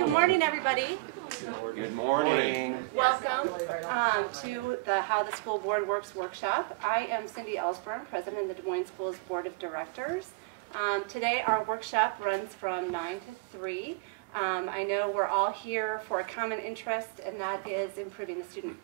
Good morning, everybody. Good morning. Welcome to the How the School Board Works workshop. I am Cindy Ellsburn, President of the Des Moines Schools Board of Directors. Today our workshop runs from 9 to 3. I know we're all here for a common interest, and that is improving the student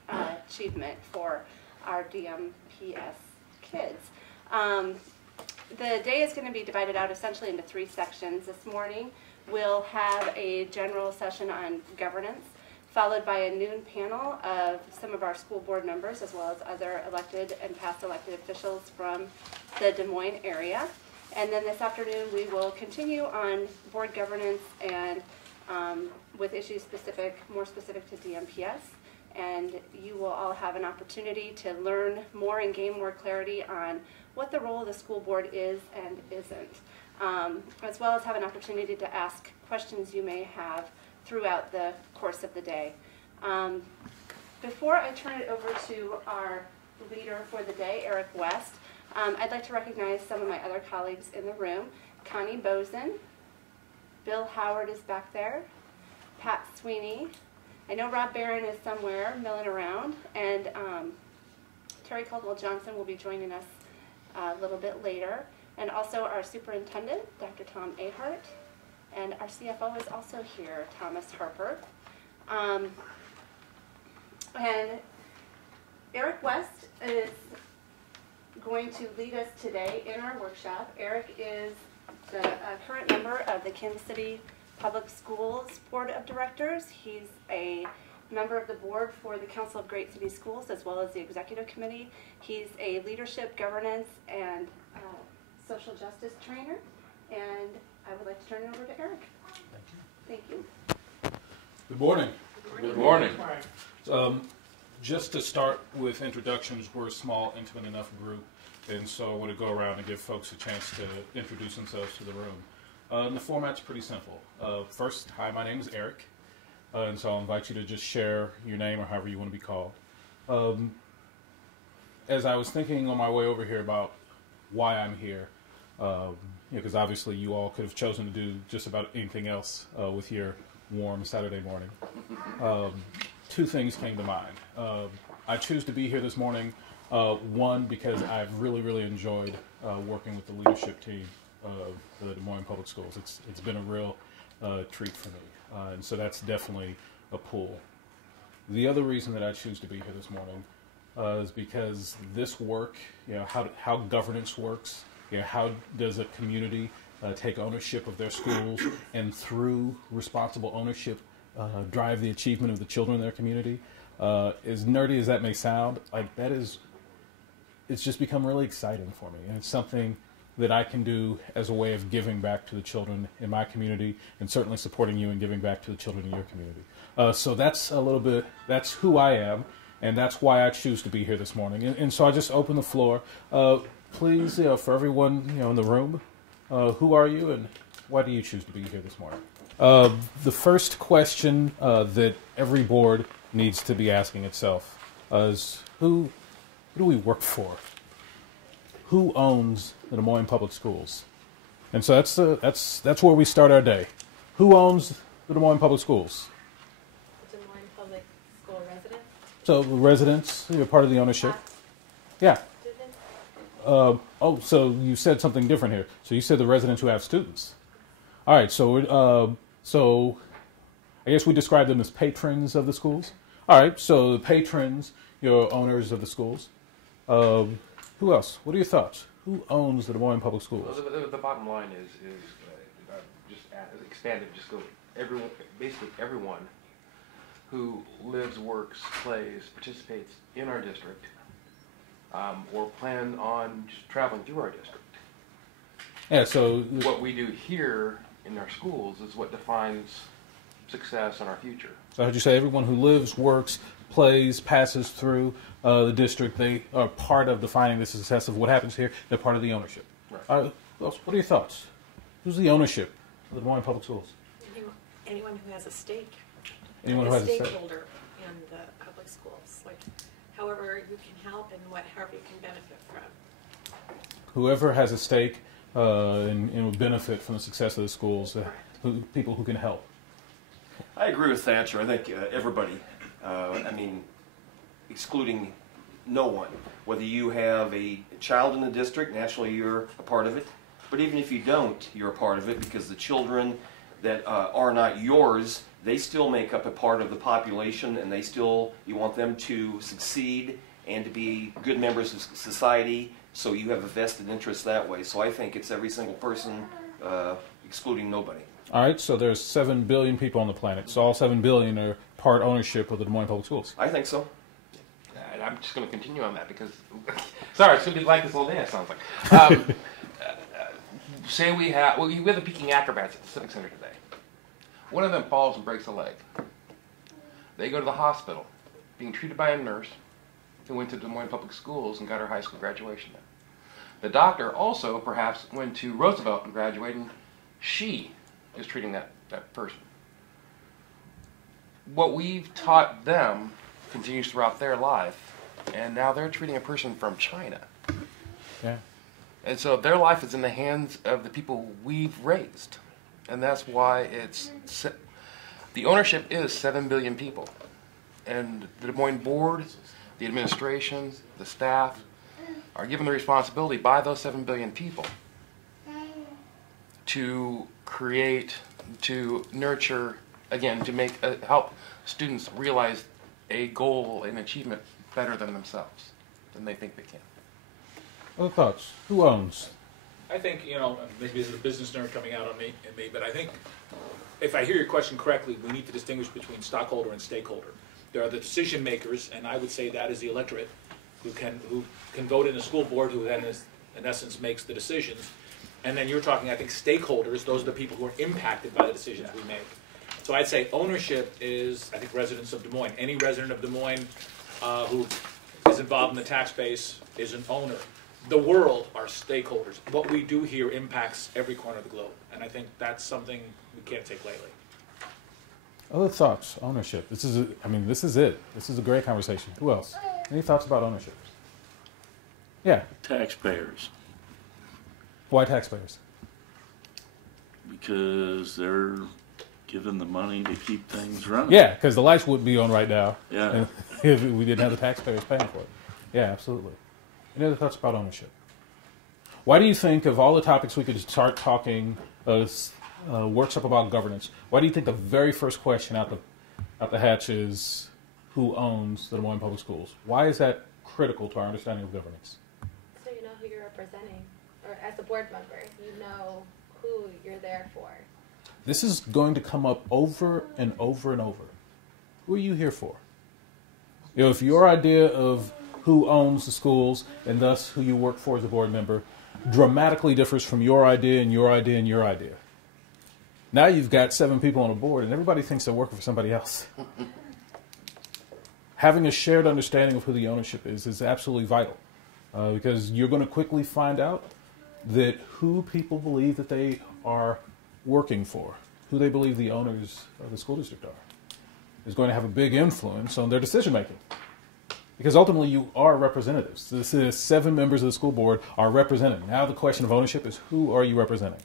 achievement for our DMPS kids. The day is going to be divided out essentially into 3 sections. This morning we'll have a general session on governance, followed by a noon panel of some of our school board members as well as other elected and past elected officials from the Des Moines area. And then this afternoon we will continue on board governance and with issues more specific to DMPS. And you will all have an opportunity to learn more and gain more clarity on what the role of the school board is and isn't, as well as have an opportunity to ask questions you may have throughout the course of the day. Before I turn it over to our leader for the day, Eric West, I'd like to recognize some of my other colleagues in the room. Connie Bozen, Bill Howard is back there, Pat Sweeney. I know Rob Barron is somewhere milling around, and Terry Caldwell-Johnson will be joining us a little bit later. And also our superintendent, Dr. Tom Ahart, and our CFO is also here, Thomas Harper. And Eric West is going to lead us today in our workshop. Eric is the current member of the Kansas City Public Schools Board of Directors. He's a member of the board for the Council of Great City Schools as well as the executive committee. He's a leadership, governance, and social justice trainer, and I would like to turn it over to Eric. Thank you. Good morning. Good morning. Just to start with introductions, we're a small, intimate enough group, and so I want to go around and give folks a chance to introduce themselves to the room. And the format's pretty simple. First, hi, my name is Eric, and so I'll invite you to just share your name or however you want to be called. As I was thinking on my way over here about why I'm here, because obviously you all could have chosen to do just about anything else with your warm Saturday morning. 2 things came to mind. I choose to be here this morning, one, because I've really enjoyed working with the leadership team of the Des Moines Public Schools. It's been a real treat for me, and so that's definitely a pull. The other reason that I choose to be here this morning is because this work, how governance works, how does a community take ownership of their schools and through responsible ownership drive the achievement of the children in their community. As nerdy as that may sound, it's just become really exciting for me, and it's something that I can do as a way of giving back to the children in my community and certainly supporting you and giving back to the children in your community. So that's that's who I am, and that's why I choose to be here this morning. And so I just open the floor. Please, for everyone in the room, who are you and why do you choose to be here this morning? The first question that every board needs to be asking itself is who do we work for? Who owns the Des Moines Public Schools? And so that's where we start our day. Who owns the Des Moines Public Schools? Des Moines Public School residents. So the residents, you're part of the ownership. Yeah. So you said something different here. So you said the residents who have students. All right. So I guess we describe them as patrons of the schools. All right. So the patrons, you're owners of the schools. Who else? What are your thoughts? Who owns the Des Moines Public Schools? Well, the bottom line is just expanded. Just go everyone, basically everyone who lives, works, plays, participates in our district, or plan on just traveling through our district. Yeah. So what we do here in our schools is what defines success in our future. So how'd you say everyone who lives, works, plays, passes through the district, they are part of defining the success of what happens here. They're part of the ownership. Right. What are your thoughts? Who's the ownership of the Des Moines Public Schools? Anyone who has a stake. Anyone who has a stake. Stakeholder in the public schools. Like, however you can help and however you can benefit from. Whoever has a stake and will benefit from the success of the schools, people who can help. I agree with Thatcher. I think everybody, I mean, excluding no one, whether you have a child in the district, naturally you're a part of it, but even if you don't, you're a part of it, because the children that are not yours, they still make up a part of the population, and you want them to succeed and to be good members of society, so you have a vested interest that way. So I think it's every single person, excluding nobody. All right, so there's 7 billion people on the planet, so all 7 billion are part ownership of the Des Moines Public Schools. I think so. And I'm just going to continue on that because, sorry, it's going to be like this all day, it sounds like. Say we have the Peking Acrobats at the Civic Center today. One of them falls and breaks a leg. They go to the hospital, being treated by a nurse who went to Des Moines Public Schools and got her high school graduation there. The doctor also perhaps went to Roosevelt and graduated, and she is treating that person. What we've taught them continues throughout their life, and now they're treating a person from China. Yeah. And so their life is in the hands of the people we've raised. And that's why the ownership is 7 billion people. And the Des Moines Board, the administration, the staff are given the responsibility by those 7 billion people to create, to nurture, again, to help students realize a goal, an achievement better than themselves, than they think they can. Other thoughts? Who owns? I think, maybe this is a business nerd coming out on me, but I think if I hear your question correctly, we need to distinguish between stockholder and stakeholder. There are the decision makers, and I would say that is the electorate, who can vote in a school board, who then in essence makes the decisions. And then you're talking, I think, stakeholders. Those are the people who are impacted by the decisions we make. So I'd say ownership is, I think, residents of Des Moines. Any resident of Des Moines who is involved in the tax base is an owner. The world are stakeholders. What we do here impacts every corner of the globe. And I think that's something we can't take lightly. Other thoughts? Ownership. This is it. This is a great conversation. Who else? Any thoughts about ownership? Yeah. Taxpayers. Why taxpayers? Because they're given the money to keep things running. Yeah, because the lights wouldn't be on right now Yeah. if we didn't have the taxpayers paying for it. Yeah, absolutely. Any other thoughts about ownership? Why do you think of all the topics we could start talking, workshop about governance, why do you think the very first question out the hatch is who owns the Des Moines Public Schools? Why is that critical to our understanding of governance? So you know who you're representing, or as a board member, you know who you're there for. This is going to come up over and over and over. Who are you here for? If your idea of who owns the schools and thus who you work for as a board member dramatically differs from your idea and your idea and your idea. Now you've got 7 people on a board and everybody thinks they're working for somebody else. Having a shared understanding of who the ownership is absolutely vital because you're going to quickly find out that who people believe that they are working for, who they believe the owners of the school district are, is going to have a big influence on their decision making. Because ultimately you are representatives. This is 7 members of the school board are represented. Now the question of ownership is who are you representing?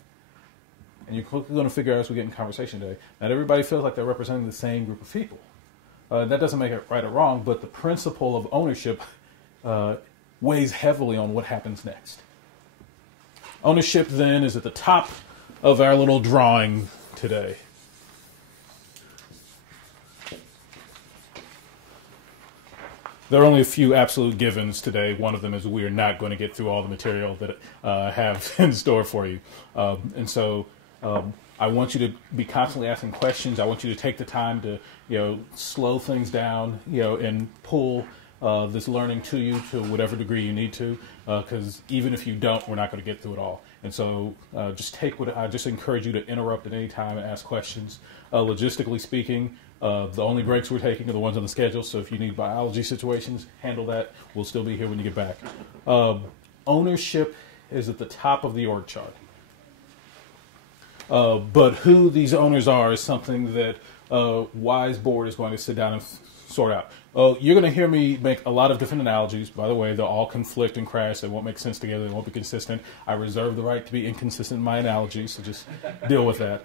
And you're quickly going to figure out as we get in conversation today, not everybody feels like they're representing the same group of people. That doesn't make it right or wrong, but the principle of ownership weighs heavily on what happens next. Ownership then is at the top of our little drawing today. There are only a few absolute givens today. One of them is we are not going to get through all the material that I have in store for you. And so I want you to be constantly asking questions. I want you to take the time to, slow things down, and pull this learning to you to whatever degree you need to. Because even if you don't, we're not going to get through it all. And so just take what I just encourage you to interrupt at any time and ask questions. Logistically speaking, the only breaks we're taking are the ones on the schedule, so if you need biology situations, handle that. We'll still be here when you get back. Ownership is at the top of the org chart. But who these owners are is something that WISE Board is going to sit down and sort out. You're going to hear me make a lot of different analogies. By the way, they'll all conflict and crash. They won't make sense together. They won't be consistent. I reserve the right to be inconsistent in my analogies, so just deal with that.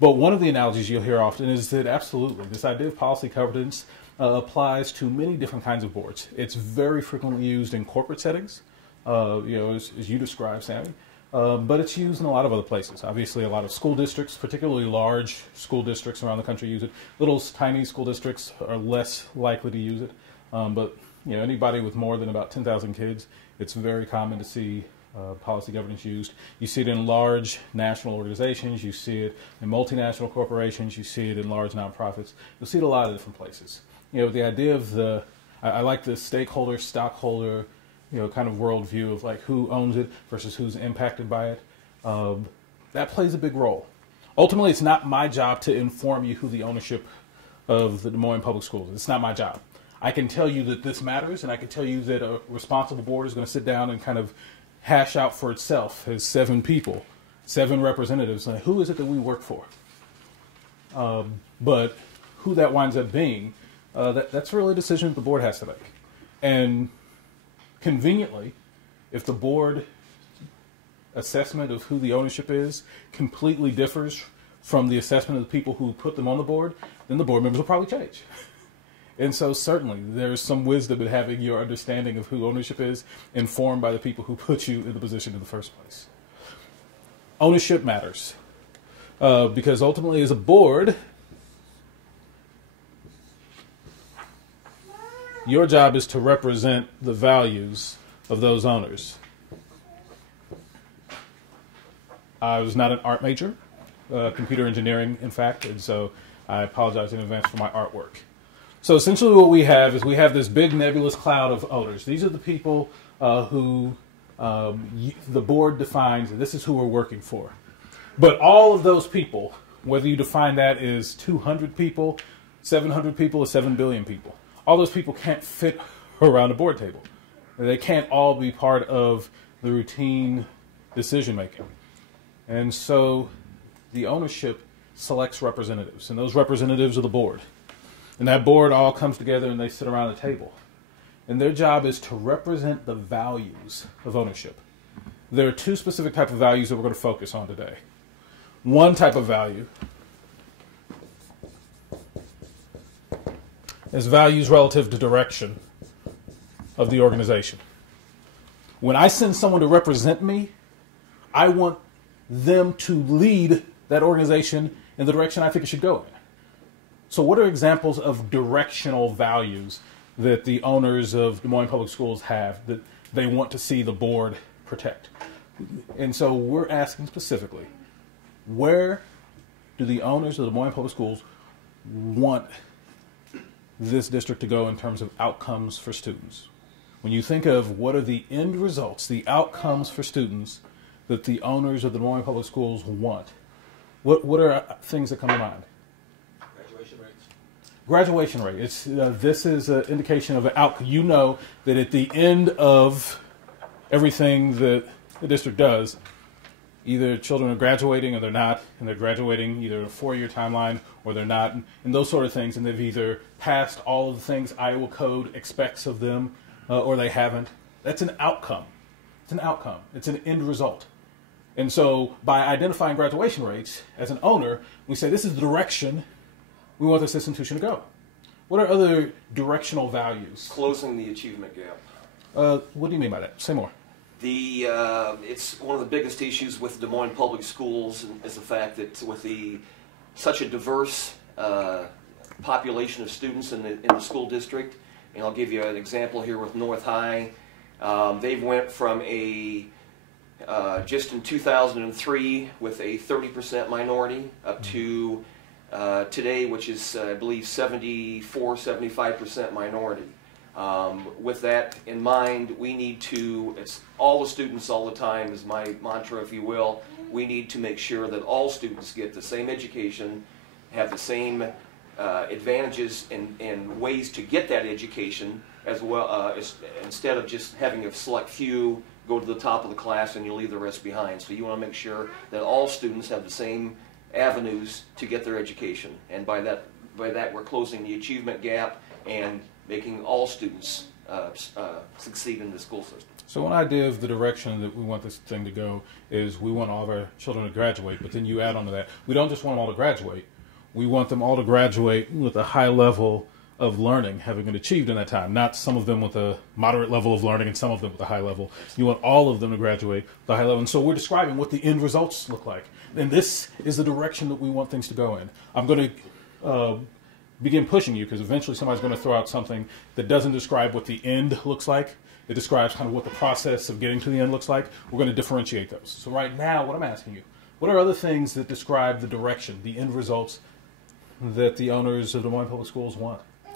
But one of the analogies you'll hear often is that absolutely, this idea of policy governance applies to many different kinds of boards. It's very frequently used in corporate settings, as you described, Sammy. But it's used in a lot of other places. Obviously, a lot of school districts, particularly large school districts around the country, use it. Little tiny school districts are less likely to use it. But anybody with more than about 10,000 kids, it's very common to see policy governance used. You see it in large national organizations. You see it in multinational corporations. You see it in large nonprofits. You'll see it a lot of different places. The idea of I like the stakeholder, stockholder, kind of worldview of like who owns it versus who's impacted by it. That plays a big role. Ultimately, it's not my job to inform you who the ownership of the Des Moines Public Schools is. It's not my job. I can tell you that this matters, and I can tell you that a responsible board is going to sit down and kind of hash out for itself as 7 people, 7 representatives. And who is it that we work for? But who that winds up being, that's really a decision that the board has to make. And conveniently, if the board assessment of who the ownership is completely differs from the assessment of the people who put them on the board, then the board members will probably change. And so certainly there's some wisdom in having your understanding of who ownership is informed by the people who put you in the position in the first place. Ownership matters because ultimately as a board, your job is to represent the values of those owners. I was not an art major, computer engineering, in fact, and so I apologize in advance for my artwork. So essentially what we have is we have this big nebulous cloud of owners. These are the people who the board defines, and this is who we're working for. But all of those people, whether you define that as 200 people, 700 people, or 7 billion people, all those people can't fit around a board table. They can't all be part of the routine decision making. And so the ownership selects representatives, and those representatives are the board. And that board all comes together and they sit around the table. And their job is to represent the values of ownership. There are 2 specific types of values that we're going to focus on today. One type of value is values relative to direction of the organization. When I send someone to represent me, I want them to lead that organization in the direction I think it should go in. So what are examples of directional values that the owners of Des Moines Public Schools have that they want to see the board protect? And so we're asking specifically, where do the owners of the Des Moines Public Schools want this district to go in terms of outcomes for students? When you think of what are the end results, the outcomes for students that the owners of the Des Moines Public Schools want, what are things that come to mind? Graduation rate. This is an indication of an outcome. You know that at the end of everything that the district does, either children are graduating or they're not, and they're graduating either a 4-year timeline or they're not, and those sort of things, and they've either passed all of the things Iowa Code expects of them or they haven't. That's an outcome. It's an outcome. It's an end result. And so by identifying graduation rates, as an owner, we say this is the direction we want this institution to go. What are other directional values? Closing the achievement gap. What do you mean by that? Say more. It's one of the biggest issues with Des Moines Public Schools is the fact that with such a diverse population of students in the school district, and I'll give you an example here with North High. They went from just in 2003 with a 30% minority up to today, which is, I believe, 75% minority. With that in mind, we need to, it's all the students all the time is my mantra, if you will. We need to make sure that all students get the same education, have the same advantages and ways to get that education, as well instead of just having a select few go to the top of the class and you leave the rest behind. So you want to make sure that all students have the same avenues to get their education, and by that we're closing the achievement gap and making all students succeed in the school system. So one idea of the direction that we want this thing to go is we want all of our children to graduate, but then you add on to that, we don't just want them all to graduate. We want them all to graduate with a high level of learning, having been achieved in that time. Not some of them with a moderate level of learning and some of them with a high level. You want all of them to graduate with a high level. And so we're describing what the end results look like. And this is the direction that we want things to go in. I'm going to begin pushing you because eventually somebody's going to throw out something that doesn't describe what the end looks like. It describes kind of what the process of getting to the end looks like. We're going to differentiate those. So right now, what I'm asking you, what are other things that describe the direction, the end results that the owners of Des Moines Public Schools want? So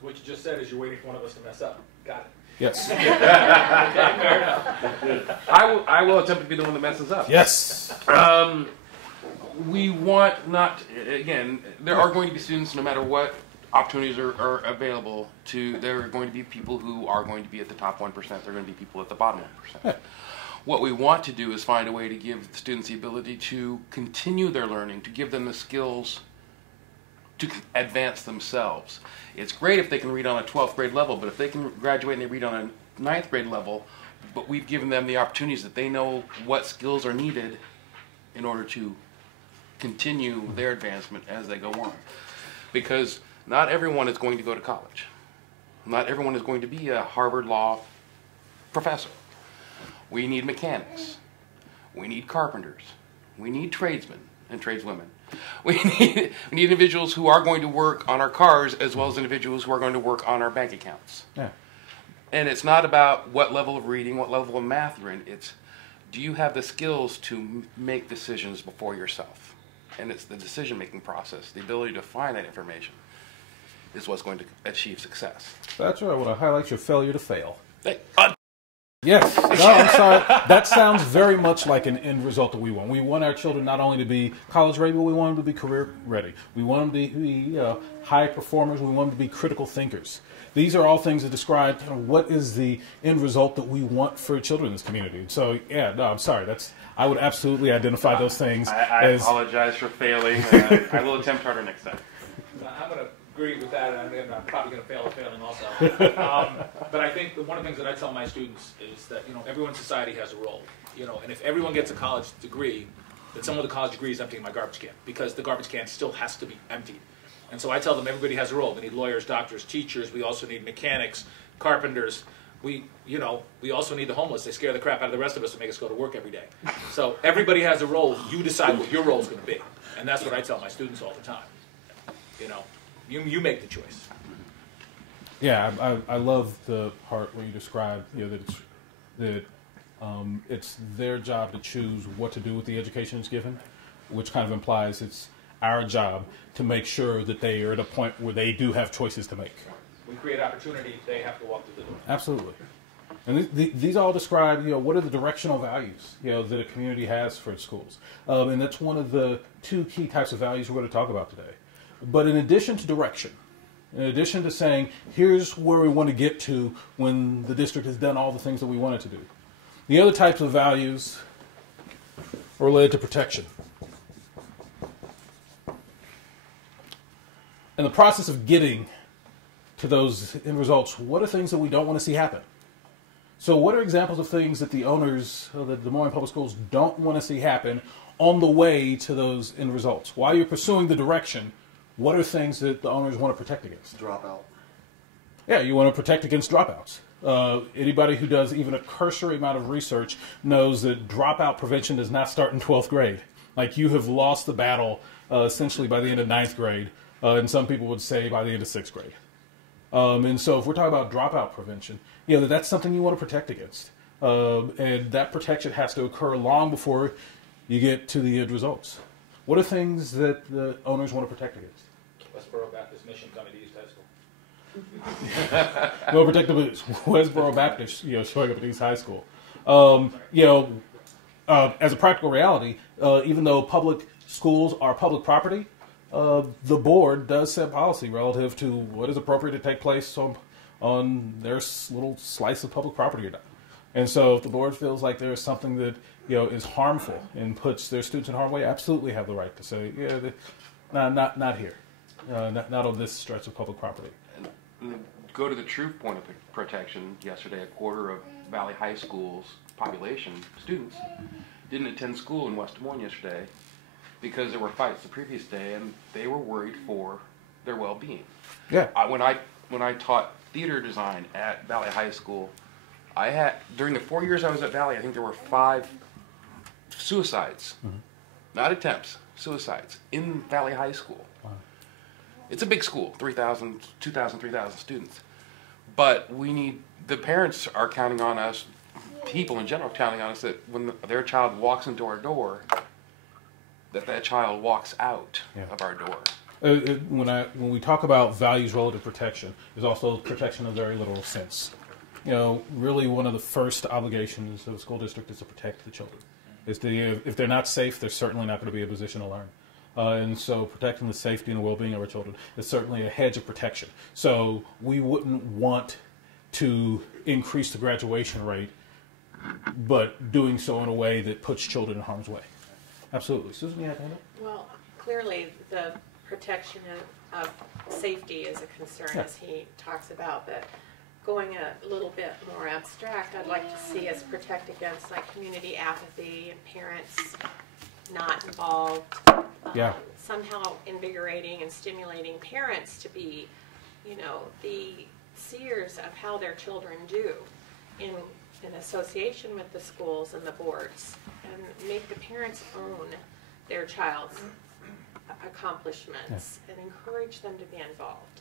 what you just said is you're waiting for one of us to mess up. Got it. Yes. Okay, fair enough. I will attempt to be the one that messes up. Yes. We want not, again, there are going to be students, no matter what opportunities are available to, there are going to be people who are going to be at the top 1%, there are going to be people at the bottom 1%. What we want to do is find a way to give the students the ability to continue their learning, to give them the skills to advance themselves. It's great if they can read on a 12th grade level, but if they can graduate and they read on a 9th grade level, but we've given them the opportunities that they know what skills are needed in order to continue their advancement as they go on. Because not everyone is going to go to college. Not everyone is going to be a Harvard Law professor. We need mechanics. We need carpenters. We need tradesmen and tradeswomen. We need individuals who are going to work on our cars as well as individuals who are going to work on our bank accounts. Yeah. And it's not about what level of reading, what level of math you're in. It's, do you have the skills to make decisions before yourself? And it's the decision-making process, the ability to find that information is what's going to achieve success. That's right. I want to highlight your failure to fail. Hey, Yes. No, I'm sorry. That sounds very much like an end result that we want. We want our children not only to be college ready, but we want them to be career ready. We want them to be high performers. We want them to be critical thinkers. These are all things that describe what is the end result that we want for children in this community. So, yeah, no, I'm sorry. I would absolutely identify those things. I apologize for failing. I will attempt harder next time. I'm going to agree with that, and I'm probably going to fail at failing also. But I think one of the things that I tell my students is that, everyone in society has a role. And if everyone gets a college degree, then someone with a college degree is emptying my garbage can, because the garbage can still has to be emptied. And so I tell them everybody has a role. We need lawyers, doctors, teachers. We also need mechanics, carpenters. We also need the homeless. They scare the crap out of the rest of us and make us go to work every day. So everybody has a role. You decide what your role is going to be. And that's what I tell my students all the time. You make the choice. Yeah, I love the part where you describe that it's their job to choose what to do with the education it's given, which kind of implies it's our job to make sure that they are at a point where they do have choices to make. We create opportunity, they have to walk through the door. Absolutely. And these all describe, what are the directional values, that a community has for its schools. And that's one of the two key types of values we're going to talk about today. But in addition to direction, in addition to saying, here's where we want to get to when the district has done all the things that we want it to do, the other types of values are related to protection. In the process of getting to those end results, what are things that we don't want to see happen? So what are examples of things that the owners of the Des Moines Public Schools don't want to see happen on the way to those end results? While you're pursuing the direction, what are things that the owners want to protect against? Dropout. Yeah, you want to protect against dropouts. Anybody who does even a cursory amount of research knows that dropout prevention does not start in 12th grade. Like, you have lost the battle essentially by the end of 9th grade, and some people would say by the end of 6th grade. And so if we're talking about dropout prevention, that's something you want to protect against. And that protection has to occur long before you get to the end results. What are things that the owners want to protect against? Westboro Baptist Mission coming to East High School. Well, protect against Westboro Baptist, showing up at East High School. As a practical reality, even though public schools are public property, the board does set policy relative to what is appropriate to take place on their little slice of public property or not. And so if the board feels like there's something that is harmful and puts their students in harm's way, absolutely have the right to say, not here, not on this stretch of public property. And go to the true point of protection. Yesterday, a quarter of Valley High School's population, students, didn't attend school in West Des Moines yesterday because there were fights the previous day, and they were worried for their well-being. Yeah. When I taught theater design at Valley High School, I had, during the 4 years I was at Valley, I think there were 5 suicides, not attempts, suicides in Valley High School. Wow. It's a big school, 3,000, 2,000, 3,000 students. But we need, the parents are counting on us, people in general counting on us, that when their child walks into our door, that child walks out of our door. When we talk about values relative protection, there's also protection in a very literal sense. You know, really one of the first obligations of a school district is to protect the children. If they're not safe, they're certainly not going to be in a position to learn. And so protecting the safety and the well-being of our children is certainly a hedge of protection. So we wouldn't want to increase the graduation rate, but doing so in a way that puts children in harm's way. Absolutely. Susan, you have to Well, clearly the protection of safety is a concern, as he talks about, but going a little bit more abstract, I'd like to see us protect against like community apathy and parents not involved. Somehow invigorating and stimulating parents to be, you know, the seers of how their children do in association with the schools and the boards, and make the parents own their child's accomplishments and encourage them to be involved.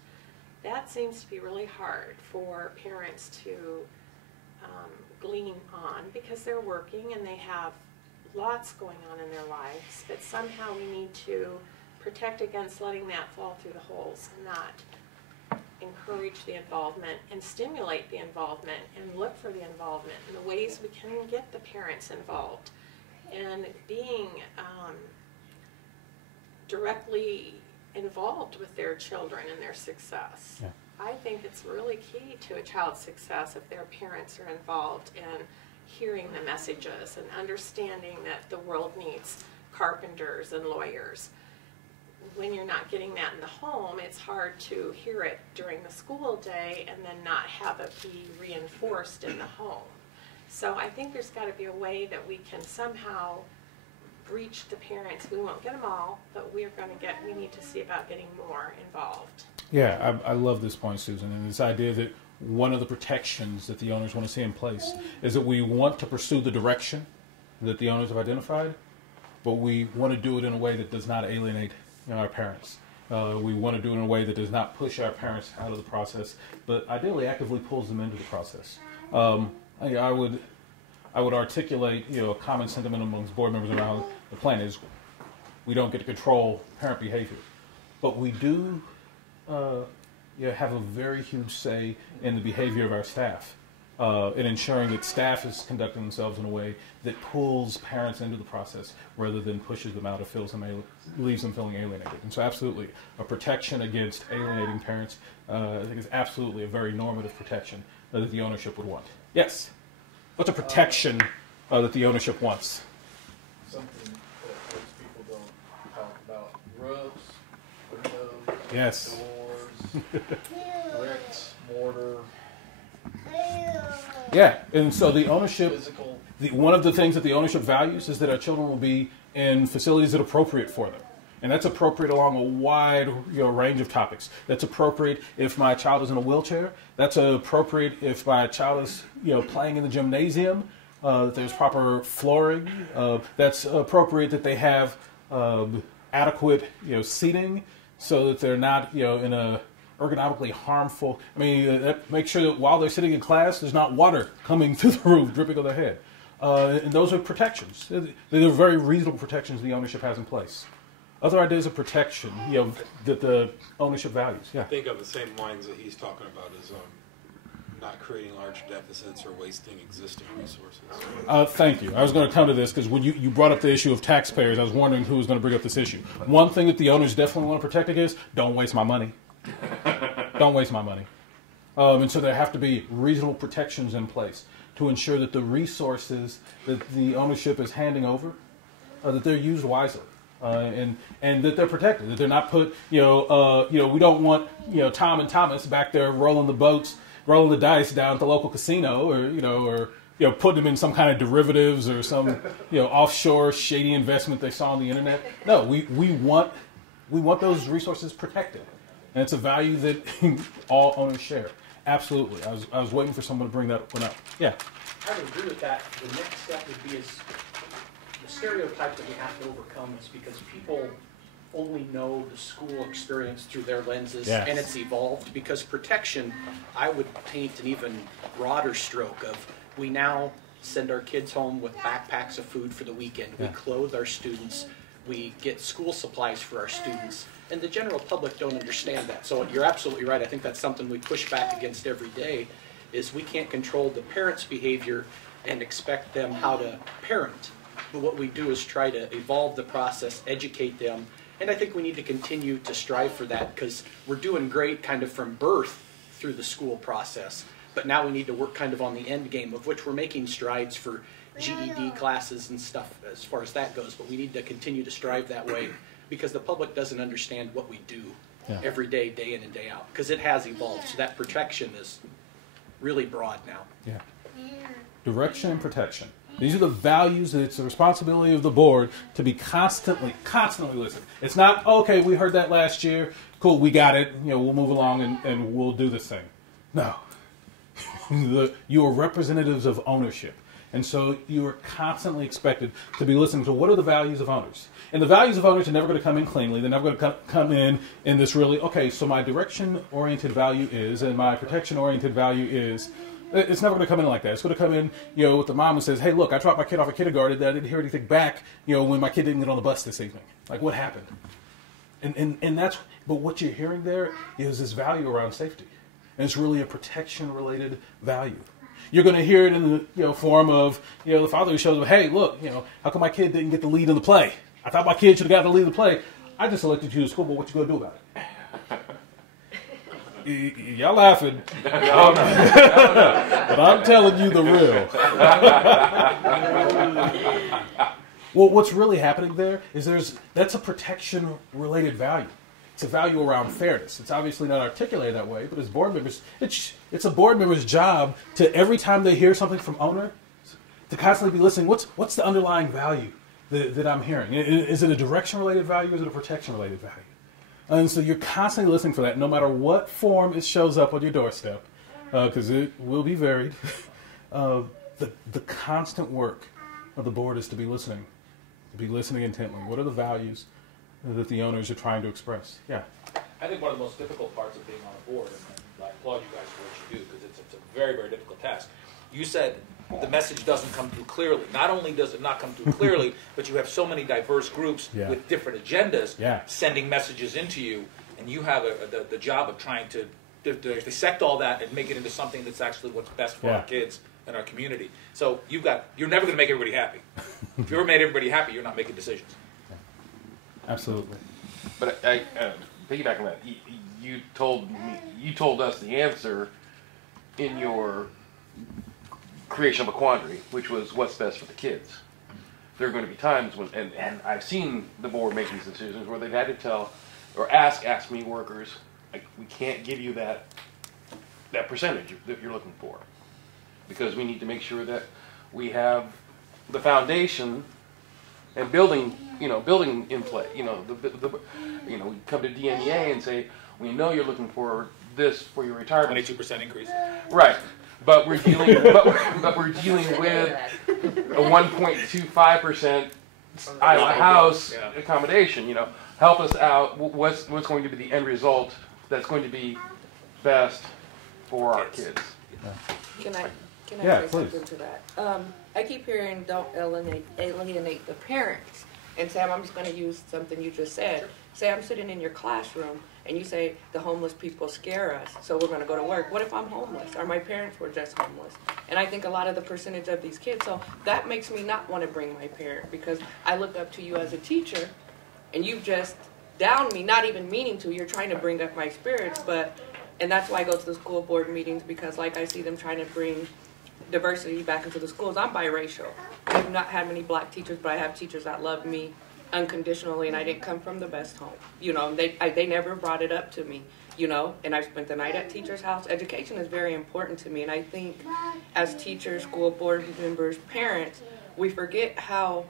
That seems to be really hard for parents to glean on because they're working and they have lots going on in their lives, but somehow we need to protect against letting that fall through the holes and not encourage the involvement and stimulate the involvement and look for the involvement and the ways we can get the parents involved and being directly involved with their children and their success. Yeah. I think it's really key to a child's success if their parents are involved in hearing the messages and understanding that the world needs carpenters and lawyers. When you're not getting that in the home, it's hard to hear it during the school day and then not have it be reinforced in the home. So I think there's got to be a way that we can somehow reach the parents. We won't get them all, but we need to see about getting more involved. Yeah, I love this point, Susan, and this idea that one of the protections that the owners want to see in place is that we want to pursue the direction that the owners have identified, but we want to do it in a way that does not alienate our parents. We want to do it in a way that does not push our parents out of the process, but ideally actively pulls them into the process. I would articulate, a common sentiment amongst board members around the plan is we don't get to control parent behavior, but we do have a very huge say in the behavior of our staff, in ensuring that staff is conducting themselves in a way that pulls parents into the process rather than pushes them out or leaves them feeling alienated. And so absolutely, a protection against alienating parents, I think is absolutely a very normative protection that the ownership would want. Yes? What's a protection that the ownership wants? Something that most people don't talk about. Roofs, windows, Yes. doors, bricks, mortar. Yeah, and so the ownership, Physical. one of the things that the ownership values is that our children will be in facilities that are appropriate for them. And that's appropriate along a wide range of topics. That's appropriate if my child is in a wheelchair. That's appropriate if my child is playing in the gymnasium, that there's proper flooring. That's appropriate that they have adequate seating so that they're not in a ergonomically harmful. Make sure that while they're sitting in class, there's not water coming through the roof, dripping on their head. And those are protections. They're very reasonable protections the ownership has in place. Other ideas of protection, that the ownership values. Yeah. I think of the same lines that he's talking about as not creating large deficits or wasting existing resources. Thank you. I was going to come to this because when you brought up the issue of taxpayers, I was wondering who was going to bring up this issue. One thing that the owners definitely want to protect against: don't waste my money. Don't waste my money. And so there have to be reasonable protections in place to ensure that the resources that the ownership is handing over, that they're used wisely. And that they're protected, that they're not put, we don't want, Tom and Thomas back there rolling the boats rolling the dice down at the local casino, or putting them in some kind of derivatives or some offshore shady investment they saw on the internet. No, we want those resources protected, and it's a value that all owners share. Absolutely. I was waiting for someone to bring that one up. Yeah. I would agree with that. The next step would be is the stereotype that we have to overcome is because people only know the school experience through their lenses, Yes. and it's evolved. Because protection, I would paint an even broader stroke of we now send our kids home with backpacks of food for the weekend. We clothe our students. We get school supplies for our students. And the general public don't understand that. So you're absolutely right. I think that's something we push back against every day, is we can't control the parents' behavior and expect them how to parent. But what we do is try to evolve the process, educate them. And I think we need to continue to strive for that, because we're doing great kind of from birth through the school process. But now we need to work kind of on the end game, of which we're making strides for GED classes and stuff as far as that goes. But we need to continue to strive that way, because the public doesn't understand what we do every day, day in and day out, because it has evolved. So that protection is really broad now. Yeah. Direction and protection. These are the values that it's the responsibility of the board to be constantly listening. It's not, okay, we heard that last year, cool, we got it, we'll move along and we'll do this thing. No. You are representatives of ownership. And so you are constantly expected to be listening to what are the values of owners. And the values of owners are never going to come in cleanly. They're never going to come in this really, okay, so my direction-oriented value is, and my protection-oriented value is. It's never going to come in like that. It's going to come in, with the mom who says, hey, look, I dropped my kid off at kindergarten and I didn't hear anything back, when my kid didn't get on the bus this evening. Like, what happened? And that's, but what you're hearing there is this value around safety. And it's really a protection-related value. You're going to hear it in the form of the father who shows up, hey, look, how come my kid didn't get the lead in the play? I thought my kid should have got the lead in the play. I just elected you to school, but what you going to do about it? Y'all laughing, but I'm telling you the real. Well, what's really happening there is that's a protection-related value. It's a value around fairness. It's obviously not articulated that way, but as board members, it's a board member's job to, every time they hear something from owner, to constantly be listening. What's the underlying value that I'm hearing? Is it a direction-related value, or is it a protection-related value? And so you're constantly listening for that, no matter what form it shows up on your doorstep, because it will be varied. The constant work of the board is to be listening intently. What are the values that the owners are trying to express? Yeah. I think one of the most difficult parts of being on a board, and I applaud you guys for what you do, because it's a very, very difficult task. You said the message doesn't come through clearly. Not only does it not come through clearly, but you have so many diverse groups with different agendas sending messages into you, and you have the job of trying to dissect all that and make it into something that's actually what's best for our kids and our community. So you're never going to make everybody happy. If you ever made everybody happy, you're not making decisions. Absolutely. But I piggyback on that, you told us the answer in your creation of a quandary, which was what's best for the kids. There are going to be times when, and I've seen the board make these decisions where they've had to tell or ask me workers, like, we can't give you that percentage that you're looking for, because we need to make sure that we have the foundation and building in play. We come to DMEA and say, we know you're looking for this for your retirement. 22% increase. Right. But we're dealing with a 1.25% Iowa House accommodation. Help us out. What's going to be the end result that's going to be best for our kids? Can I Yeah, say please. something to that? I keep hearing don't alienate the parents. And Sam, I'm just going to use something you just said. Say I'm sitting in your classroom and you say the homeless people scare us, so we're going to go to work. What if I'm homeless or my parents were just homeless? And I think a lot of the percentage of these kids, so that makes me not want to bring my parent, because I look up to you as a teacher and you've just downed me, not even meaning to. You're trying to bring up my spirits, and that's why I go to the school board meetings, because like I see them trying to bring diversity back into the schools. I'm biracial. I have not had many black teachers, but I have teachers that love me unconditionally, and I didn't come from the best home. You know, they never brought it up to me, you know, and I spent the night at teacher's house. Education is very important to me, and I think as teachers, school board members, parents, we forget how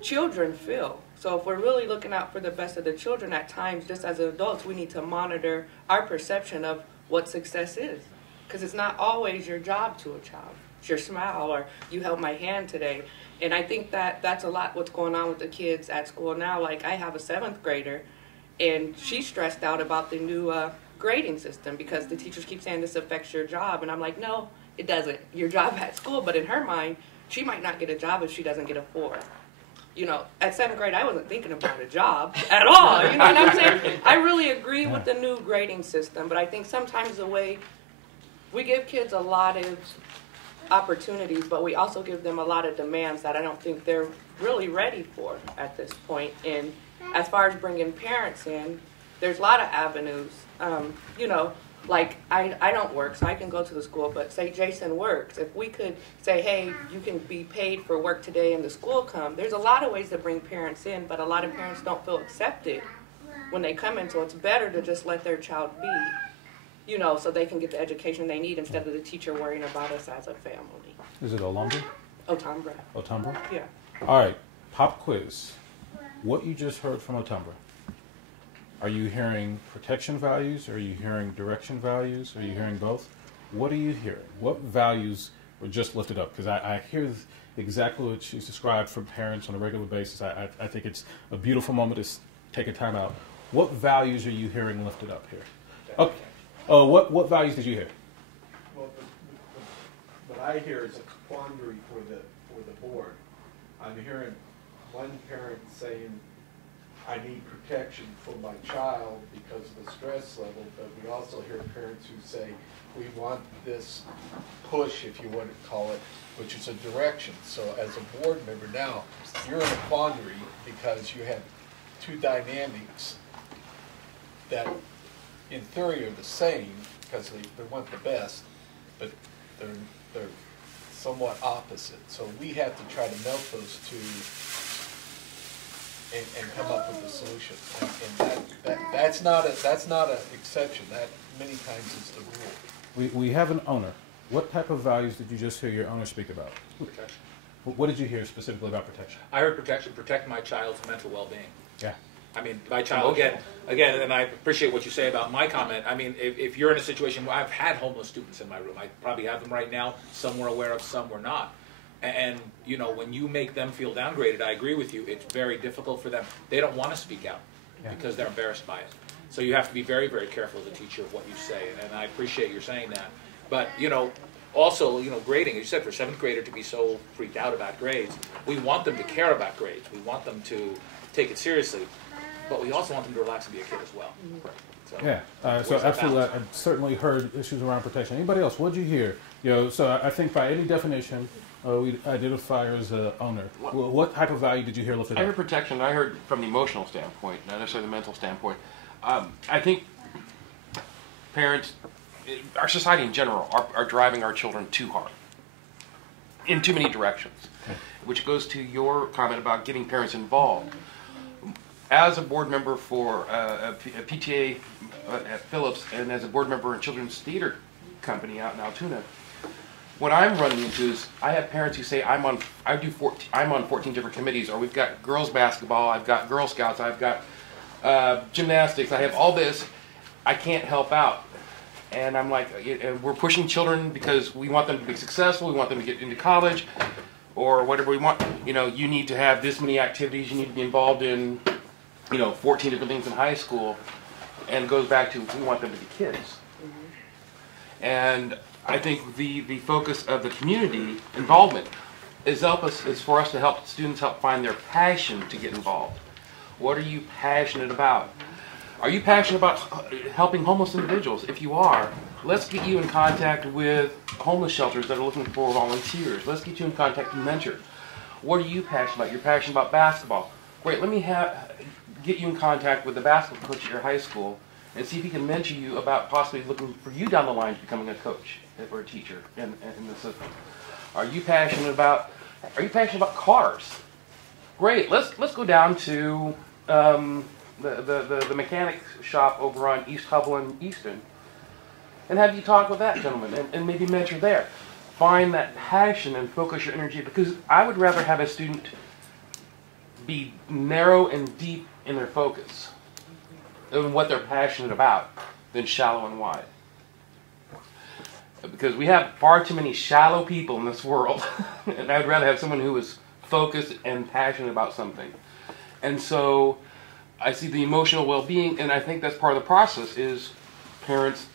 children feel. So if we're really looking out for the best of the children, at times, just as adults, we need to monitor our perception of what success is. Because it's not always your job to a child. It's your smile, or you held my hand today. And I think that that's a lot what's going on with the kids at school now. Like, I have a 7th grader, and she's stressed out about the new grading system because the teachers keep saying this affects your job. And I'm like, no, it doesn't. Your job at school. But in her mind, she might not get a job if she doesn't get a 4. You know, at 7th grade, I wasn't thinking about a job at all. You know what I'm saying? I really agree with the new grading system, but I think sometimes the way we give kids a lot of opportunities, but we also give them a lot of demands that I don't think they're really ready for at this point. And as far as bringing parents in, there's a lot of avenues. You know, like I don't work, so I can go to the school, but say Jason works. If we could say, hey, you can be paid for work today and the school come, there's a lot of ways to bring parents in, but a lot of parents don't feel accepted when they come in, so it's better to just let their child be, you know, so they can get the education they need instead of the teacher worrying about us as a family. Is it Olumba? Otambra. Otambra? Yeah. All right, pop quiz. What you just heard from Otambra? Are you hearing protection values? Are you hearing direction values? Are you hearing both? What are you hearing? What values were just lifted up? Because I hear exactly what she's described from parents on a regular basis. I think it's a beautiful moment to take a time out. What values are you hearing lifted up here? Okay. What values did you hear? Well, what I hear is a quandary for the board. I'm hearing one parent saying, I need protection for my child because of the stress level, but we also hear parents who say, we want this push, if you want to call it, which is a direction. So as a board member now, you're in a quandary because you have two dynamics that in theory are the same because they want the best, but they're somewhat opposite. So we have to try to melt those two and come up with a solution. And that's not an exception. That many times is the rule. We have an owner. What type of values did you just hear your owner speak about? Protection. What did you hear specifically about protection? I heard protection, protect my child's mental well-being. Yeah. I mean, my child, again, and I appreciate what you say about my comment. I mean, if you're in a situation where I've had homeless students in my room, I probably have them right now. Some we're aware of, some we're not. And, you know, when you make them feel downgraded, I agree with you, it's very difficult for them. They don't want to speak out because they're embarrassed by it. So you have to be very, very careful as a teacher of what you say, and I appreciate your saying that. But, you know, also, you know, grading, as you said, for a 7th grader to be so freaked out about grades, we want them to care about grades. We want them to take it seriously, but we also want them to relax and be a kid as well. So, yeah, so absolutely, I certainly heard issues around protection. Anybody else, what did you hear? You know, so I think by any definition, we identify her as an owner. What type of value did you hear lifted up? I heard protection. I heard from the emotional standpoint, not necessarily the mental standpoint. I think parents, our society in general, are driving our children too hard in too many directions, which goes to your comment about getting parents involved. As a board member for a PTA at Phillips and as a board member in Children's Theater Company out in Altoona, what I'm running into is I have parents who say I'm on 14 different committees, or we've got girls basketball, I've got Girl Scouts, I've got gymnastics, I have all this, I can't help out. And I'm like, we're pushing children because we want them to be successful, we want them to get into college, or whatever we want. You know, you need to have this many activities, you need to be involved in, you know, 14 different things in high school. And it goes back to, we want them to be kids. And I think the focus of the community involvement is for us to help students find their passion to get involved. What are you passionate about? Are you passionate about helping homeless individuals? If you are, let's get you in contact with homeless shelters that are looking for volunteers. Let's get you in contact with mentors. What are you passionate about? You're passionate about basketball. Great, let me get you in contact with the basketball coach at your high school and see if he can mentor you about possibly looking for you down the line to becoming a coach or a teacher in the system. Are you passionate about cars? great. Let's go down to the mechanic shop over on East Hubble and Easton, and have you talk with that gentleman and maybe mentor there. Find that passion and focus your energy, because I would rather have a student be narrow and deep in their focus and what they're passionate about than shallow and wide. Because we have far too many shallow people in this world, and I'd rather have someone who is focused and passionate about something. And so I see the emotional well-being, and I think that's part of the process is parents,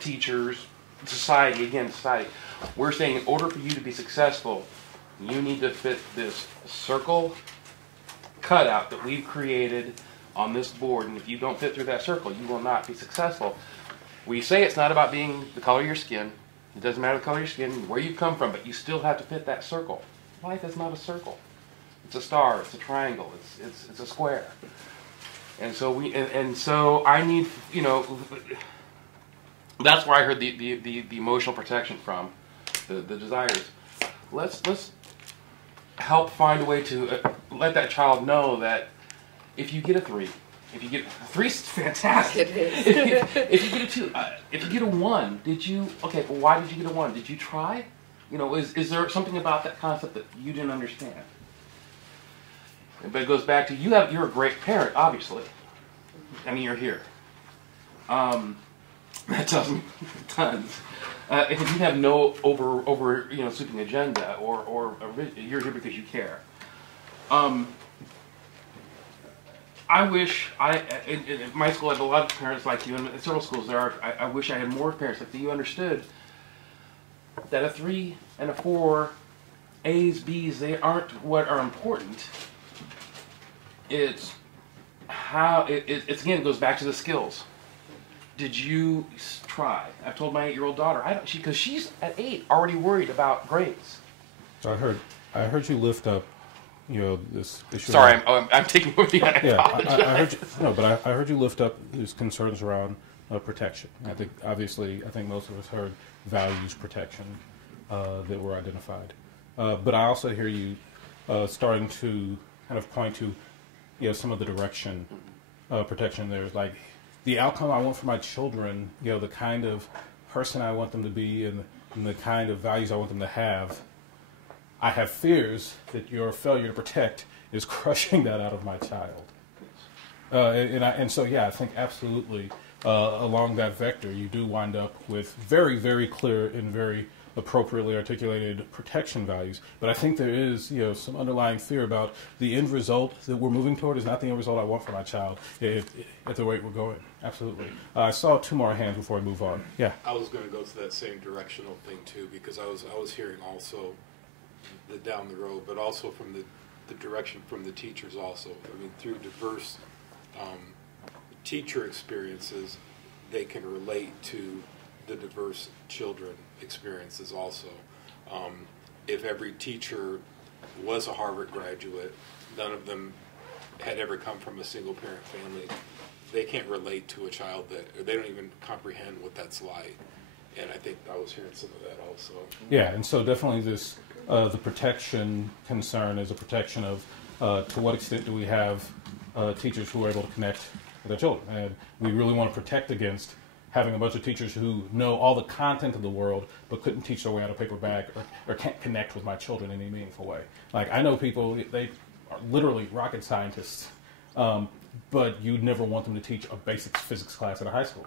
teachers, society. Again, society. We're saying in order for you to be successful, you need to fit this circle cutout that we've created on this board, and if you don't fit through that circle, you will not be successful. We say it's not about being the color of your skin. It doesn't matter the color of your skin, where you come from, but you still have to fit that circle. Life is not a circle. It's a star, it's a triangle, it's a square. And so so I need, you know, that's where I heard the emotional protection from, the desires. Let's help find a way to let that child know that if you get a 3, if you get a 3 is fantastic. It is. if you get a 2, if you get a 1, did you? Okay, well, why did you get a 1? Did you try? You know, is there something about that concept that you didn't understand? But it goes back to you're a great parent, obviously. I mean, you're here. That tells me tons. If you have no over sweeping agenda or you're here because you care. I wish in my school I have a lot of parents like you, and in several schools there are. I wish I had more parents like you understood that a 3 and a 4, A's, B's, they aren't what are important. It's how it's again, it goes back to the skills. Did you try? I've told my 8-year-old daughter, because she's at 8 already worried about grades. So I heard you lift up, you know, this issue. Sorry, I'm taking over the. I heard you, no, but I heard you lift up these concerns around protection. I think most of us heard values protection that were identified, but I also hear you starting to kind of point to, you know, some of the direction protection. There's like the outcome I want for my children, you know, the kind of person I want them to be and the kind of values I want them to have. I have fears that your failure to protect is crushing that out of my child. So I think absolutely along that vector, you do wind up with very, very clear and very appropriately articulated protection values. But I think there is, you know, some underlying fear about the end result that we're moving toward is not the end result I want for my child at the rate we're going. Absolutely. I saw 2 more hands before I move on. Yeah. I was going to go to that same directional thing too, because I was hearing also the down the road, but also from the direction from the teachers also. I mean, through diverse teacher experiences, they can relate to the diverse children experiences also. If every teacher was a Harvard graduate, none of them had ever come from a single parent family, they can't relate to a child or they don't even comprehend what that's like. And I think I was hearing some of that also. Yeah, and so definitely this, the protection concern is a protection of to what extent do we have teachers who are able to connect with their children. And we really want to protect against having a bunch of teachers who know all the content of the world but couldn't teach their way out of paper bag or can't connect with my children in any meaningful way. Like, I know people, they are literally rocket scientists, but you'd never want them to teach a basic physics class at a high school.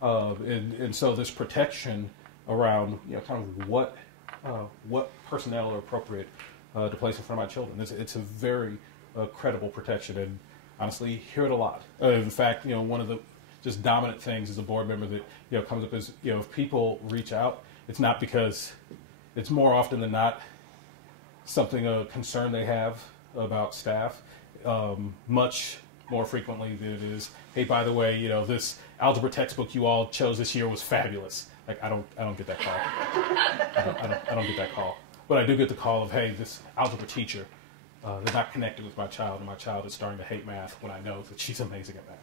And so this protection around, you know, kind of what personnel are appropriate to place in front of my children. It's a very credible protection, and honestly, hear it a lot. In fact, you know, one of the just dominant things as a board member that, you know, comes up is, you know, if people reach out, it's not because, it's more often than not something, a concern they have about staff, much more frequently than it is, hey, by the way, you know, this algebra textbook you all chose this year was fabulous. Like, I don't get that call. I don't get that call. But I do get the call of, hey, this algebra teacher is not connected with my child, and my child is starting to hate math when I know that she's amazing at math.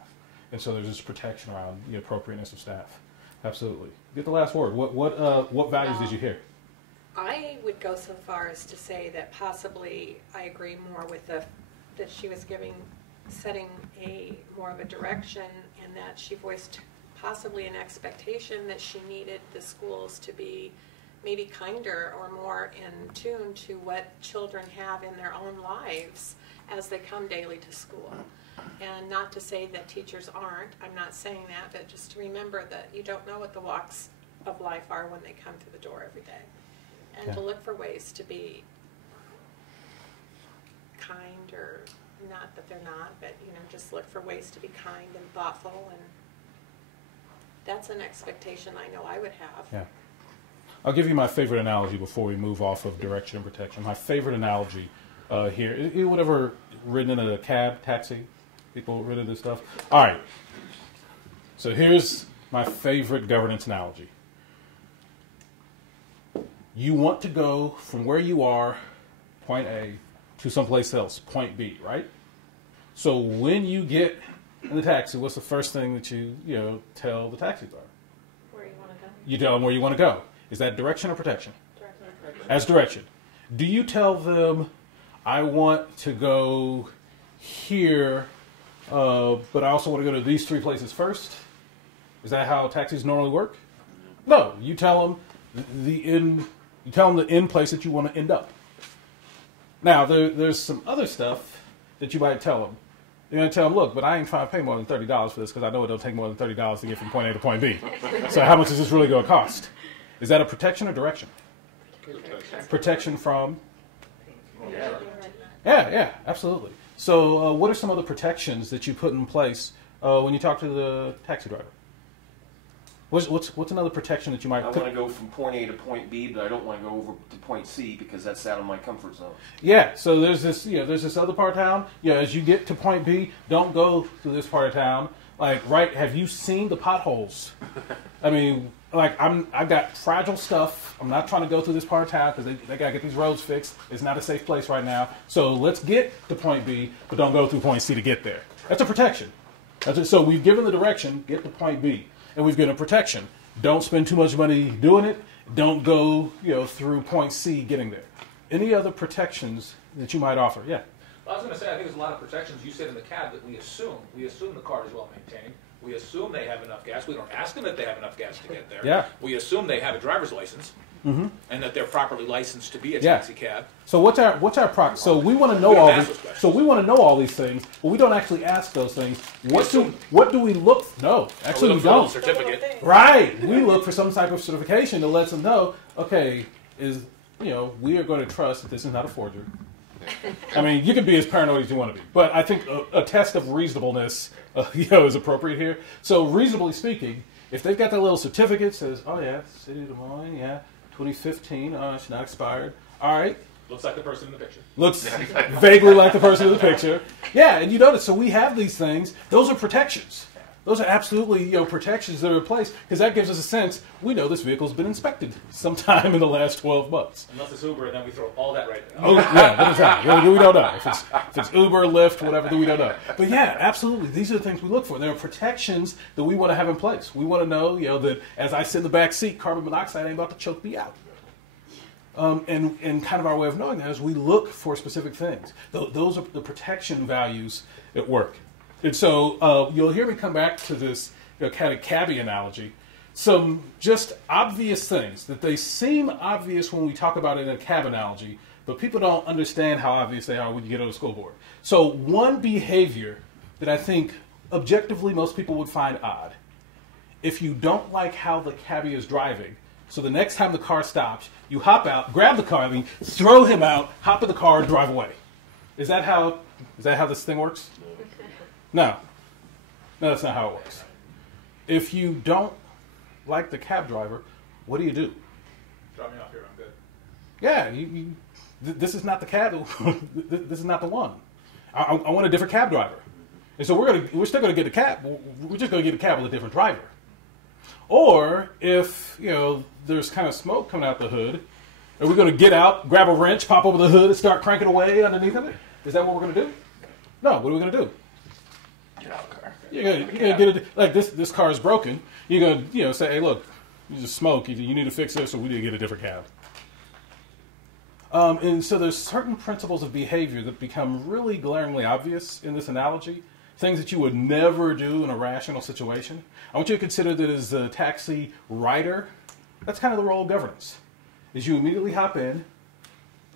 And so there's this protection around the appropriateness of staff. Absolutely. Get the last word. What values did you hear? I would go so far as to say that possibly I agree more with that she was setting more of a direction, and that she voiced possibly an expectation that she needed the schools to be maybe kinder or more in tune to what children have in their own lives as they come daily to school. And not to say that teachers aren't, I'm not saying that, but just to remember that you don't know what the walks of life are when they come through the door every day. And to look for ways to be kind, or not that they're not, but just look for ways to be kind and thoughtful, and that's an expectation I know I would have. Yeah. I'll give you my favorite analogy before we move off of direction and protection. My favorite analogy here, whatever ridden in a cab, taxi, people ridden this stuff. All right. So here's my favorite governance analogy. You want to go from where you are, point A, to someplace else, point B, right? So when you get in the taxi, what's the first thing that you tell the taxi driver? Where you want to go. You tell them where you want to go. Is that direction or protection? Direction. As direction. Do you tell them, I want to go here, but I also want to go to these 3 places first? Is that how taxis normally work? No. You tell them the end place that you want to end up. Now, there's some other stuff that you might tell them. You're going to tell them, look, but I ain't trying to pay more than $30 for this because I know it don't take more than $30 to get from point A to point B. So how much is this really going to cost? Is that a protection or direction? Protection from? Yeah, absolutely. So what are some of the protections that you put in place when you talk to the taxi driver? What's another protection that you might put? I want to go from point A to point B, but I don't want to go over to point C because that's out of my comfort zone. Yeah, so there's this other part of town. As you get to point B, don't go to this part of town. Have you seen the potholes? I mean, I've got fragile stuff. I'm not trying to go through this part of town because they got to get these roads fixed. It's not a safe place right now. So let's get to point B, but don't go through point C to get there. That's a protection. So we've given the direction, get to point B. And we've given a protection. Don't spend too much money doing it. Don't go, through point C getting there. Any other protections that you might offer? Yeah. Well, I was going to say, I think there's a lot of protections. You said in the cab that we assume the car is well maintained. We assume they have enough gas. We don't ask them if they have enough gas to get there. Yeah. We assume they have a driver's license. Mm-hmm. And that they're properly licensed to be a taxi cab. So what's our So we want to know all these. So we want to know all these things, but we don't actually ask those things. What do we look? No, actually we don't. Certificate. Right. We look for some type of certification that lets them know. Okay, we are going to trust that this is not a forgery. I mean, you can be as paranoid as you want to be, but I think a test of reasonableness, is appropriate here. So reasonably speaking, if they've got that little certificate that says, oh yeah, City of Des Moines, yeah. 2015, it's not expired. All right. Looks like the person in the picture. Looks vaguely like the person in the picture. Yeah, and you notice, so we have these things. Those are protections. Those are absolutely protections that are in place because that gives us a sense, we know this vehicle's been inspected sometime in the last 12 months. Unless it's Uber, and then we throw all that right there. Oh, yeah, exactly. We don't know. If it's Uber, Lyft, whatever, then we don't know. But yeah, absolutely. These are the things we look for. There are protections that we want to have in place. We want to know, that as I sit in the back seat, carbon monoxide ain't about to choke me out. And kind of our way of knowing that is we look for specific things. Those are the protection values at work. And so you'll hear me come back to this kind of cabbie analogy. Some just obvious things that they seem obvious when we talk about it in a cab analogy, but people don't understand how obvious they are when you get on the school board. So one behavior that I think objectively most people would find odd, if you don't like how the cabbie is driving, so the next time the car stops, you hop out, grab the car, throw him out, hop in the car, and drive away. Is that how this thing works? No, that's not how it works. If you don't like the cab driver, what do? Drop me off here, I'm good. Yeah, this is not the cab. This is not the one. I want a different cab driver. And so we're still going to get a cab. We're just going to get a cab with a different driver. Or if there's kind of smoke coming out the hood, are we going to get out, grab a wrench, pop over the hood, and start cranking away underneath of it? Is that what we're going to do? No. What are we going to do? Get out of the car. You're gonna get it like this car is broken. You're gonna say, hey, look, you just smoke. You need to fix this, or we need to get a different cab. And so there's certain principles of behavior that become really glaringly obvious in this analogy, things that you would never do in a rational situation. I want you to consider that as the taxi rider, that's kind of the role of governance. Is you immediately hop in,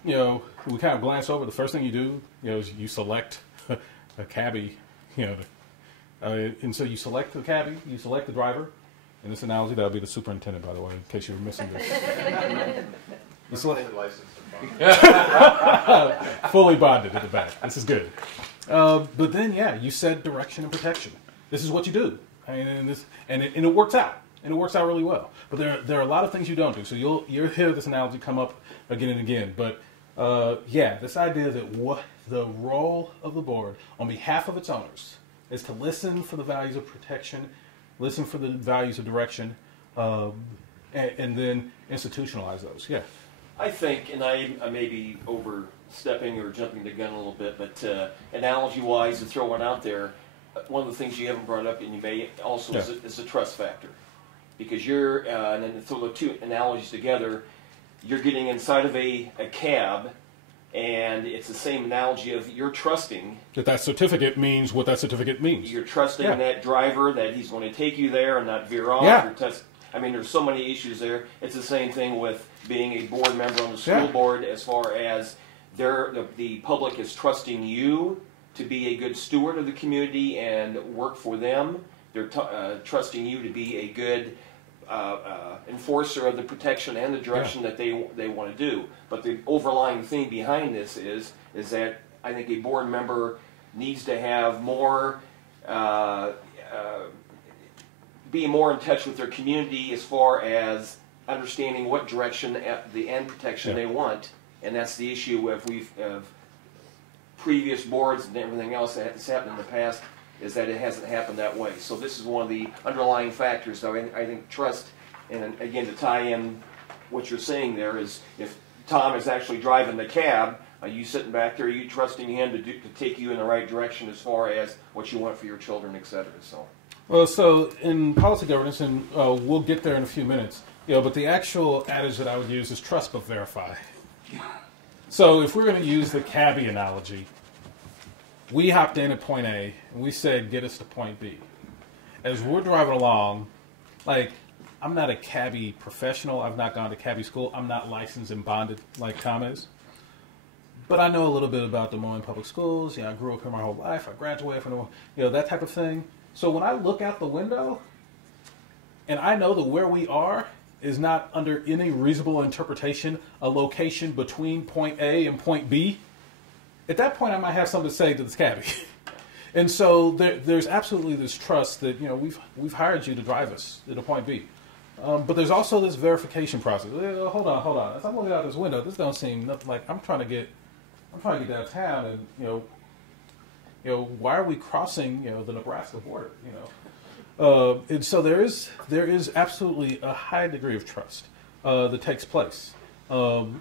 we kind of glance over, the first thing you do, is you select a cabbie, and so you select the cabbie, you select the driver. In this analogy, that would be the superintendent, by the way, in case you were missing this. You select fully bonded at the back. This is good. But then, you set direction and protection. This is what you do, and it works out. And it works out really well. But there are a lot of things you don't do. So you'll hear this analogy come up again and again. But this idea that what the role of the board on behalf of its owners is to listen for the values of protection, listen for the values of direction, and then institutionalize those. Yeah. I think, and I may be overstepping or jumping the gun a little bit, but analogy-wise, to throw one out there, one of the things you haven't brought up, and you may also, is the trust factor. Because and then to throw the two analogies together, you're getting inside of a cab, and it's the same analogy of you're trusting. That certificate means what that certificate means. You're trusting that driver that he's going to take you there and not veer off. Yeah. There's so many issues there. It's the same thing with being a board member on the school board, as far as the public is trusting you to be a good steward of the community and work for them. They're trusting you to be a good enforcer of the protection and the direction that they want to do. But the overlying thing behind this is that I think a board member needs to have more, be more in touch with their community as far as understanding what direction and protection they want. And that's the issue of previous boards and everything else that's happened in the past, is that it hasn't happened that way. So this is one of the underlying factors. So I think trust, and again, to tie in what you're saying there, is if Tom is actually driving the cab, are you sitting back there, are you trusting him to take you in the right direction as far as what you want for your children, et cetera? So in policy governance, and we'll get there in a few minutes, but the actual adage that I would use is trust but verify. So if we're going to use the cabbie analogy, we hopped in at point A, and we said, get us to point B. As we're driving along, I'm not a cabbie professional. I've not gone to cabbie school. I'm not licensed and bonded like Tom is. But I know a little bit about Des Moines Public Schools. I grew up here my whole life. I graduated from, that type of thing. So when I look out the window, and I know that where we are is not under any reasonable interpretation a location between point A and point B, at that point, I might have something to say to this cabbie. And so there's absolutely this trust that, we've hired you to drive us to point B. But there's also this verification process. Hold on. As I'm looking out this window, this don't seem nothing like I'm trying to get downtown, and why are we crossing the Nebraska border? And so there is absolutely a high degree of trust that takes place. Though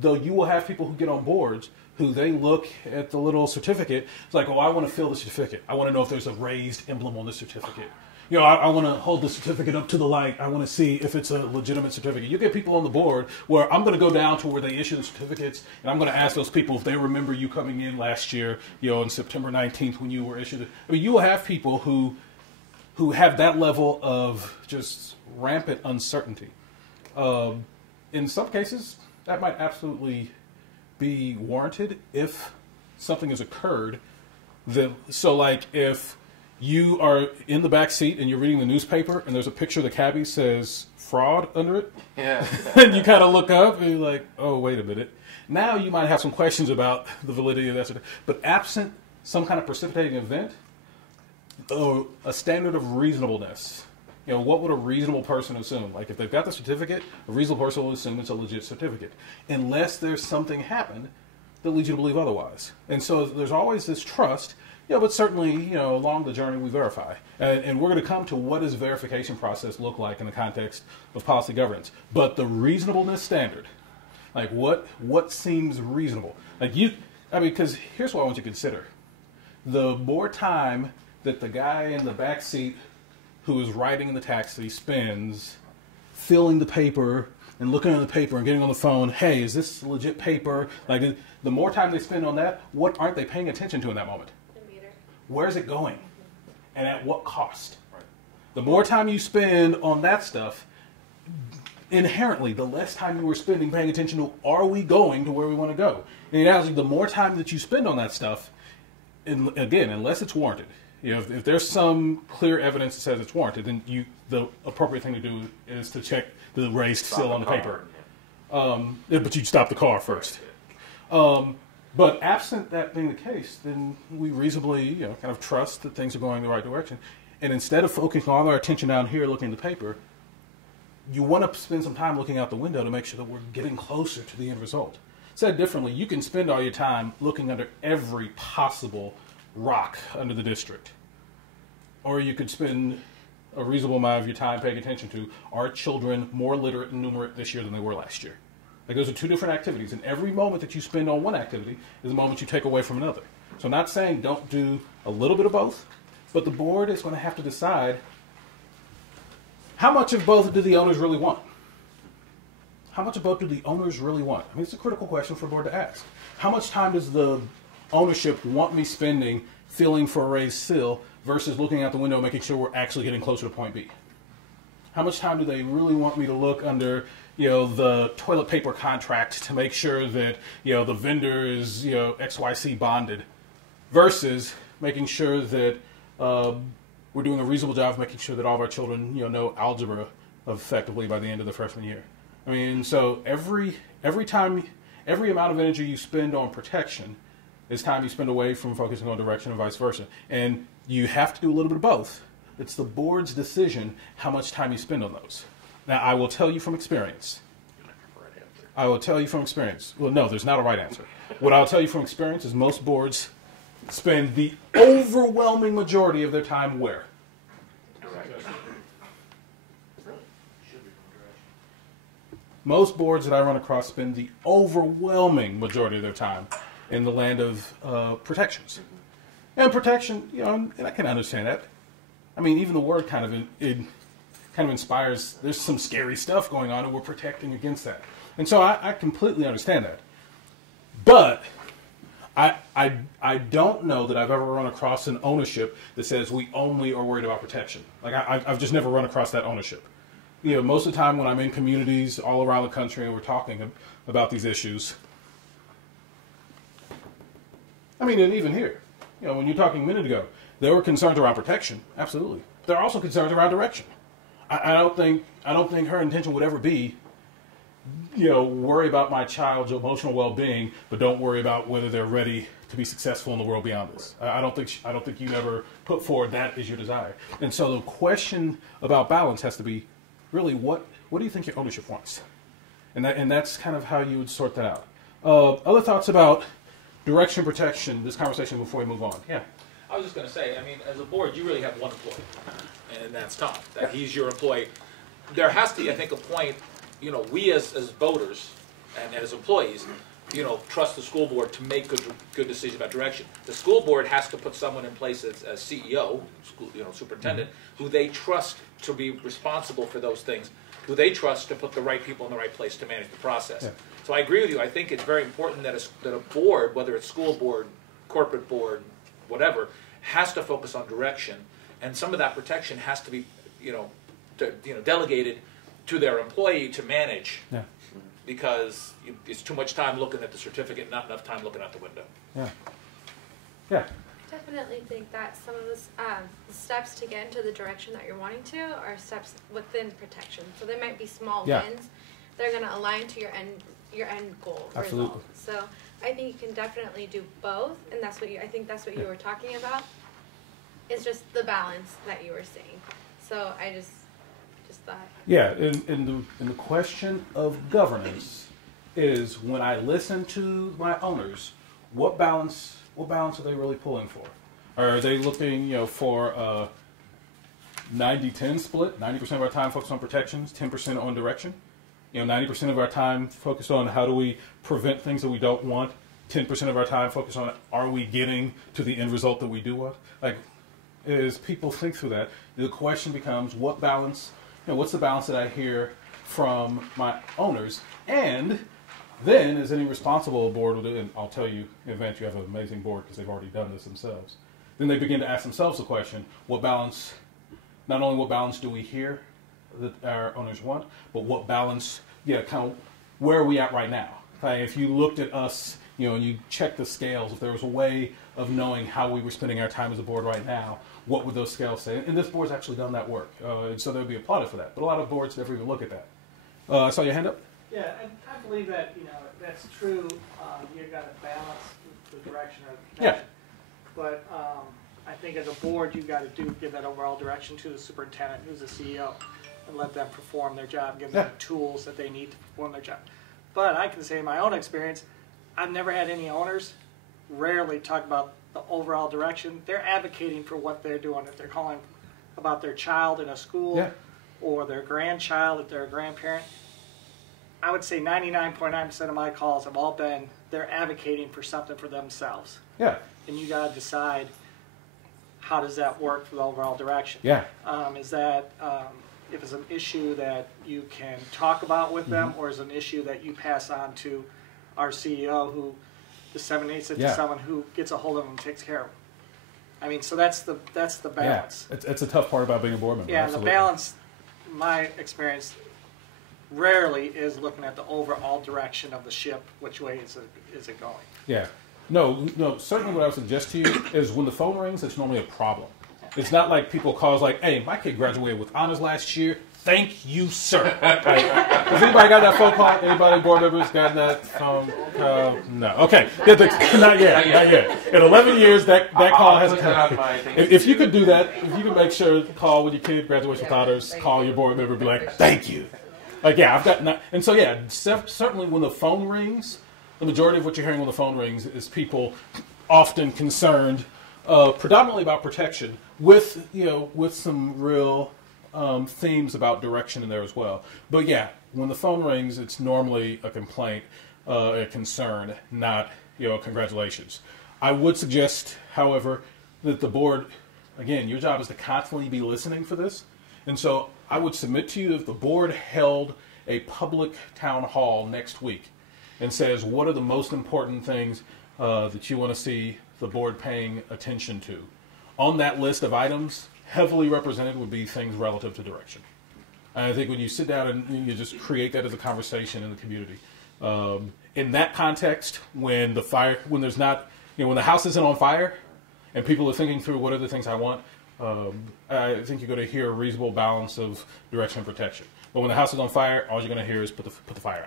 you will have people who get on boards who they look at the little certificate. It's like, I want to fill the certificate. I want to know if there's a raised emblem on the certificate. I want to hold the certificate up to the light. I want to see if it's a legitimate certificate. You get people on the board where I'm going to go down to where they issue the certificates, and I'm going to ask those people if they remember you coming in last year, on September 19th when you were issued. You will have people who have that level of just rampant uncertainty. In some cases, that might absolutely be warranted if something has occurred. If you are in the back seat and you're reading the newspaper and there's a picture of the cabbie says fraud under it, and you kind of look up and you're like, oh, wait a minute. Now you might have some questions about the validity of that certificate. But absent some kind of precipitating event, a standard of reasonableness, what would a reasonable person assume? If they've got the certificate, a reasonable person will assume it's a legit certificate, unless there's something happened that leads you to believe otherwise. And so there's always this trust. But certainly, along the journey we verify. And we're going to come to what does verification process look like in the context of policy governance. But the reasonableness standard, what seems reasonable? Because here's what I want you to consider. The more time that the guy in the back seat who is riding in the taxi spends filling the paper and looking at the paper and getting on the phone, hey, is this legit paper? Like, the more time they spend on that, what aren't they paying attention to in that moment? The meter. Where's it going? And at what cost? The more time you spend on that stuff, inherently, the less time you were spending paying attention to, are we going to where we want to go? And actually, the more time that you spend on that stuff, and again, unless it's warranted, if there's some clear evidence that says it's warranted, then the appropriate thing to do is to check the raised seal on the paper. But you'd stop the car first. But absent that being the case, then we reasonably, kind of trust that things are going in the right direction. And instead of focusing all our attention down here looking at the paper, you want to spend some time looking out the window to make sure that we're getting closer to the end result. Said differently, you can spend all your time looking under every possible rock under the district. Or you could spend a reasonable amount of your time paying attention to, are children more literate and numerate this year than they were last year? Like, those are two different activities, and every moment that you spend on one activity is a moment you take away from another. So I'm not saying don't do a little bit of both, but the board is going to have to decide how much of both do the owners really want? How much of both do the owners really want? I mean, it's a critical question for the board to ask. How much time does the ownership want me spending feeling for a raised seal versus looking out the window and making sure we're actually getting closer to point B? How much time do they really want me to look under, the toilet paper contract to make sure that, the vendor is, XYC bonded versus making sure that we're doing a reasonable job of making sure that all of our children, know algebra effectively by the end of the freshman year. I mean, so every amount of energy you spend on protection is time you spend away from focusing on direction and vice versa. And you have to do a little bit of both. It's the board's decision how much time you spend on those. Now, I will tell you from experience. Well, no, there's not a right answer. What I'll tell you from experience is most boards spend the overwhelming majority of their time where? Most boards that I run across spend the overwhelming majority of their time in the land of protections. And protection, and I can understand that. I mean, even the word kind of inspires, there's some scary stuff going on and we're protecting against that. And so I completely understand that. But I don't know that I've ever run across an ownership that says we only are worried about protection. Like, I've just never run across that ownership. Most of the time when I'm in communities all around the country and we're talking about these issues, I mean, and even here, when you're talking a minute ago, there were concerns around protection, absolutely. There are also concerns around direction. I don't think her intention would ever be, worry about my child's emotional well-being, but don't worry about whether they're ready to be successful in the world beyond this. I don't think you ever put forward that as your desire. And so the question about balance has to be, really, what do you think your ownership wants? And that's kind of how you would sort that out. Other thoughts about direction protection, this conversation before we move on? Yeah. I was just going to say, I mean, as a board, you really have one employee, and that's Tom. That he's your employee. There has to be, I think, a point, we as voters and as employees, trust the school board to make good decisions about direction. The school board has to put someone in place as CEO, school, superintendent, who they trust to be responsible for those things, who they trust to put the right people in the right place to manage the process. Yeah. So I agree with you. I think it's very important that a board, whether it's school board, corporate board, whatever, has to focus on direction, and some of that protection has to be, delegated to their employee to manage. Yeah. Because it's too much time looking at the certificate, not enough time looking out the window. Yeah. Yeah. I definitely think that some of the steps to get into the direction that you're wanting to are steps within protection. So they might be small wins. They're going to align to your end goal result. So I think you can definitely do both, and I think that's what you were talking about. It's just the balance that you were saying. So I just thought. Yeah, and the question of governance is, when I listen to my owners, what balance are they really pulling for? Are they looking, for a 90-10 split? 90% of our time focused on protections, 10% on direction. 90% of our time focused on how do we prevent things that we don't want. 10% of our time focused on, are we getting to the end result that we do want? Like, as people think through that, the question becomes, what balance? What's the balance that I hear from my owners. And then, as any responsible board would do, and I'll tell you in advance, you have an amazing board because they've already done this themselves. Then they begin to ask themselves the question, what balance, not only what balance do we hear that our owners want, but what balance, kind of where are we at right now? If you looked at us, and you check the scales, if there was a way of knowing how we were spending our time as a board right now, what would those scales say? And this board's actually done that work, and so they'll be applauded for that. But a lot of boards never even look at that. I saw your hand up? Yeah, I believe that, that's true. You've got to balance the direction of the Yeah. But I think as a board, you've got to give that overall direction to the superintendent, who's the CEO, and let them perform their job, give them the tools that they need to perform their job. But I can say in my own experience, I've never had any owners rarely talk about the overall direction. They're advocating for what they're doing. If they're calling about their child in a school or their grandchild, if they're a grandparent, I would say 99.9% of my calls have all been they're advocating for something for themselves. Yeah. And you got to decide how does that work for the overall direction. Yeah. Is that if it's an issue that you can talk about with them, or is it an issue that you pass on to our CEO who disseminates it to someone who gets a hold of them and takes care of them? I mean, so that's the balance. Yeah. It's a tough part about being a board member. Yeah, absolutely. The balance, my experience, rarely is looking at the overall direction of the ship. Which way is it going? Yeah. No, certainly what I would suggest to you is when the phone rings, it's normally a problem. It's not like people call like, hey, my kid graduated with honors last year. Thank you, sir. Has anybody got that phone call? Anybody, board members, got that phone call? No. Okay. Not yet. In 11 years, that call hasn't come. If you could do that, if you could make sure to call when your kid graduates with honors, call your board member and be like, thank you. I've got, and so certainly when the phone rings, the majority of what you're hearing when the phone rings is people often concerned, predominantly about protection, with some real themes about direction in there as well. But when the phone rings, it's normally a complaint, a concern, not congratulations. I would suggest, however, that the board, again, your job is to constantly be listening for this, and so I would submit to you if the board held a public town hall next week and says, what are the most important things that you want to see the board paying attention to? On that list of items, heavily represented would be things relative to direction. And I think when you sit down and you just create that as a conversation in the community, in that context, when there's not, when the house isn't on fire and people are thinking through what are the things I want, I think you're going to hear a reasonable balance of direction and protection. But when the house is on fire, all you're going to hear is put the fire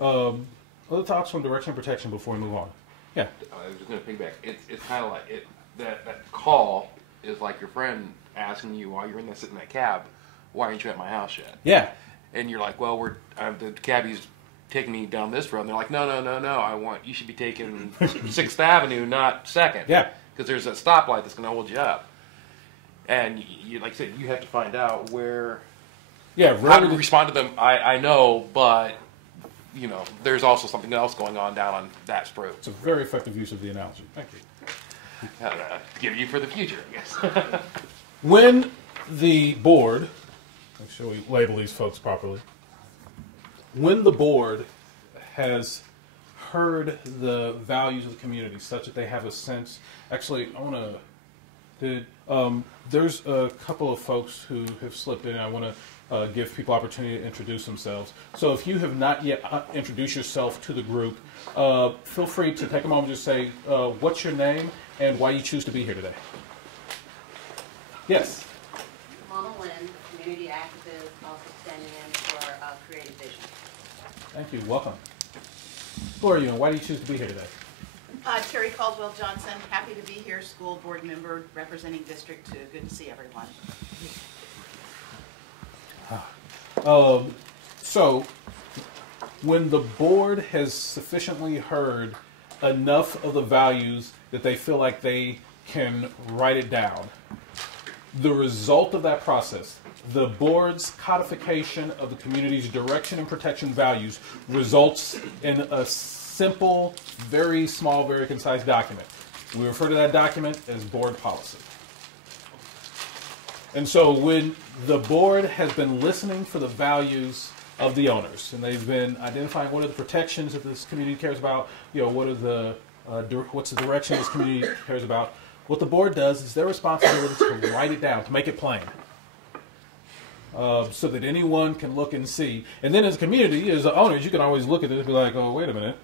out. Other thoughts on direction and protection before we move on? Yeah. I was just going to piggyback. It's kind of like that call is like your friend asking you while you're sitting in that cab, why aren't you at my house yet? Yeah. And you're like, well, the cabbie's taking me down this road. And they're like, no, you should be taking 6th Avenue, not 2nd. Yeah. Because there's a stoplight that's going to hold you up. And you, like I said, you have to find out how to respond to them. I know, but there's also something else going on down on that road. It's a very effective use of the analogy. Thank you. Give you for the future, I guess. When the board, make sure we label these folks properly. When the board has heard the values of the community such that they have a sense, actually, there's a couple of folks who have slipped in. I want to give people opportunity to introduce themselves. So if you have not yet introduced yourself to the group, feel free to take a moment to just say what's your name and why you choose to be here today. Yes? Mama Lynn, community activist, also standing in for Creative Vision. Thank you. Welcome. Who are you and why do you choose to be here today? Terry Caldwell Johnson, happy to be here, school board member representing District 2. Good to see everyone. So, when the board has sufficiently heard enough of the values that they feel like they can write it down, the result of that process, the board's codification of the community's direction and protection values, results in a simple, very small, very concise document. We refer to that document as board policy. And so when the board has been listening for the values of the owners, and they've been identifying what are the protections that this community cares about, what are the what's the direction this community cares about. What the board does is their responsibility to write it down, to make it plain, so that anyone can look and see. And then as a community, as the owners, you can always look at it and be like, oh, wait a minute.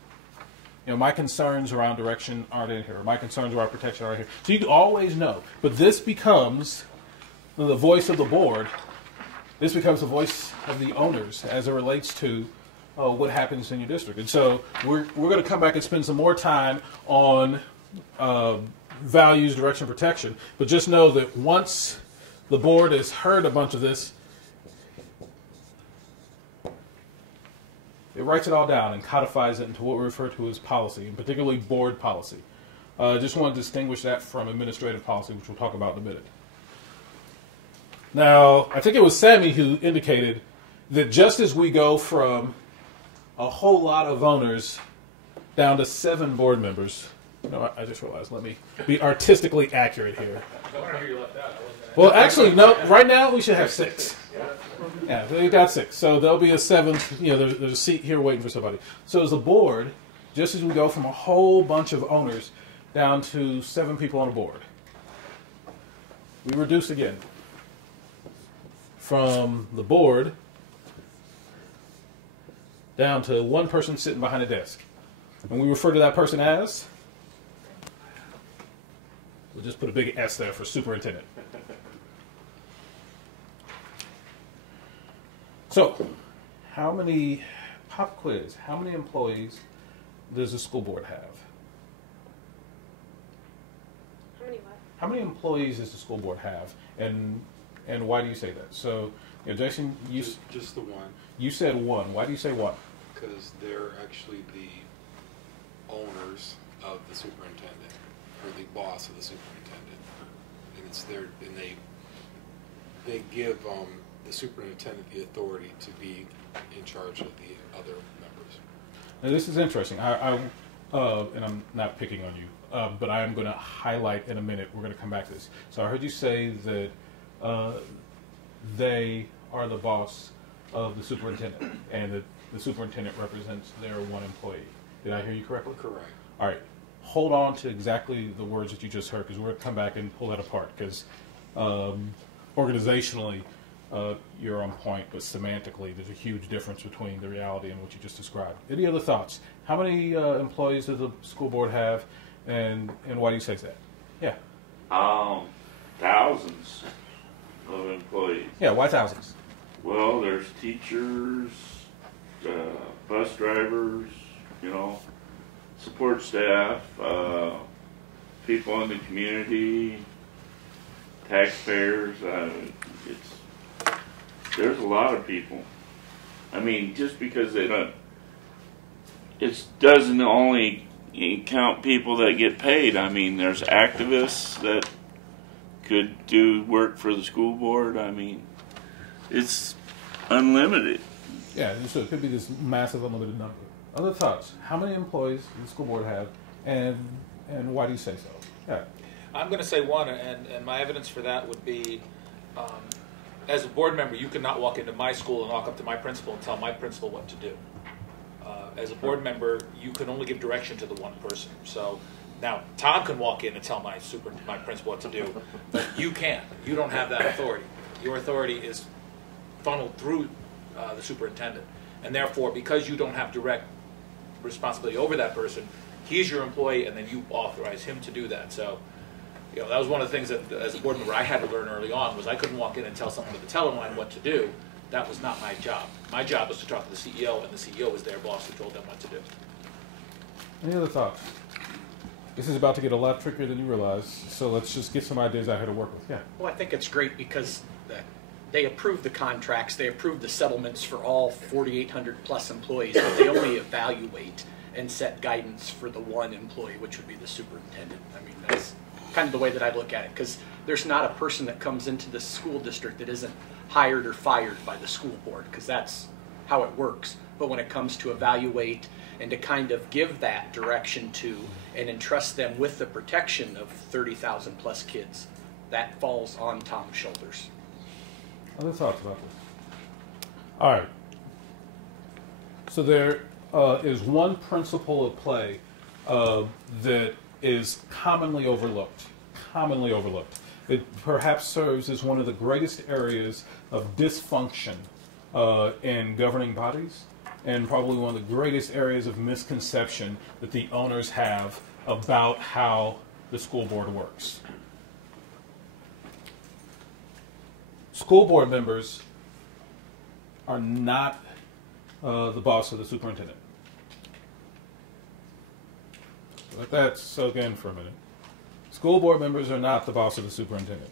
My concerns around direction aren't in here. My concerns around protection aren't here. So you can always know. But this becomes the voice of the board. This becomes the voice of the owners as it relates to what happens in your district. And so we're going to come back and spend some more time on values, direction, protection. But just know that once the board has heard a bunch of this, it writes it all down and codifies it into what we refer to as policy, and particularly board policy. I just want to distinguish that from administrative policy, which we'll talk about in a minute. Now, I think it was Sammy who indicated that just as we go from a whole lot of owners down to 7 board members, I just realized, let me be artistically accurate here. Well, actually, no, right now we should have 6. Yeah, they've got 6. So there'll be a 7th, there's a seat here waiting for somebody. So as a board, just as we go from a whole bunch of owners down to 7 people on a board, we reduce again from the board down to 1 person sitting behind a desk. And we refer to that person as, we'll just put a big S there for superintendent. So, pop quiz, how many employees does the school board have? How many what? How many employees does the school board have? And why do you say that? So, Jason, just the 1. You said 1. Why do you say 1? Because they're actually the owners of the superintendent, or the boss of the superintendent, and it's their, and they give the superintendent the authority to be in charge of the other members. Now this is interesting. And I'm not picking on you, but I am going to highlight in a minute. We're going to come back to this. So I heard you say that they are the boss of the superintendent, and that the superintendent represents their 1 employee. Did I hear you correctly? Correct. All right. Hold on to exactly the words that you just heard, because we're going to come back and pull that apart, because organizationally, you're on point, but semantically, there's a huge difference between the reality and what you just described. Any other thoughts? How many employees does the school board have, and why do you say that? Yeah. Thousands of employees. Yeah, why thousands? Well, there's teachers, bus drivers, support staff, people in the community, taxpayers. There's a lot of people. I mean, just because they don't, it doesn't only count people that get paid. I mean, there's activists that could do work for the school board. I mean, it's unlimited. Yeah, so it could be this massive unlimited number. Other thoughts? How many employees does the school board have, and why do you say so? Yeah. I'm going to say 1, and my evidence for that would be, as a board member, you cannot walk into my school and walk up to my principal and tell my principal what to do. As a board member, you can only give direction to the 1 person. So now Tom can walk in and tell my principal what to do, but you can't. You don't have that authority. Your authority is funneled through the superintendent, and therefore, because you don't have direct responsibility over that person, he's your employee, and then you authorize him to do that. So, that was one of the things that, as a board member, I had to learn early on, was I couldn't walk in and tell someone at the teleline what to do. That was not my job. My job was to talk to the CEO, and the CEO was their boss who told them what to do. Any other thoughts? This is about to get a lot trickier than you realize, so let's just get some ideas out here to work with. Yeah. Well, I think it's great because they approve the contracts, they approve the settlements for all 4,800 plus employees, but they only evaluate and set guidance for the 1 employee, which would be the superintendent. I mean, that's kind of the way that I look at it, because there's not a person that comes into the school district that isn't hired or fired by the school board, because that's how it works. But when it comes to evaluate and to kind of give that direction to and entrust them with the protection of 30,000 plus kids, that falls on Tom's shoulders. Other thoughts about this? All right. So there is one principle at play that is commonly overlooked. Commonly overlooked. It perhaps serves as one of the greatest areas of dysfunction in governing bodies, and probably one of the greatest areas of misconception that the owners have about how the school board works. School board members are not the boss of the superintendent. Let that soak in for a minute. School board members are not the boss of the superintendent.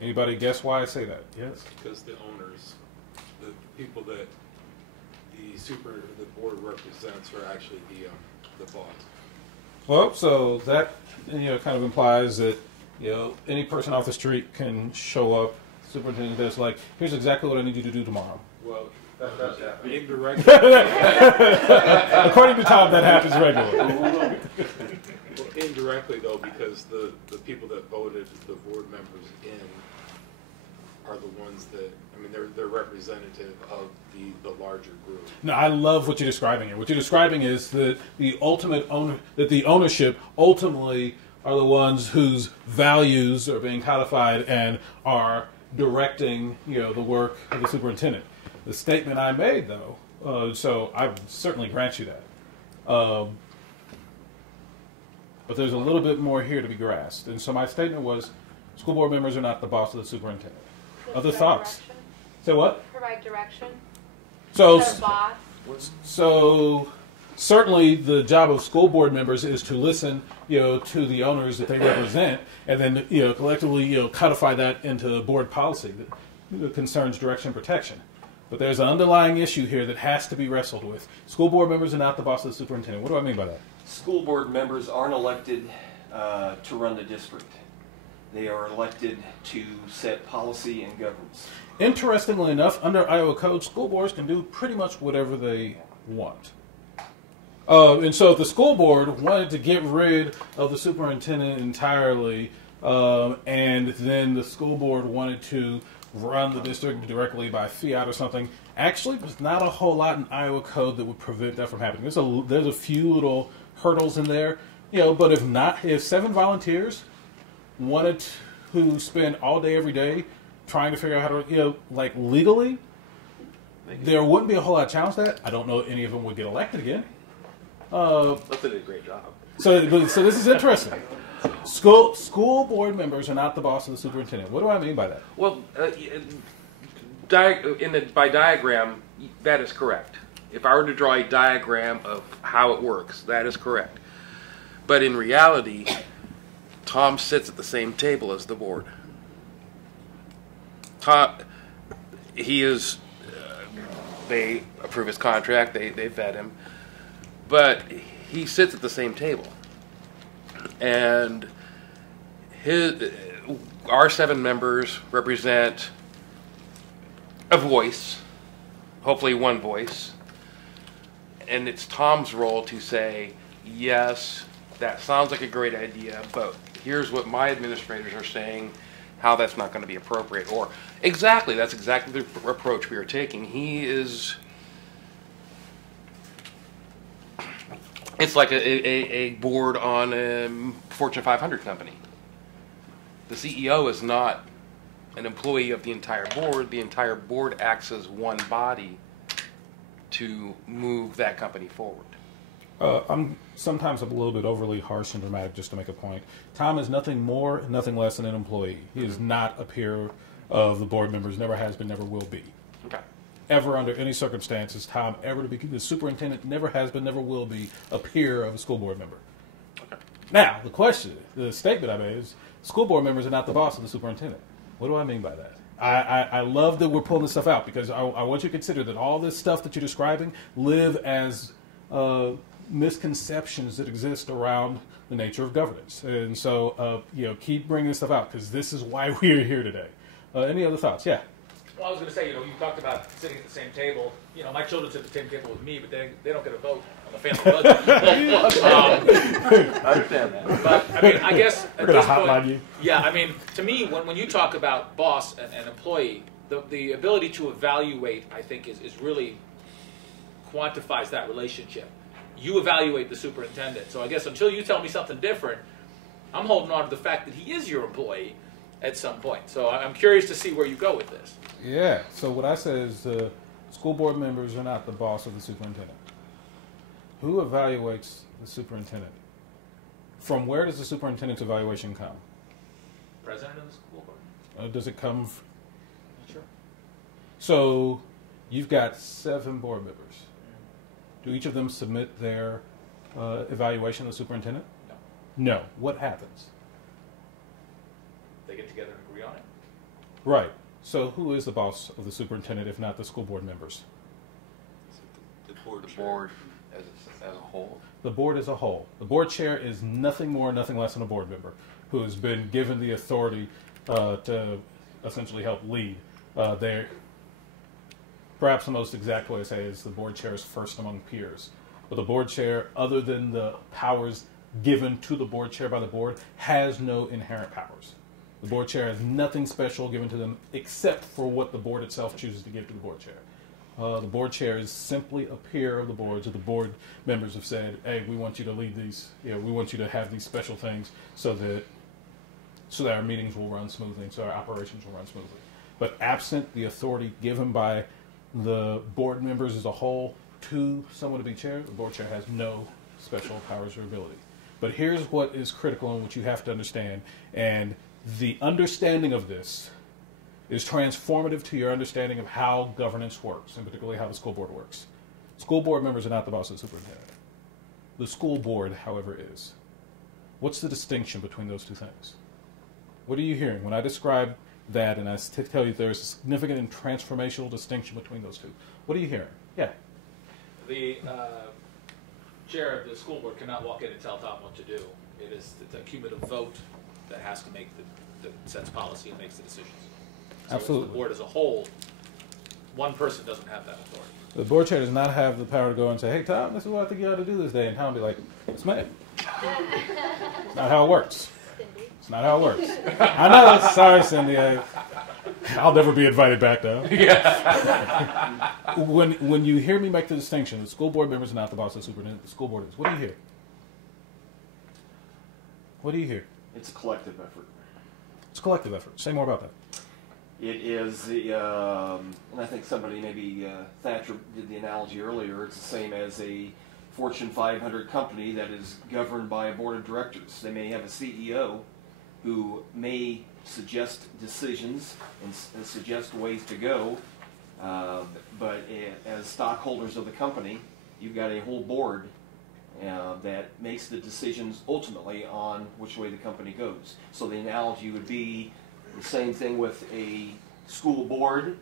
Anybody guess why I say that? Yes? Because the owners, the people that the board represents are actually the boss. Well, so that kind of implies that any person off the street can show up. Superintendent does like, here's exactly what I need you to do tomorrow. Well, that does happen. Indirectly. According to Tom, that happens regularly. Well, indirectly though, because the people that voted the board members in are the ones that, I mean, they're representative of the larger group. No, I love what you're describing here. What you're describing is that the ownership ultimately are the ones whose values are being codified and are directing, the work of the superintendent. The statement I made, though, so I certainly grant you that. But there's a little bit more here to be grasped. And so my statement was, school board members are not the boss of the superintendent. Other thoughts? Direction. Say what? Provide direction. So, Instead of boss. so certainly the job of school board members is to listen, to the owners that they represent, and then, collectively, codify that into board policy that concerns direction and protection. But there's an underlying issue here that has to be wrestled with. School board members are not the boss of the superintendent. What do I mean by that? School board members aren't elected to run the district. They are elected to set policy and governance. Interestingly enough, under Iowa Code, school boards can do pretty much whatever they want. And so if the school board wanted to get rid of the superintendent entirely, and then the school board wanted to run the district directly by fiat or something, actually there's not a whole lot in Iowa Code that would prevent that from happening. There's a few little hurdles in there, but if 7 volunteers wanted to spend all day every day trying to figure out how to, legally, there wouldn't be a whole lot of challenge to that. I don't know if any of them would get elected again. They did a great job. So this is interesting. School board members are not the boss of the superintendent. What do I mean by that? Well, by diagram, that is correct. If I were to draw a diagram of how it works, that is correct. But in reality, Tom sits at the same table as the board. They approve his contract, they vet him, but he sits at the same table. And our 7 members represent a voice, hopefully one voice, and it's Tom's role to say, yes, that sounds like a great idea, but here's what my administrators are saying, how that's not going to be appropriate. Or that's exactly the approach we are taking. It's like a board on a Fortune 500 company. The CEO is not an employee of the entire board. The entire board acts as one body to move that company forward. I'm sometimes a little bit overly harsh and dramatic just to make a point. Tom is nothing more, nothing less than an employee. He is not a peer of the board members, never has been, never will be. Okay. Ever under any circumstances, Tom ever to be the superintendent never has been, never will be a peer of a school board member. Okay. Now, the statement I made is school board members are not the boss of the superintendent. What do I mean by that? I love that we're pulling this stuff out because I want you to consider that all this stuff that you're describing live as misconceptions that exist around the nature of governance. And so, keep bringing this stuff out because this is why we're here today. Any other thoughts? Yeah. Well, I was going to say, you talked about sitting at the same table. My children sit at the same table with me, but they don't get a vote the family budget. I understand that. But I mean, I guess at We're gonna this hotline point, you. yeah, I mean, to me, when you talk about boss and employee, the ability to evaluate, I think, is really quantifies that relationship. You evaluate the superintendent. So I guess until you tell me something different, I'm holding on to the fact that he is your employee at some point. So I'm curious to see where you go with this. Yeah. So what I said is school board members are not the boss of the superintendent. Who evaluates the superintendent? From where does the superintendent's evaluation come? President of the school board? Does it come? Sure. So you've got 7 board members. Do each of them submit their evaluation to the superintendent? No. No. What happens? They get together and agree on it? Right. So who is the boss of the superintendent if not the school board members? The board. The board as a whole. The board as a whole. The board chair is nothing more, nothing less than a board member who has been given the authority to essentially help lead. Perhaps the most exact way to say it is the board chair is first among peers. But the board chair, other than the powers given to the board chair by the board, has no inherent powers. The board chair has nothing special given to them except for what the board itself chooses to give to the board chair. The board chair is simply a peer of the board. So the board members have said, hey, we want you to lead these, we want you to have these special things so that our meetings will run smoothly and so our operations will run smoothly. But absent the authority given by the board members as a whole to someone to be chair, the board chair has no special powers or ability. But here's what is critical and what you have to understand, and the understanding of this is transformative to your understanding of how governance works, and particularly how the school board works. School board members are not the boss of the superintendent. The school board, however, is. What's the distinction between those two things? What are you hearing when I describe that and I tell you there's a significant and transformational distinction between those two? What are you hearing? Yeah. The chair of the school board cannot walk in and tell Tom what to do. It is the cumulative vote that has to make that sets policy and makes the decisions. So Absolutely. As the board as a whole, one person doesn't have that authority. The board chair does not have the power to go and say, hey, Tom, this is what I think you ought to do this day. And Tom will be like, yes, ma'am. It's not how it works. It's not how it works. I know. Sorry, Cindy. I'll never be invited back, though. Yeah. When you hear me make the distinction, the school board members are not the boss of the superintendent. The school board is. What do you hear? What do you hear? It's a collective effort. It's a collective effort. Say more about that. It is, and I think somebody, maybe Thatcher did the analogy earlier, it's the same as a Fortune 500 company that is governed by a board of directors. They may have a CEO who may suggest decisions and suggest ways to go, but as stockholders of the company, you've got a whole board that makes the decisions ultimately on which way the company goes. So the analogy would be the same thing with a school board,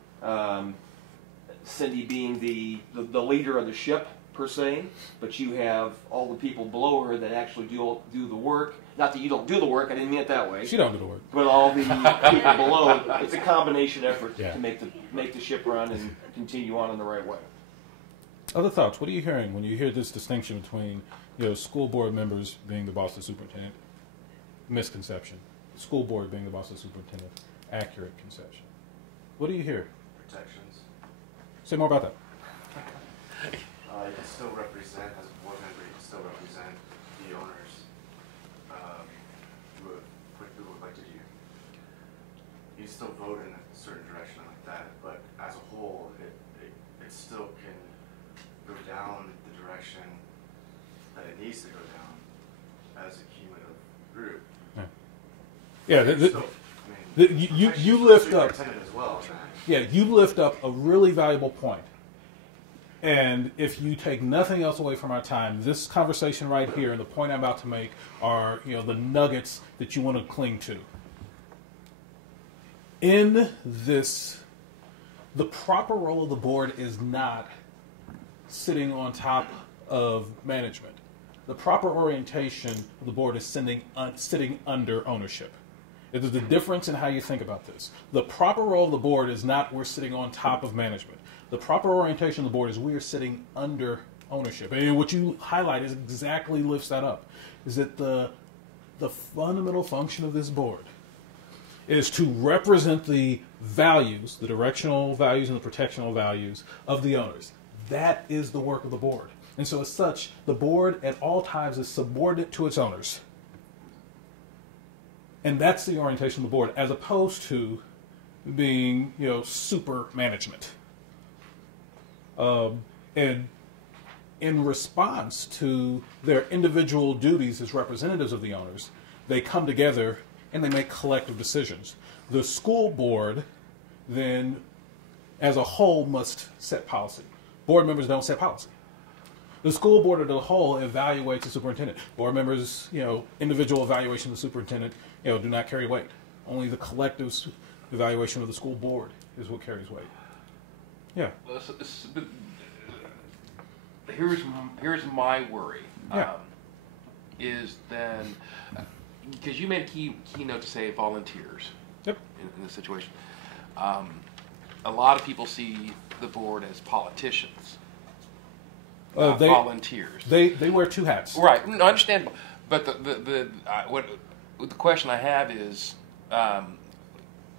Cindy being the leader of the ship, per se, but you have all the people below her that actually do the work. Not that you don't do the work, I didn't mean it that way. She don't do the work. But all the people below, it's a combination effort Yeah. to make the ship run and continue on in the right way. Other thoughts? What are you hearing when you hear this distinction between school board members being the boss of the superintendent? Misconception. School board being the boss of the superintendent. Accurate conception. What do you hear? Protections. Say more about that. You can still represent, as a board member, you can still represent the owners what people would like to do. You can still vote in a certain direction like that, but as a whole, it still can go down the direction that it needs to go down as a cumulative group. Yeah, you lift up. As well. Yeah, you lift up a really valuable point. And if you take nothing else away from our time, this conversation right here and the point I'm about to make are, the nuggets that you want to cling to. In this, the proper role of the board is not sitting on top of management. The proper orientation of the board is sitting under ownership. There's a difference in how you think about this. The proper role of the board is not we're sitting on top of management. The proper orientation of the board is we are sitting under ownership. And what you highlight is exactly lifts that up. Is that the fundamental function of this board is to represent the values, the directional values and the protectional values of the owners. That is the work of the board. And so as such, the board at all times is subordinate to its owners. And that's the orientation of the board, as opposed to being, super management. And in response to their individual duties as representatives of the owners, they come together and they make collective decisions. The school board then, as a whole, must set policy. Board members don't set policy. The school board as a whole evaluates the superintendent. Board members, individual evaluation of the superintendent, do not carry weight. Only the collective evaluation of the school board is what carries weight. Yeah. Here's my worry. Is then, because you made a keynote to say volunteers. Yep. In this situation, a lot of people see the board as politicians. Volunteers. They wear two hats. Right. No, understandable. But the question I have is,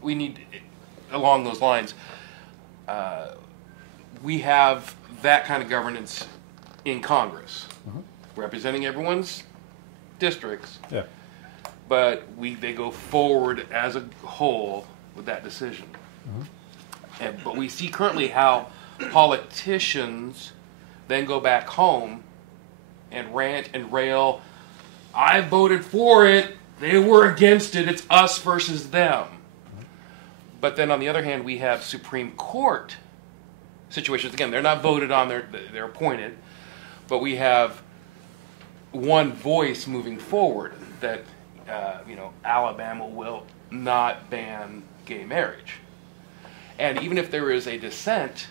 we need, along those lines, we have that kind of governance in Congress, representing everyone's districts. Yeah. But they go forward as a whole with that decision. But we see currently how politicians then go back home and rant and rail. I voted for it. They were against it. It's us versus them. But then on the other hand, we have Supreme Court situations. Again, they're not voted on. They're appointed. But we have one voice moving forward that, Alabama will not ban gay marriage. And even if there is a dissent,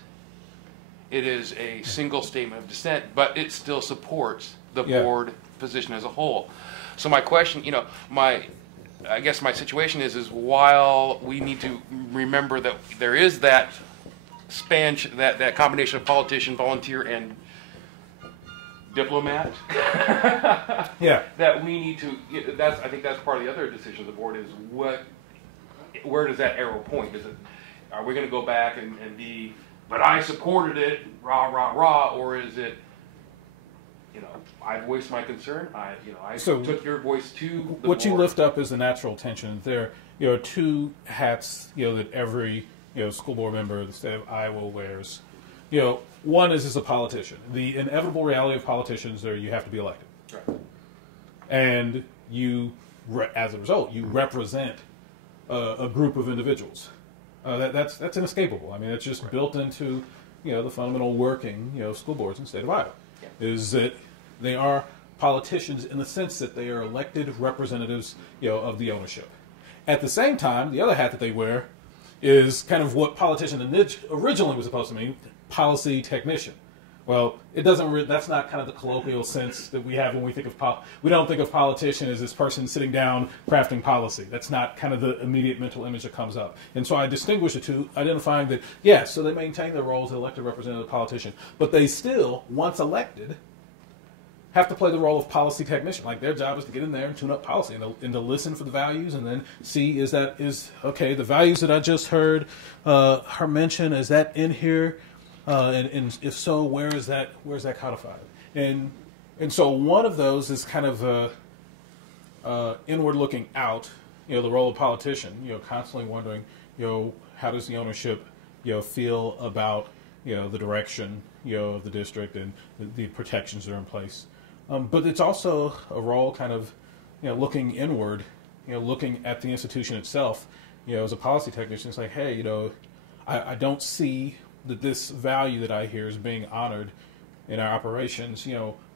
it is a single statement of dissent, but it still supports the board position as a whole. So my question, I guess my situation is while we need to remember that there is that span, that combination of politician, volunteer, and diplomat. That we need to. I think that's part of the other decision of the board is where does that arrow point? Are we going to go back and be? But I supported it, rah rah rah, or is it? I voiced my concern. I took your voice to the what board. you lift up is the natural tension. There, are two hats, that every school board member of the state of Iowa wears. One is as a politician. The inevitable reality of politicians are you have to be elected. Right. And you, as a result, you represent a group of individuals. That's inescapable. I mean, it's just built into the fundamental working of school boards in the state of Iowa. Is that they are politicians in the sense that they are elected representatives of the ownership. At the same time, the other hat that they wear is kind of what politician originally was supposed to mean, policy technician. Well, it doesn't. That's not kind of the colloquial sense that we have when we think of we don't think of politician as this person sitting down crafting policy. That's not kind of the immediate mental image that comes up. And so I distinguish the two, identifying that so they maintain their roles as elected representative politician, but they still, once elected, have to play the role of policy technician. Like their job is to get in there and tune up policy and to listen for the values and then see is the values that I just heard her mention, is that in here? And if so, where's that codified? And so one of those is kind of inward looking out, the role of politician, constantly wondering, how does the ownership, feel about, the direction, of the district and the protections that are in place. But it's also a role kind of, looking inward, looking at the institution itself, as a policy technician. It's like, hey, I don't see that this value that I hear is being honored in our operations.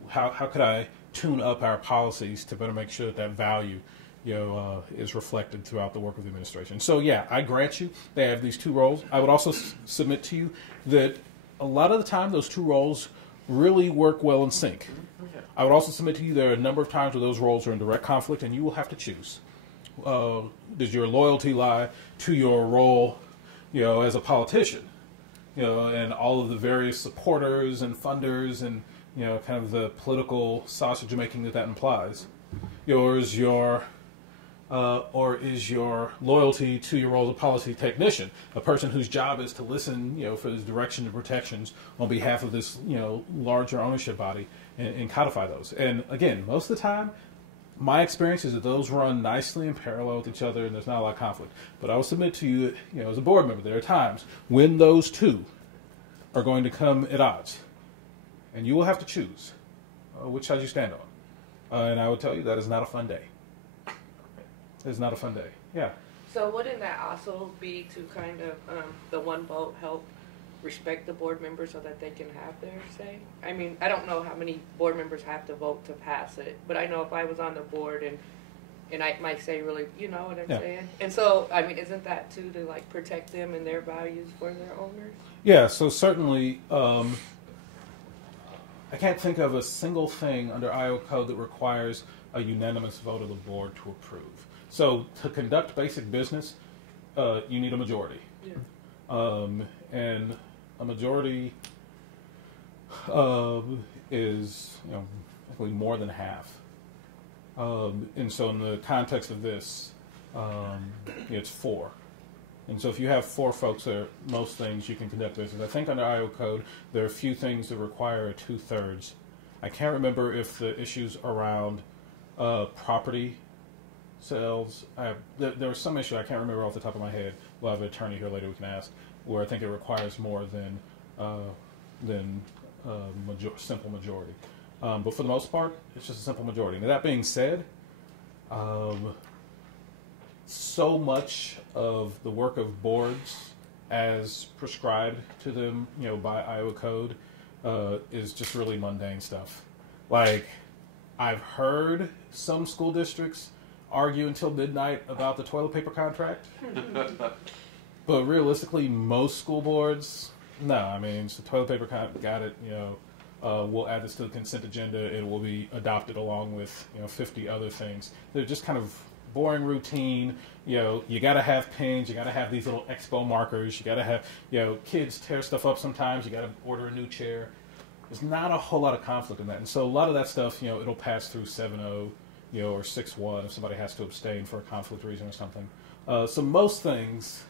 How could I tune up our policies to better make sure that value, is reflected throughout the work of the administration? So I grant you they have these two roles. I would also submit to you that a lot of the time those two roles really work well in sync. I would also submit to you there are a number of times where those roles are in direct conflict and you will have to choose. Does your loyalty lie to your role, as a politician, and all of the various supporters and funders and, kind of the political sausage making that implies, or is your loyalty to your role as a policy technician, a person whose job is to listen, for this direction and protections on behalf of this, larger ownership body and codify those. And again, most of the time, my experience is that those run nicely in parallel with each other and there's not a lot of conflict. But I will submit to you, as a board member, there are times when those two are going to come at odds. And you will have to choose which side you stand on. And I will tell you that is not a fun day. It's not a fun day. Yeah. So wouldn't that also be to kind of the one vote help respect the board members so that they can have their say? I mean, I don't know how many board members have to vote to pass it, but I know if I was on the board and I might say really, you know what I'm saying? And so, I mean, isn't that too to like protect them and their values for their owners? Yeah, so certainly I can't think of a single thing under Iowa code that requires a unanimous vote of the board to approve. So to conduct basic business, you need a majority. Yeah. And a majority is, actually more than half. And so in the context of this, it's 4. And so if you have 4 folks there, most things you can conduct business. I think under Iowa code, there are a few things that require a 2/3. I can't remember if the issues around property sales, there was some issue, I can't remember off the top of my head. We'll have an attorney here later we can ask, where I think it requires more than simple majority. But for the most part, it's just a simple majority. Now, that being said, so much of the work of boards as prescribed to them, by Iowa code, is just really mundane stuff. Like, I've heard some school districts argue until midnight about the toilet paper contract. But realistically, most school boards, no. I mean, it's the toilet paper got it, we'll add this to the consent agenda. It will be adopted along with, 50 other things. They're just kind of boring routine. You got to have pins. You got to have these little expo markers. You got to have, kids tear stuff up sometimes. You got to order a new chair. There's not a whole lot of conflict in that. And so a lot of that stuff, it'll pass through 7-0, or 6-1 if somebody has to abstain for a conflict reason or something. So most things,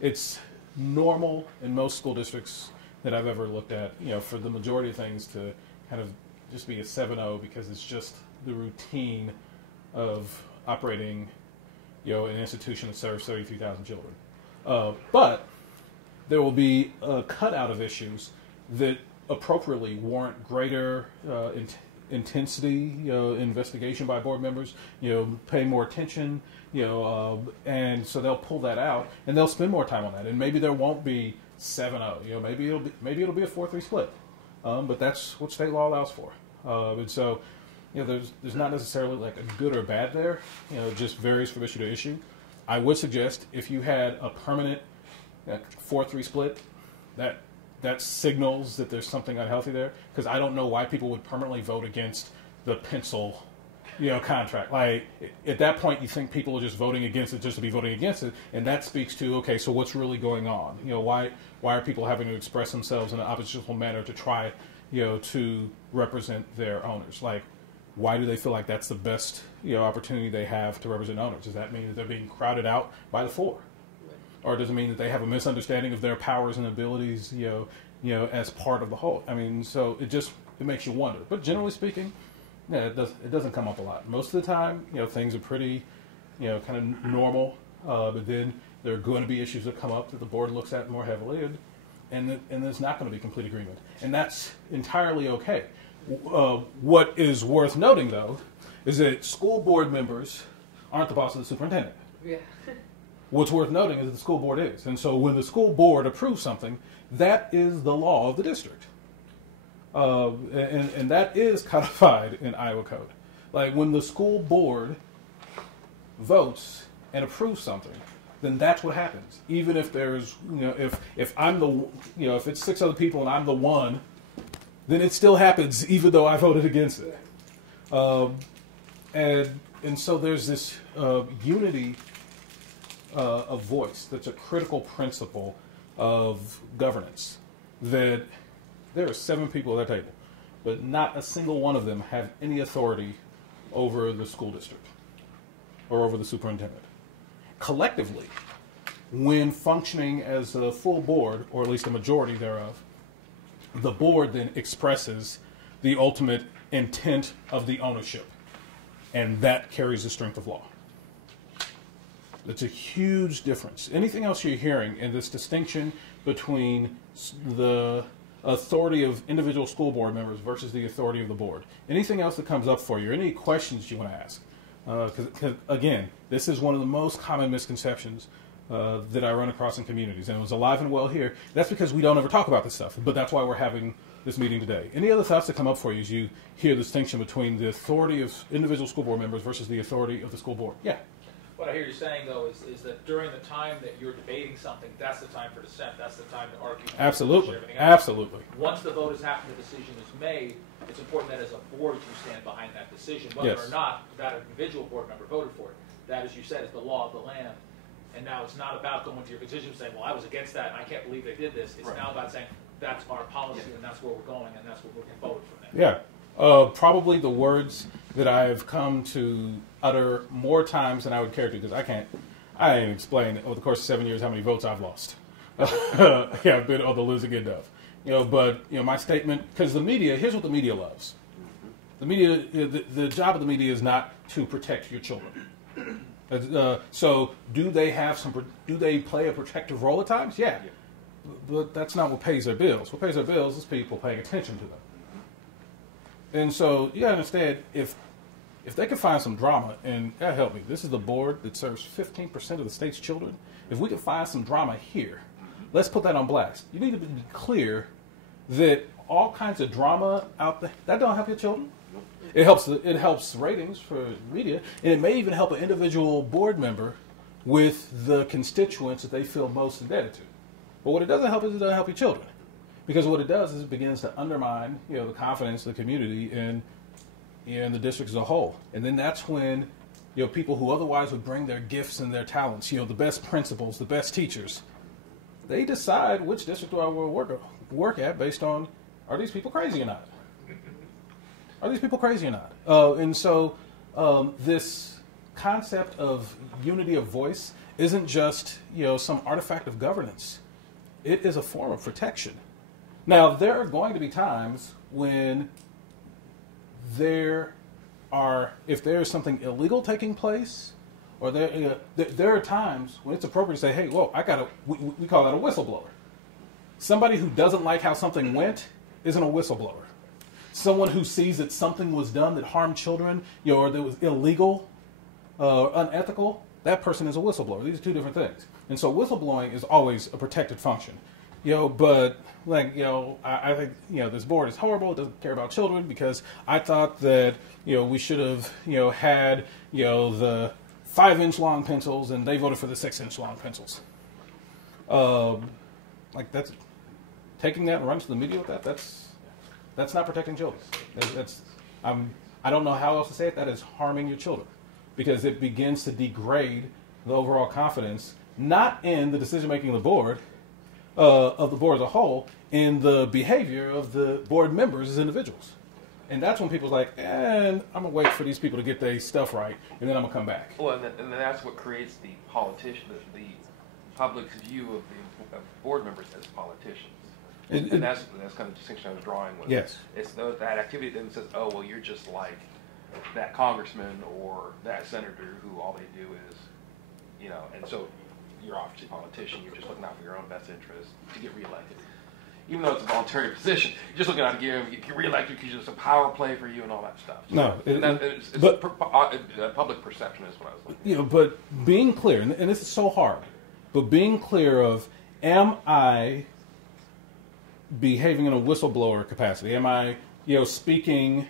it's normal in most school districts that I've ever looked at, for the majority of things to kind of just be a 7-0 because it's just the routine of operating, an institution that serves 33,000 children. But there will be a cutout of issues that appropriately warrant greater intensity, investigation by board members, pay more attention, and so they'll pull that out and they'll spend more time on that. And maybe there won't be 7-0, maybe it'll be a 4-3 split, but that's what state law allows for. And so, there's not necessarily like a good or bad there. It just varies from issue to issue. I would suggest if you had a permanent 4-3 split, that signals that there's something unhealthy there, because I don't know why people would permanently vote against the pencil, contract. Like, at that point, you think people are just voting against it just to be voting against it, and that speaks to, okay, so what's really going on? Why are people having to express themselves in an oppositional manner to try, to represent their owners? Like, why do they feel like that's the best, opportunity they have to represent owners? Does that mean that they're being crowded out by the 4? Or does it mean that they have a misunderstanding of their powers and abilities, as part of the whole? I mean, so it makes you wonder. But generally speaking, it doesn't come up a lot. Most of the time, things are pretty, kind of normal. But then there are going to be issues that come up that the board looks at more heavily, and there's not going to be complete agreement, and that's entirely okay. What is worth noting, though, is that school board members aren't the boss of the superintendent. Yeah. What's worth noting is that the school board is. And so when the school board approves something, that is the law of the district. And that is codified in Iowa code. Like, when the school board votes and approves something, then that's what happens. Even if there's, if I'm the, if it's 6 other people and I'm the one, then it still happens even though I voted against it. And so there's this unity of voice that's a critical principle of governance, that there are 7 people at that table. but not a single one of them have any authority over the school district or over the superintendent. Collectively, when functioning as a full board, or at least a majority thereof, the board then expresses the ultimate intent of the ownership, and that carries the strength of law. That's a huge difference. Anything else you're hearing in this distinction between the authority of individual school board members versus the authority of the board, anything else that comes up for you, any questions you want to ask, because again, this is one of the most common misconceptions that I run across in communities, and it was alive and well here. That's because we don't ever talk about this stuff, but that's why we're having this meeting today. Any other thoughts that come up for you as you hear the distinction between the authority of individual school board members versus the authority of the school board? Yeah. What I hear you saying, though, is that during the time that you're debating something, that's the time for dissent. That's the time to argue. Absolutely. Absolutely. Once the vote has happened, the decision is made, it's important that as a board you stand behind that decision, whether or not that individual board member voted for it. That, as you said, is the law of the land. And now it's not about going to your decision and saying, well, I was against that and I can't believe they did this. It's now about saying, that's our policy and that's where we're going and that's what we're moving forward from there. Yeah. Probably the words that I've come to utter more times than I would care to, because I can't explain over the course of 7 years how many votes I've lost. Yeah, I've been on the losing end of. But my statement, because the media, here's what the media loves. The media, the job of the media is not to protect your children. So do they play a protective role at times? Yeah. But that's not what pays their bills. What pays their bills is people paying attention to them. And so you gotta understand, if they can find some drama, and God help me, this is the board that serves 15% of the state's children. If we can find some drama here, let's put that on blast. You need to be clear that all kinds of drama out there, that don't help your children. It helps ratings for media, and it may even help an individual board member with the constituents that they feel most indebted to. But what it doesn't help is it doesn't help your children, because what it does is it begins to undermine the confidence of the community in the district as a whole. And then that's when people who otherwise would bring their gifts and their talents, the best principals, the best teachers, they decide which district do I want to work at based on, are these people crazy or not? Are these people crazy or not? And so this concept of unity of voice isn't just some artifact of governance. It is a form of protection. Now, there are going to be times when if there is something illegal taking place, or there are times when it's appropriate to say, hey, whoa, we call that a whistleblower. Somebody who doesn't like how something went isn't a whistleblower. Someone who sees that something was done that harmed children, or that was illegal, unethical, that person is a whistleblower. These are two different things. And so whistleblowing is always a protected function. But I think this board is horrible. It doesn't care about children, because I thought that we should have had the 5-inch long pencils, and they voted for the 6-inch long pencils. That's taking that and running to the media with that. That's not protecting children. I don't know how else to say it. That is harming your children, because it begins to degrade the overall confidence, not in the decision making of the board as a whole, in the behavior of the board members as individuals. And that's when people's like, I'm gonna wait for these people to get their stuff right, and then I'm gonna come back. Well, and that's what creates the the public's view of board members as politicians. And that's kind of the distinction I was drawing with. Yes. It's that activity that says, oh, well, you're just like that congressman or that senator who all they do is, and so you're obviously a politician. You're just looking out for your own best interest to get reelected. Even though it's a voluntary position, you're just looking out to get reelected because it's a power play for you and all that stuff. No, public perception is what I was looking at. But being clear, and this is so hard, but being clear of, am I behaving in a whistleblower capacity? Am I, speaking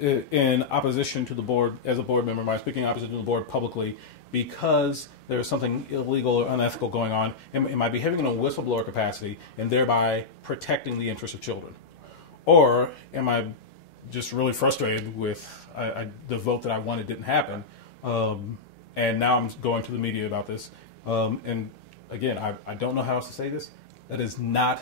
in opposition to the board as a board member? Am I speaking opposition to the board publicly because there's something illegal or unethical going on? Am I behaving in a whistleblower capacity and thereby protecting the interests of children? Or am I just really frustrated with the vote that I wanted didn't happen, and now I'm going to the media about this? And again, I don't know how else to say this. That is not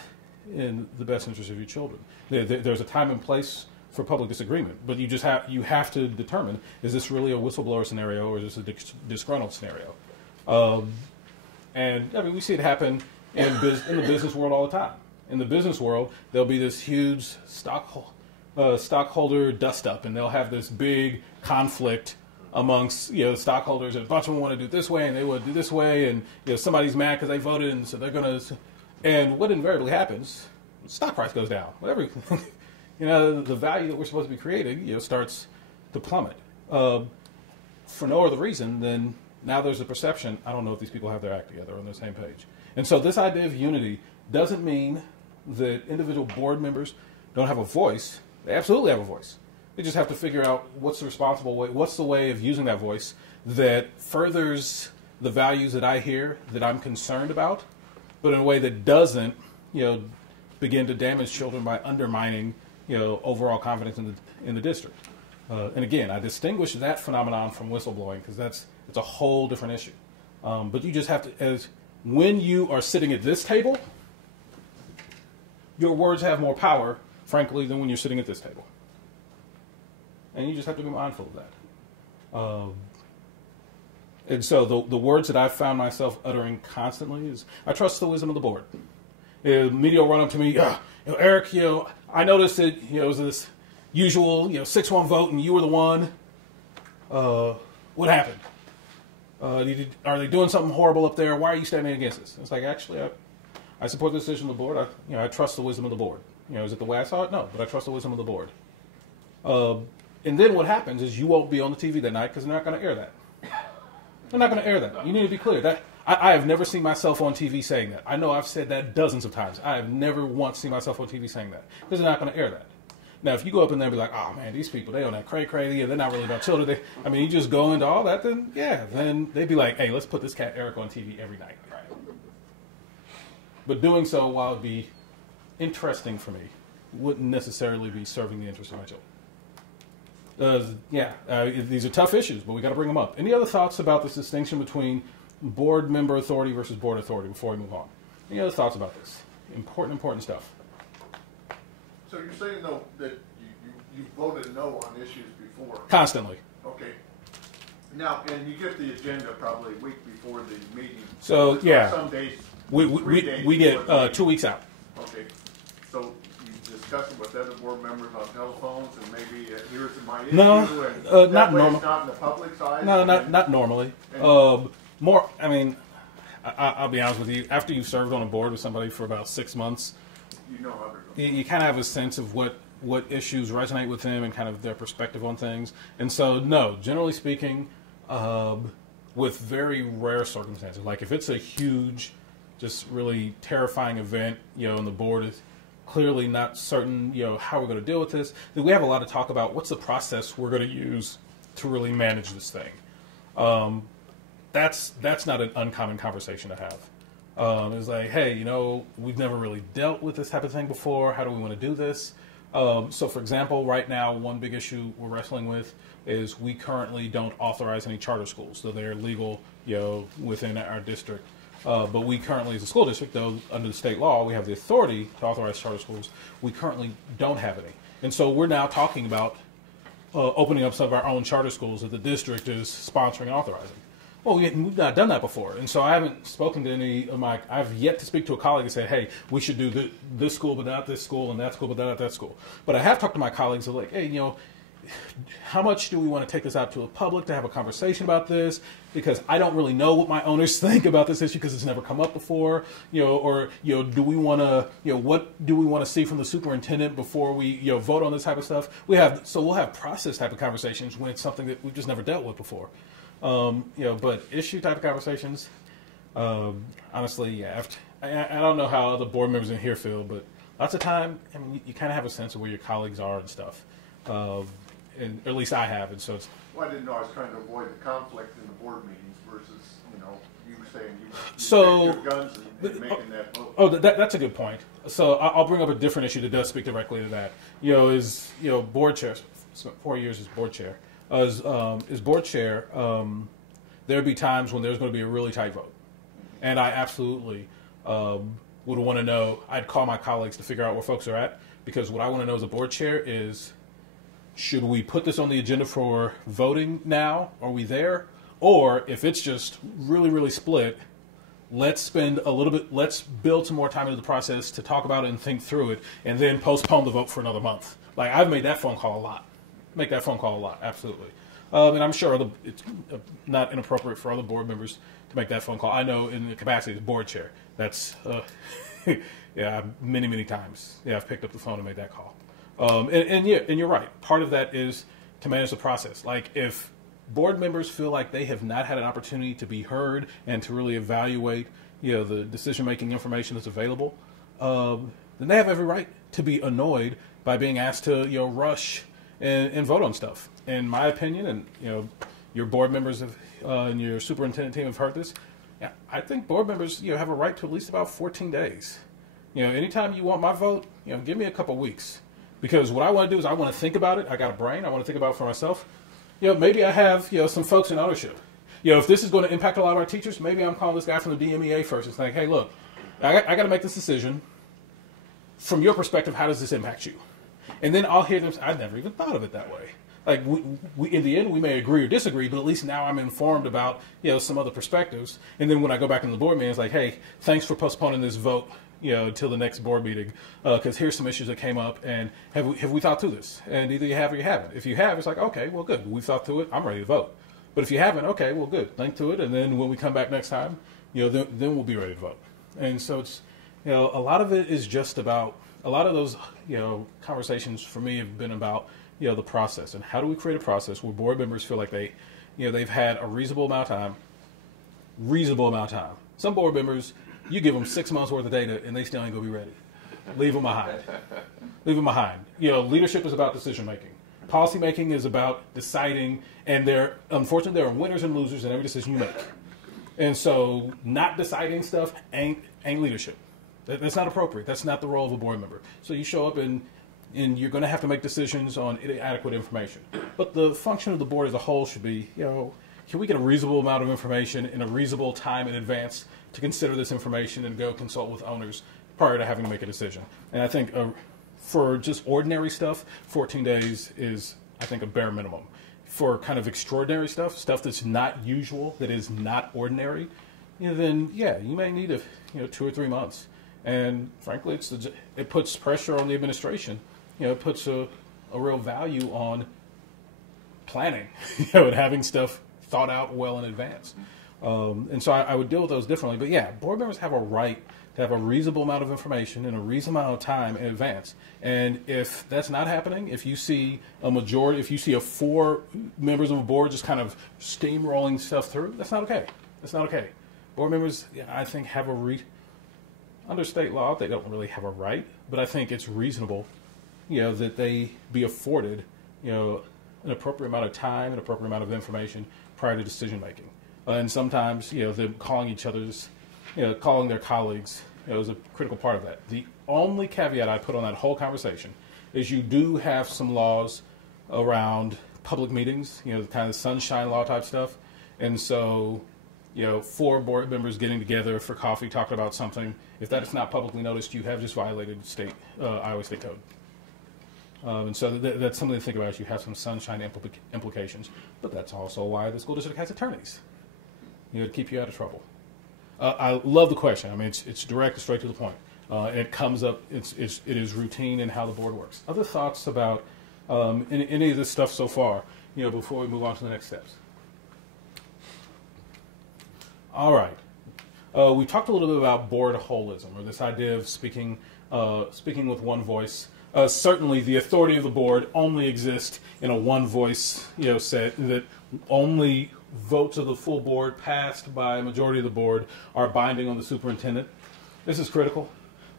in the best interest of your children. There's a time and place for public disagreement, but you have to determine, is this really a whistleblower scenario or is this a disgruntled scenario? And I mean, we see it happen in the business world all the time. In the business world, there'll be this huge stockholder dust-up, and they'll have this big conflict amongst the stockholders, and a bunch of them want to do it this way, and they want to do this way, and somebody's mad because they voted, and so they're going to. And what invariably happens, stock price goes down. Whatever, the value that we're supposed to be creating, starts to plummet for no other reason than now there's a perception. I don't know if these people have their act together on the same page, and so this idea of unity doesn't mean that individual board members don't have a voice. They absolutely have a voice. They just have to figure out what's the responsible way, what's the way of using that voice that furthers the values that I hear, that I'm concerned about, but in a way that doesn't, begin to damage children by undermining, overall confidence in the district. And again, I distinguish that phenomenon from whistleblowing because it's a whole different issue. But you just have to, when you are sitting at this table, your words have more power, frankly, than when you're sitting at this table. And you just have to be mindful of that. And so the words that I've found myself uttering constantly is, I trust the wisdom of the board. Media will run up to me, Eric, I noticed that it was this usual 6-1 vote and you were the one. What happened? Are they doing something horrible up there? Why are you standing against this? It's like, actually, I support the decision of the board. I trust the wisdom of the board. Is it the way I saw it? No, but I trust the wisdom of the board. And then what happens is you won't be on the TV that night because they're not going to air that. They're not going to air that. You need to be clear. That I have never seen myself on TV saying that. I know I've said that dozens of times. I have never once seen myself on TV saying that because they're not going to air that. Now, if you go up in there and be like, oh, man, these people, they on that cray-cray, they're not really about children. You just go into all that, then they'd be like, hey, let's put this cat Eric on TV every night. Right? But doing so, while it'd be interesting for me, wouldn't necessarily be serving the interest of my children. These are tough issues, but we got to bring them up. Any other thoughts about this distinction between board member authority versus board authority before we move on? Any other thoughts about this? Important stuff. So you're saying, though, that you voted no on issues before? Constantly. Okay. Now, and you get the agenda probably a week before the meeting. So, yeah. Some days, we get 2 weeks out. Okay. So you discuss it with other board members on telephones and maybe here's my issue? No, and not way normal. It's not in the public's eyes? No, not normally. More, I'll be honest with you, after you've served on a board with somebody for about 6 months, you know how they're going. You kind of have a sense of what issues resonate with them and kind of their perspective on things. And so, no, generally speaking, with very rare circumstances, like if it's a huge, just really terrifying event, and the board is clearly not certain, how we're going to deal with this, then we have a lot to talk about what's the process we're going to use to really manage this thing. That's not an uncommon conversation to have. It's like, hey, we've never really dealt with this type of thing before. How do we want to do this? So, for example, right now, one big issue we're wrestling with is we currently don't authorize any charter schools, so they're legal, within our district. But we currently, as a school district, though, under the state law, we have the authority to authorize charter schools. We currently don't have any. And so we're now talking about opening up some of our own charter schools that the district is sponsoring and authorizing. Well, we've not done that before. And so I haven't spoken to any of I've yet to speak to a colleague and say, hey, we should do this school but not this school and that school but not that school. But I have talked to my colleagues who are like, hey, how much do we want to take this out to the public to have a conversation about this? Because I don't really know what my owners think about this issue because it's never come up before. Do we want to, what do we want to see from the superintendent before we, vote on this type of stuff? we'll have process type of conversations when it's something that we've just never dealt with before. But issue type of conversations, honestly, I don't know how other board members in here feel, but lots of time, you kind of have a sense of where your colleagues are and stuff. And at least I have, and so it's... Well, I didn't know. I was trying to avoid the conflict in the board meetings versus, you saying you take your guns and making that vote. Oh, that's a good point. So I'll bring up a different issue that does speak directly to that. Board chair, 4 years as board chair. As board chair, there'd be times when there's going to be a really tight vote. And I absolutely would want to know, I'd call my colleagues to figure out where folks are at, because what I want to know as a board chair is, should we put this on the agenda for voting now? Are we there? Or if it's just really, really split, let's spend a little bit, let's build some more time into the process to talk about it and think through it, and then postpone the vote for another month. Like, I've made that phone call a lot. Make that phone call a lot, absolutely. And I'm sure it's not inappropriate for other board members to make that phone call. I know in the capacity as board chair, that's, yeah, many times. Yeah, I've picked up the phone and made that call. And you're right. Part of that is to manage the process. Like, if board members feel like they have not had an opportunity to be heard and to really evaluate, the decision-making information that's available, then they have every right to be annoyed by being asked to, rush and vote on stuff. In my opinion, and your board members and your superintendent team have heard this. Yeah, I think board members, have a right to at least about 14 days. Anytime you want my vote, give me a couple weeks, because what I want to do is I want to think about it. I got a brain. I want to think about it for myself. Maybe I have some folks in ownership. If this is going to impact a lot of our teachers, maybe I'm calling this guy from the DMEA first. It's like, hey, look, I got to make this decision. From your perspective, how does this impact you? And then I'll hear them say, I never even thought of it that way. Like, we in the end, we may agree or disagree, but at least now I'm informed about, some other perspectives. And then when I go back into the board meeting, it's like, hey, thanks for postponing this vote, until the next board meeting, because here's some issues that came up, and have we thought through this? And either you have or you haven't. If you have, it's like, okay, well, good. We've thought through it. I'm ready to vote. But if you haven't, okay, well, good. Think to it, and then when we come back next time, then we'll be ready to vote. And so it's, a lot of it is just about, a lot of those, conversations for me have been about, the process, and how do we create a process where board members feel like they, they've had a reasonable amount of time. Some board members, you give them 6 months worth of data and they still ain't gonna be ready. Leave them behind. Leadership is about decision making. Policy making is about deciding, and unfortunately there are winners and losers in every decision you make. And so not deciding stuff ain't leadership. That's not appropriate. That's not the role of a board member. So you show up and you're going to have to make decisions on inadequate information. But the function of the board as a whole should be, can we get a reasonable amount of information in a reasonable time in advance to consider this information and go consult with owners prior to having to make a decision? And I think for just ordinary stuff, 14 days is, I think, a bare minimum. For kind of extraordinary stuff that's not usual, that is not ordinary, then you may need 2 or 3 months. And frankly, it puts pressure on the administration. It puts a real value on planning, and having stuff thought out well in advance. And so I would deal with those differently. But board members have a right to have a reasonable amount of information in a reasonable amount of time in advance. And if that's not happening, if you see a majority, if you see 4 members of a board just kind of steamrolling stuff through, that's not okay. That's not okay. Board members, I think, have under state law, they don't really have a right, but I think it's reasonable, that they be afforded, an appropriate amount of time, an appropriate amount of information prior to decision making. And sometimes, them calling each other's, calling their colleagues, is a critical part of that. The only caveat I put on that whole conversation is you do have some laws around public meetings, the kind of sunshine law type stuff. And so, 4 board members getting together for coffee, talking about something, if that is not publicly noticed, you have just violated Iowa State Code. And so that's something to think about as you have some sunshine implications. But that's also why the school district has attorneys, to keep you out of trouble. I love the question. I mean, it's direct and straight to the point. It comes up, it is routine in how the board works. Other thoughts about any of this stuff so far, before we move on to the next steps? All right. We talked a little bit about board holism, or this idea of speaking with one voice. Certainly, the authority of the board only exists in a one-voice, set. That only votes of the full board passed by a majority of the board are binding on the superintendent. This is critical.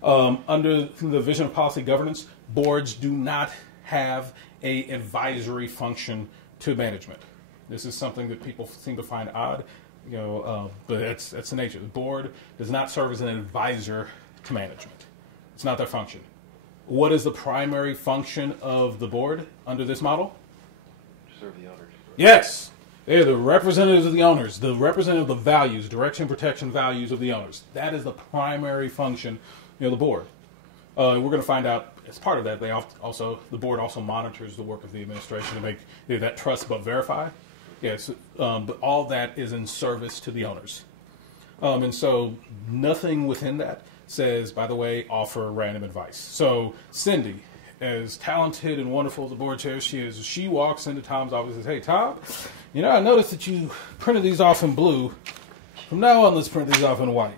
Under the vision of policy governance, boards do not have an advisory function to management. This is something that people seem to find odd. But that's the nature. The board does not serve as an advisor to management. It's not their function. What is the primary function of the board under this model? Serve the owners. Yes. They're the representatives of the owners, the representative of the values, direction, protection values of the owners. That is the primary function of the board. We're going to find out as part of that, the board also monitors the work of the administration to make that trust but verify. Yes, but all that is in service to the owners. And so nothing within that says, by the way, offer random advice. So Cindy, as talented and wonderful as the board chair she is, she walks into Tom's office and says, hey, Tom, I noticed that you printed these off in blue. From now on, let's print these off in white.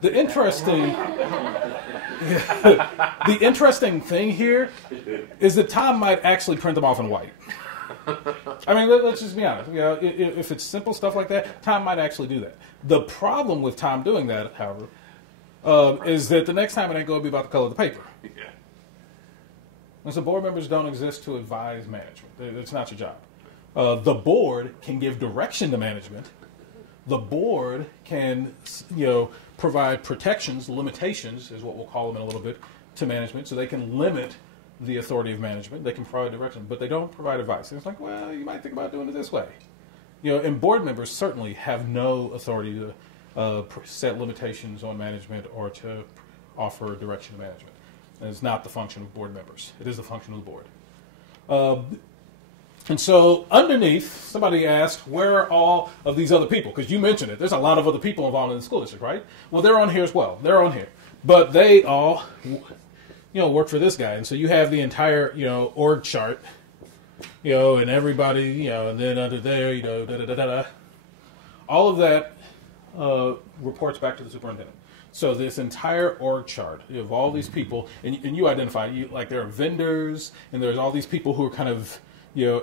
The interesting thing here is that Tom might actually print them off in white. I mean, let's just be honest. If it's simple stuff like that, Tom might actually do that. The problem with Tom doing that, however, is that the next time it ain't going to be about the color of the paper. Yeah. And so board members don't exist to advise management. That's not your job. The board can give direction to management. The board can, provide protections, limitations, is what we'll call them in a little bit, to management, so they can limit the authority of management. They can provide direction, but they don't provide advice. And it's like, well, you might think about doing it this way. And board members certainly have no authority to set limitations on management or to offer direction to management. And it's not the function of board members. It is the function of the board. And so underneath, somebody asked, where are all of these other people? Because you mentioned it. There's a lot of other people involved in the school district, right? Well, they're on here as well. They're on here. But they all, work for this guy. And so you have the entire, org chart, and everybody, and then under there, da-da-da-da-da. All of that reports back to the superintendent. So this entire org chart of all these people, and you identify, like there are vendors, and there's all these people who are kind of,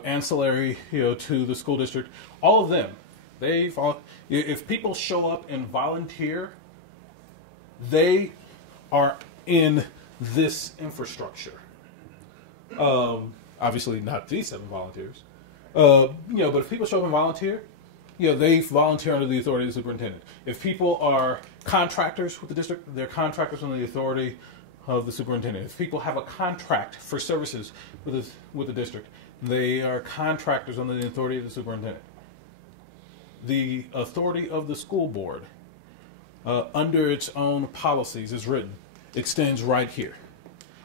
ancillary, to the school district. All of them, if people show up and volunteer, they are in this infrastructure. Obviously not these 7 volunteers. But if people show up and volunteer, they volunteer under the authority of the superintendent. If people are contractors with the district, they're contractors under the authority of the superintendent. If people have a contract for services with the district, they are contractors under the authority of the superintendent. The authority of the school board, under its own policies is written, extends right here.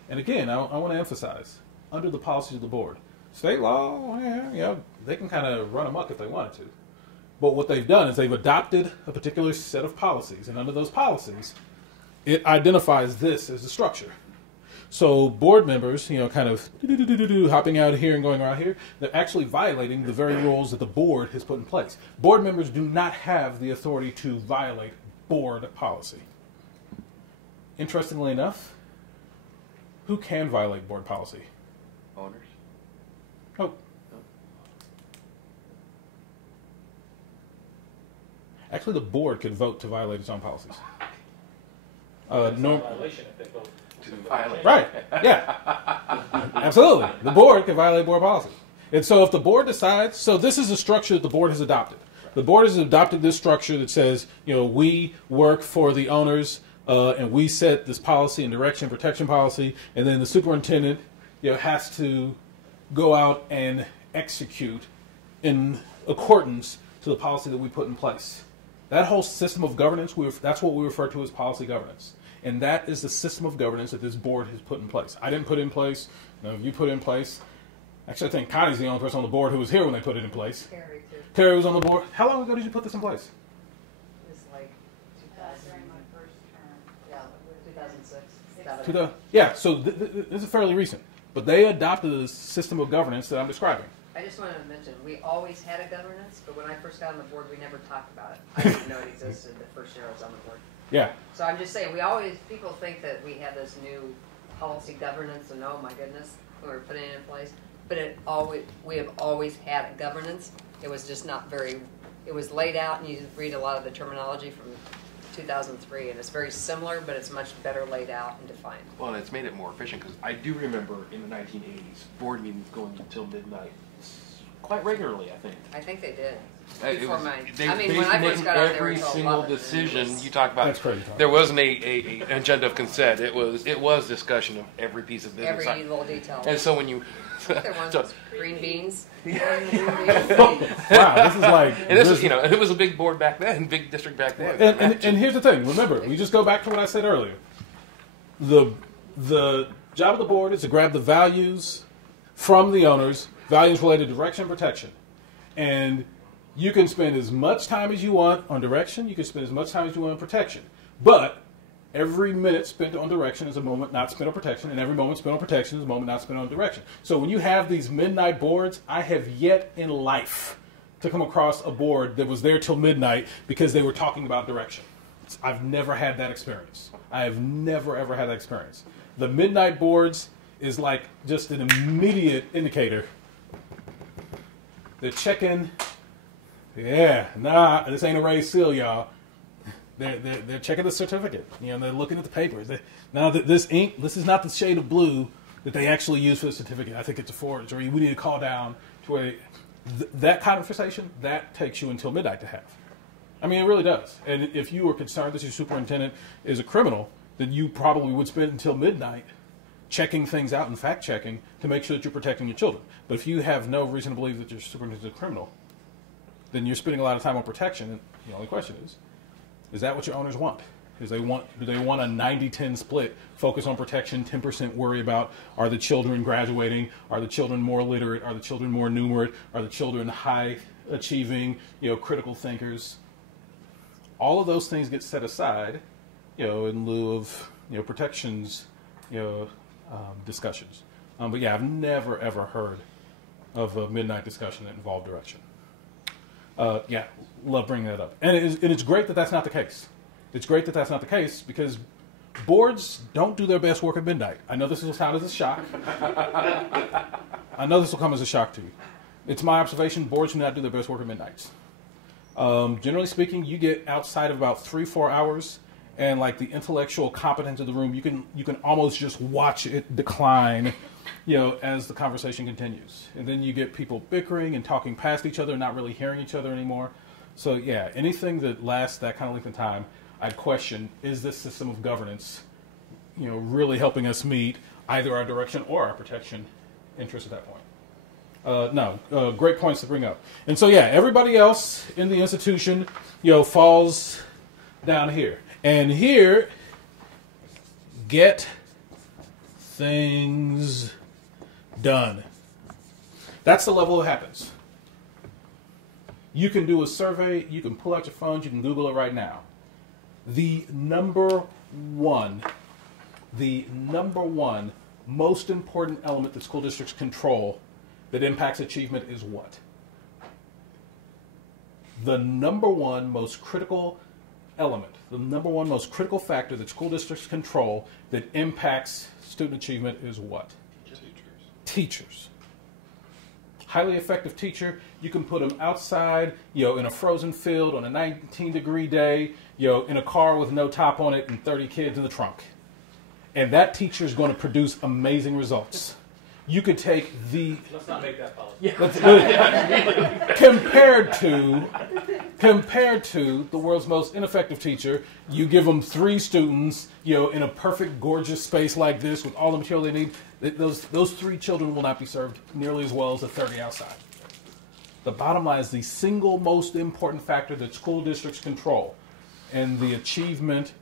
And again, I want to emphasize, under the policies of the board, state law, they can kind of run amok if they wanted to. But what they've done is they've adopted a particular set of policies, and under those policies, it identifies this as the structure. So board members, kind of hopping out here and going around here, they're actually violating the very rules that the board has put in place. Board members do not have the authority to violate board policy. Interestingly enough, who can violate board policy? Owners. Oh. Actually, the board could vote to violate its own policies. Violation if they vote to violate. Right. Yeah. Absolutely. The board can violate board policy. And so if the board decides, so this is a structure that the board has adopted. The board has adopted this structure that says, we work for the owners and we set this policy and direction protection policy, and then the superintendent has to go out and execute in accordance to the policy that we put in place. That whole system of governance, that's what we refer to as policy governance. And that is the system of governance that this board has put in place. I didn't put it in place. No, you put it in place. Actually, I think Connie's the only person on the board who was here when they put it in place. Terry, too. Terry was on the board. How long ago did you put this in place? It was like 2000. During my first term. Yeah, 2006. 2000. Yeah, so this is fairly recent. But they adopted the system of governance that I'm describing. I just wanted to mention, we always had a governance, but when I first got on the board, we never talked about it. I didn't know it existed the first year I was on the board. Yeah. So I'm just saying, people think that we have this new policy governance, and oh my goodness, we were putting it in place. But we have always had a governance. It was just not it was laid out, and you read a lot of the terminology from 2003, and it's very similar, but it's much better laid out and defined. Well, and it's made it more efficient, because I do remember in the 1980s, board meetings going until midnight quite regularly, I think. I think they did. Before mine. When I first got out, every single decision you talk about, there wasn't an agenda of consent. It was discussion of every piece of business. Every little detail. And so when you There was So- green beans. Wow, this is like... And this is, it was a big board back then, big district back then. And here's the thing. Remember, we just go back to what I said earlier. The job of the board is to grab the values from the owners, values related to direction and protection. And you can spend as much time as you want on direction. You can spend as much time as you want on protection. But every minute spent on direction is a moment not spent on protection, and every moment spent on protection is a moment not spent on direction. So when you have these midnight boards, I have yet in life to come across a board that was there till midnight because they were talking about direction. I've never had that experience. I have never, ever had that experience. The midnight boards is like just an immediate indicator. They're checking, yeah, nah, this ain't a raised seal, y'all. They're checking the certificate. They're looking at the papers. Now that this ink, this is not the shade of blue that they actually use for the certificate. I think it's a forgery. We need to call down to a that conversation. That takes you until midnight to have. I mean, it really does. And if you were concerned that your superintendent is a criminal, then you probably would spend until midnight checking things out and fact checking to make sure that you're protecting your children. But if you have no reason to believe that your superintendent is a criminal, then you're spending a lot of time on protection. And the only question is that what your owners want? Do they want a 90-10 split, focus on protection, 10% worry about are the children graduating, are the children more literate, are the children more numerate, are the children high achieving, critical thinkers? All of those things get set aside, in lieu of, protections, discussions. But yeah, I've never ever heard of a midnight discussion that involved direction. Yeah, love bringing that up. And it's great that that's not the case. It's great that that's not the case because boards don't do their best work at midnight. I know this will sound as a shock. I know this will come as a shock to you. It's my observation, boards do not do their best work at midnights. Generally speaking, you get outside of about 3-4 hours and like the intellectual competence of the room, you can almost just watch it decline, as the conversation continues. And then you get people bickering and talking past each other, not really hearing each other anymore. So yeah, anything that lasts that kind of length of time, I'd question, is this system of governance, really helping us meet either our direction or our protection interests at that point? No, great points to bring up. And so yeah, everybody else in the institution, falls down here. And here, get things done. That's the level it happens. You can do a survey, you can pull out your phones, you can Google it right now. The number one most important element that school districts control that impacts achievement is what? The number one most critical element, the number one most critical factor that school districts control that impacts student achievement is what? Teachers. Highly effective teacher, you can put them outside, in a frozen field on a 19-degree day, in a car with no top on it and 30 kids in the trunk. And that teacher is going to produce amazing results. You could take the... Let's not make that policy. Yeah. Compared to the world's most ineffective teacher, you give them 3 students, in a perfect, gorgeous space like this with all the material they need. Those 3 children will not be served nearly as well as the 30 outside. The bottom line is the single most important factor that school districts control and the achievement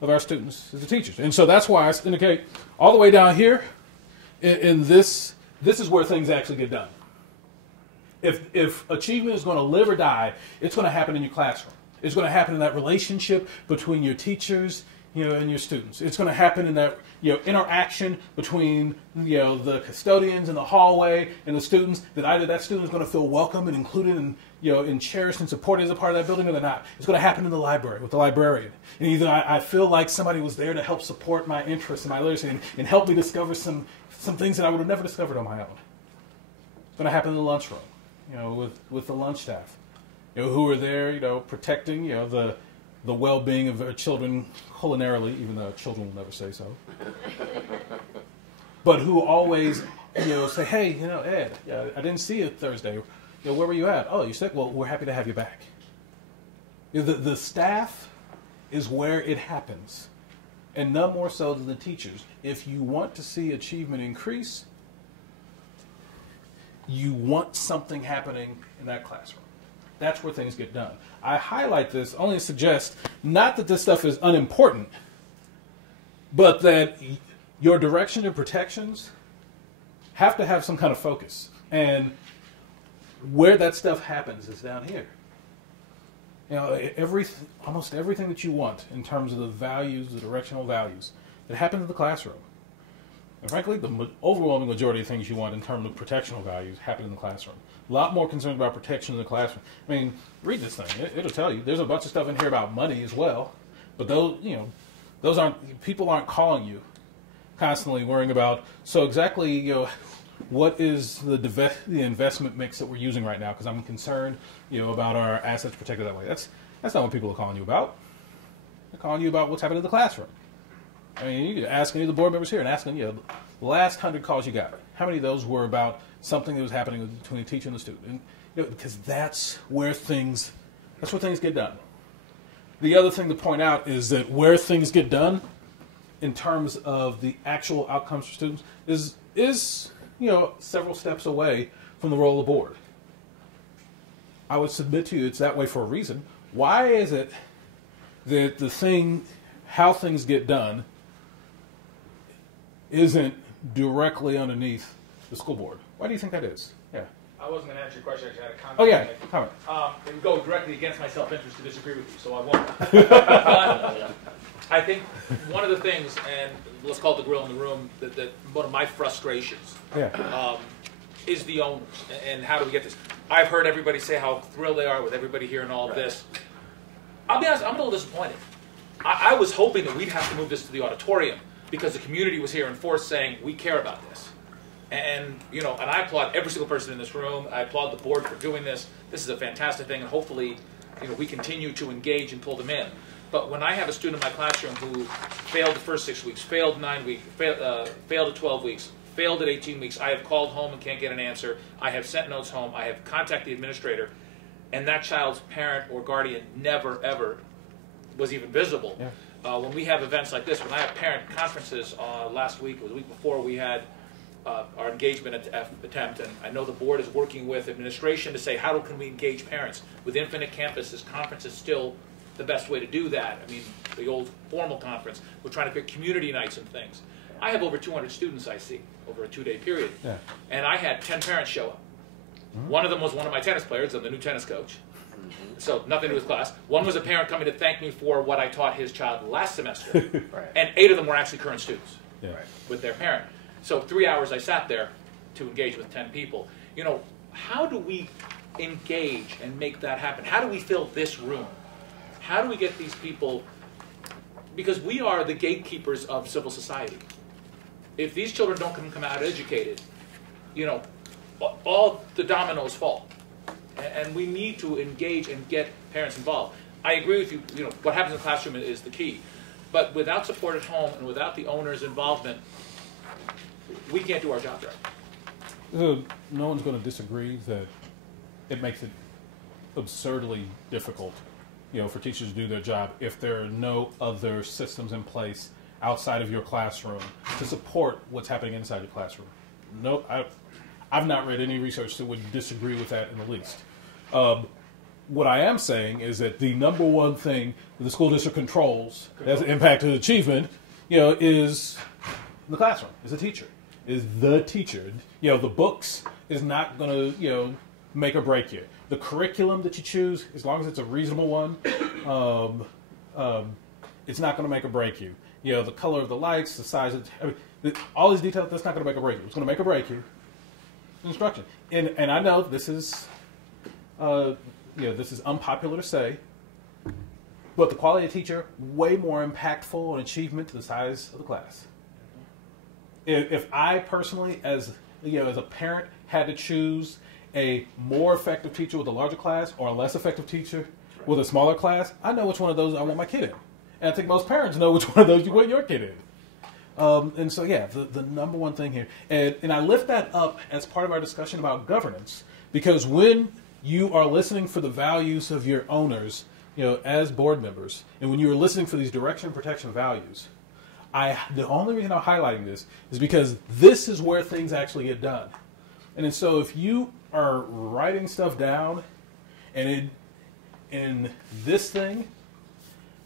of our students is the teachers. And so that's why I indicate all the way down here in this is where things actually get done. If achievement is going to live or die, it's going to happen in your classroom. It's going to happen in that relationship between your teachers, and your students. It's going to happen in that, interaction between, the custodians in the hallway and the students, that either that student is going to feel welcome and included and, and cherished and supported as a part of that building or they're not. It's going to happen in the library with the librarian. And either I feel like somebody was there to help support my interests and my literacy and help me discover some things that I would have never discovered on my own. It's going to happen in the lunchroom, with the lunch staff, who are there, protecting, the well-being of our children culinarily, even though children will never say so. But who always, say, hey, Ed, I didn't see you Thursday. Where were you at? Oh, you sick? Well, we're happy to have you back. The staff is where it happens, and none more so than the teachers. If you want to see achievement increase, you want something happening in that classroom. That's where things get done. I highlight this only to suggest not that this stuff is unimportant, but that your direction and protections have to have some kind of focus. And where that stuff happens is down here. You know, almost everything that you want in terms of the values, the directional values, that happens in the classroom. And frankly, the overwhelming majority of things you want in terms of protectional values happen in the classroom. A lot more concerned about protection in the classroom. I mean, read this thing. It'll tell you. There's a bunch of stuff in here about money as well. But those aren't, people aren't calling you constantly worrying about, so exactly, what is the investment mix that we're using right now? Because I'm concerned, about our assets protected that way. That's not what people are calling you about. They're calling you about what's happening in the classroom. I mean, you can ask any of the board members here and ask them, the last 100 calls you got, how many of those were about something that was happening between a teacher and the student? And, because that's where things get done. The other thing to point out is that where things get done in terms of the actual outcomes for students is several steps away from the role of the board. I would submit to you it's that way for a reason. Why is it that how things get done isn't directly underneath the school board? Why do you think that is? Yeah. I wasn't going to answer your question. I actually had a comment. Oh, yeah. Comment. It would go directly against my self-interest to disagree with you, so I won't. But I think one of the things, and let's call it the grill in the room, that one of my frustrations is the owners. And how do we get this? I've heard everybody say how thrilled they are with everybody here and all of this. I'll be honest, I'm a little disappointed. I was hoping that we'd have to move this to the auditorium because the community was here in force saying, we care about this. And, and I applaud every single person in this room. I applaud the board for doing this. This is a fantastic thing, and hopefully, we continue to engage and pull them in. But when I have a student in my classroom who failed the first 6 weeks, failed 9 weeks, failed at 12 weeks, failed at 18 weeks, I have called home and can't get an answer. I have sent notes home. I have contacted the administrator, and that child's parent or guardian never, ever was even visible. Yeah. When we have events like this, when I have parent conferences last week or the week before, we had our engagement attempt, and I know the board is working with administration to say, how can we engage parents? With Infinite Campus, this conference is still the best way to do that. I mean, the old formal conference, we're trying to pick community nights and things. I have over 200 students I see over a 2-day period, and I had 10 parents show up. One of them was one of my tennis players. I'm the new tennis coach, so nothing to do with class. One was a parent coming to thank me for what I taught his child last semester, and 8 of them were actually current students with their parent. So 3 hours I sat there to engage with 10 people. How do we engage and make that happen? How do we fill this room? How do we get these people? Because we are the gatekeepers of civil society. If these children don't come out educated, all the dominoes fall. And we need to engage and get parents involved. I agree with you, what happens in the classroom is the key. But without support at home and without the owner's involvement, we can't do our job right. No one's going to disagree that it makes it absurdly difficult, for teachers to do their job if there are no other systems in place outside of your classroom to support what's happening inside your classroom. No, I've not read any research that would disagree with that in the least. What I am saying is that the number one thing that the school district controls as an impact to achievement, is the classroom, is the teacher. Is the teacher. The books is not going to, make or break you. The curriculum that you choose, as long as it's a reasonable one, it's not going to make or break you. The color of the lights, the size of, all these details, that's not going to make or break you. What's going to make or break you? Instruction. And I know this is, this is unpopular to say, but the quality of teacher, way more impactful on achievement to the size of the class. If I personally, as a parent, had to choose a more effective teacher with a larger class or a less effective teacher with a smaller class, I know which one of those I want my kid in. And I think most parents know which one of those you want your kid in. And so, the number one thing here, and I lift that up as part of our discussion about governance, because when you are listening for the values of your owners, as board members, and when you are listening for these direction and protection values, the only reason I'm highlighting this is because this is where things actually get done. And so if you are writing stuff down and in this thing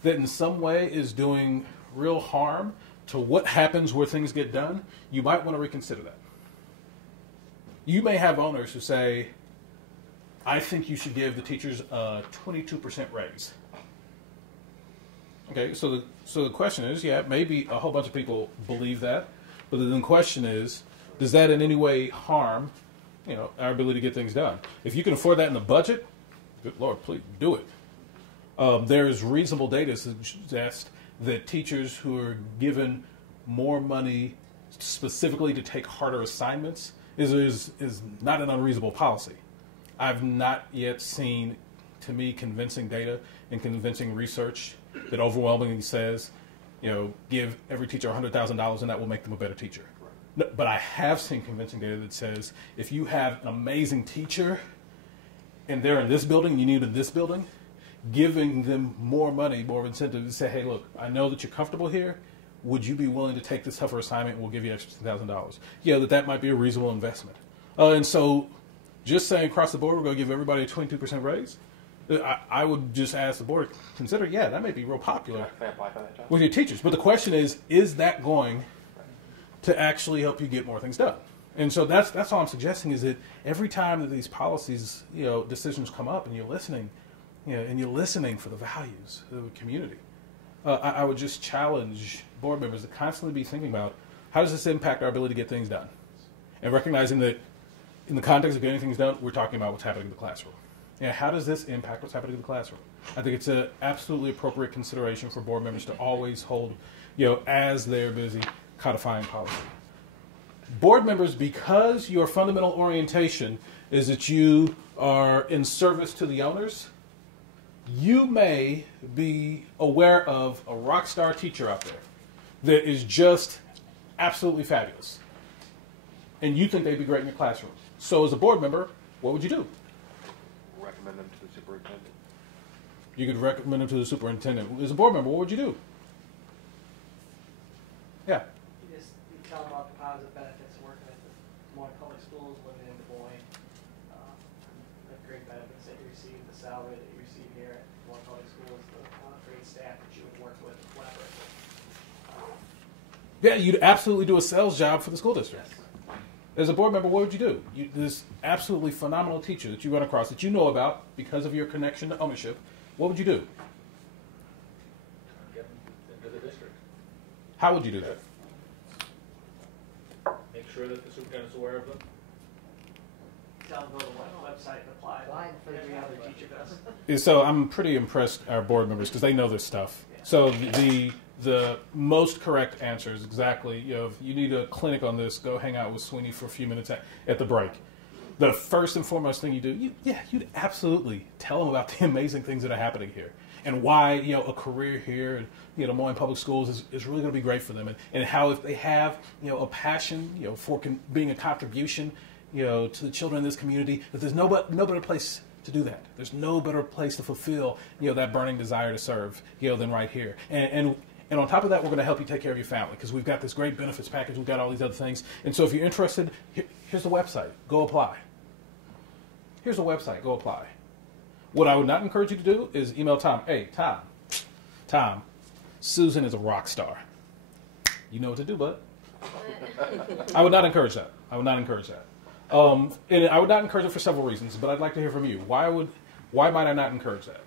that in some way is doing real harm to what happens where things get done, you might want to reconsider that. You may have owners who say, I think you should give the teachers a 22% raise. Okay, so the question is, yeah, maybe a whole bunch of people believe that, but then the question is, does that in any way harm, our ability to get things done? If you can afford that in the budget, good Lord, please do it. There is reasonable data to suggest that teachers who are given more money specifically to take harder assignments is not an unreasonable policy. I've not yet seen, to me, convincing data and convincing research that overwhelmingly says, give every teacher $100,000 and that will make them a better teacher. No, but I have seen convincing data that says if you have an amazing teacher and they're in this building, you need in this building, giving them more money, more incentive to say, hey, look, I know that you're comfortable here. Would you be willing to take this tougher assignment and we'll give you extra $10,000? Yeah, that might be a reasonable investment. And so just saying across the board, we're going to give everybody a 22% raise, I would just ask the board to consider, yeah, that may be real popular with your teachers. But the question is that going to actually help you get more things done? And so that's all I'm suggesting, is that every time that these policies, decisions come up and you're listening, and you're listening for the values of the community, I would just challenge board members to constantly be thinking about, how does this impact our ability to get things done? And recognizing that in the context of getting things done, we're talking about what's happening in the classroom. How does this impact what's happening in the classroom? I think it's an absolutely appropriate consideration for board members to always hold, as they're busy codifying policy. Board members, because your fundamental orientation is that you are in service to the owners, you may be aware of a rock star teacher out there that is just absolutely fabulous. And you think they'd be great in your classroom. So as a board member, what would you do? Recommend them to the superintendent. You could recommend them to the superintendent. As a board member, what would you do? Yeah. You tell them about the positive benefits of working at the Des Moines Public Schools, living in Des Moines, the great benefits that you receive, the salary that you receive here at Des Moines Public Schools, the great staff that you would work with and collaborate with. Yeah, you'd absolutely do a sales job for the school district. Yes. As a board member, what would you do? This absolutely phenomenal teacher that you run across, that you know about because of your connection to ownership, what would you do? Get them into the district. How would you do that? Make sure that the superintendent's aware of them. Tell them go to the website and apply for every other teacher does. So I'm pretty impressed, our board members, because they know this stuff. Yeah. So the most correct answer is exactly, if you need a clinic on this, go hang out with Sweeney for a few minutes at the break. The first and foremost thing you do, you'd absolutely tell them about the amazing things that are happening here and why, a career here in Des Moines Public Schools is really going to be great for them, and how if they have, a passion, for being a contribution, to the children in this community, that there's no better place to do that. There's no better place to fulfill, that burning desire to serve, than right here. And on top of that, we're going to help you take care of your family, because we've got this great benefits package. We've got all these other things. And so if you're interested, here's the website. Go apply. Here's the website. Go apply. What I would not encourage you to do is email Tom. Hey, Tom, Susan is a rock star. You know what to do, bud. I would not encourage that. And I would not encourage it for several reasons, but I'd like to hear from you. Why might I not encourage that?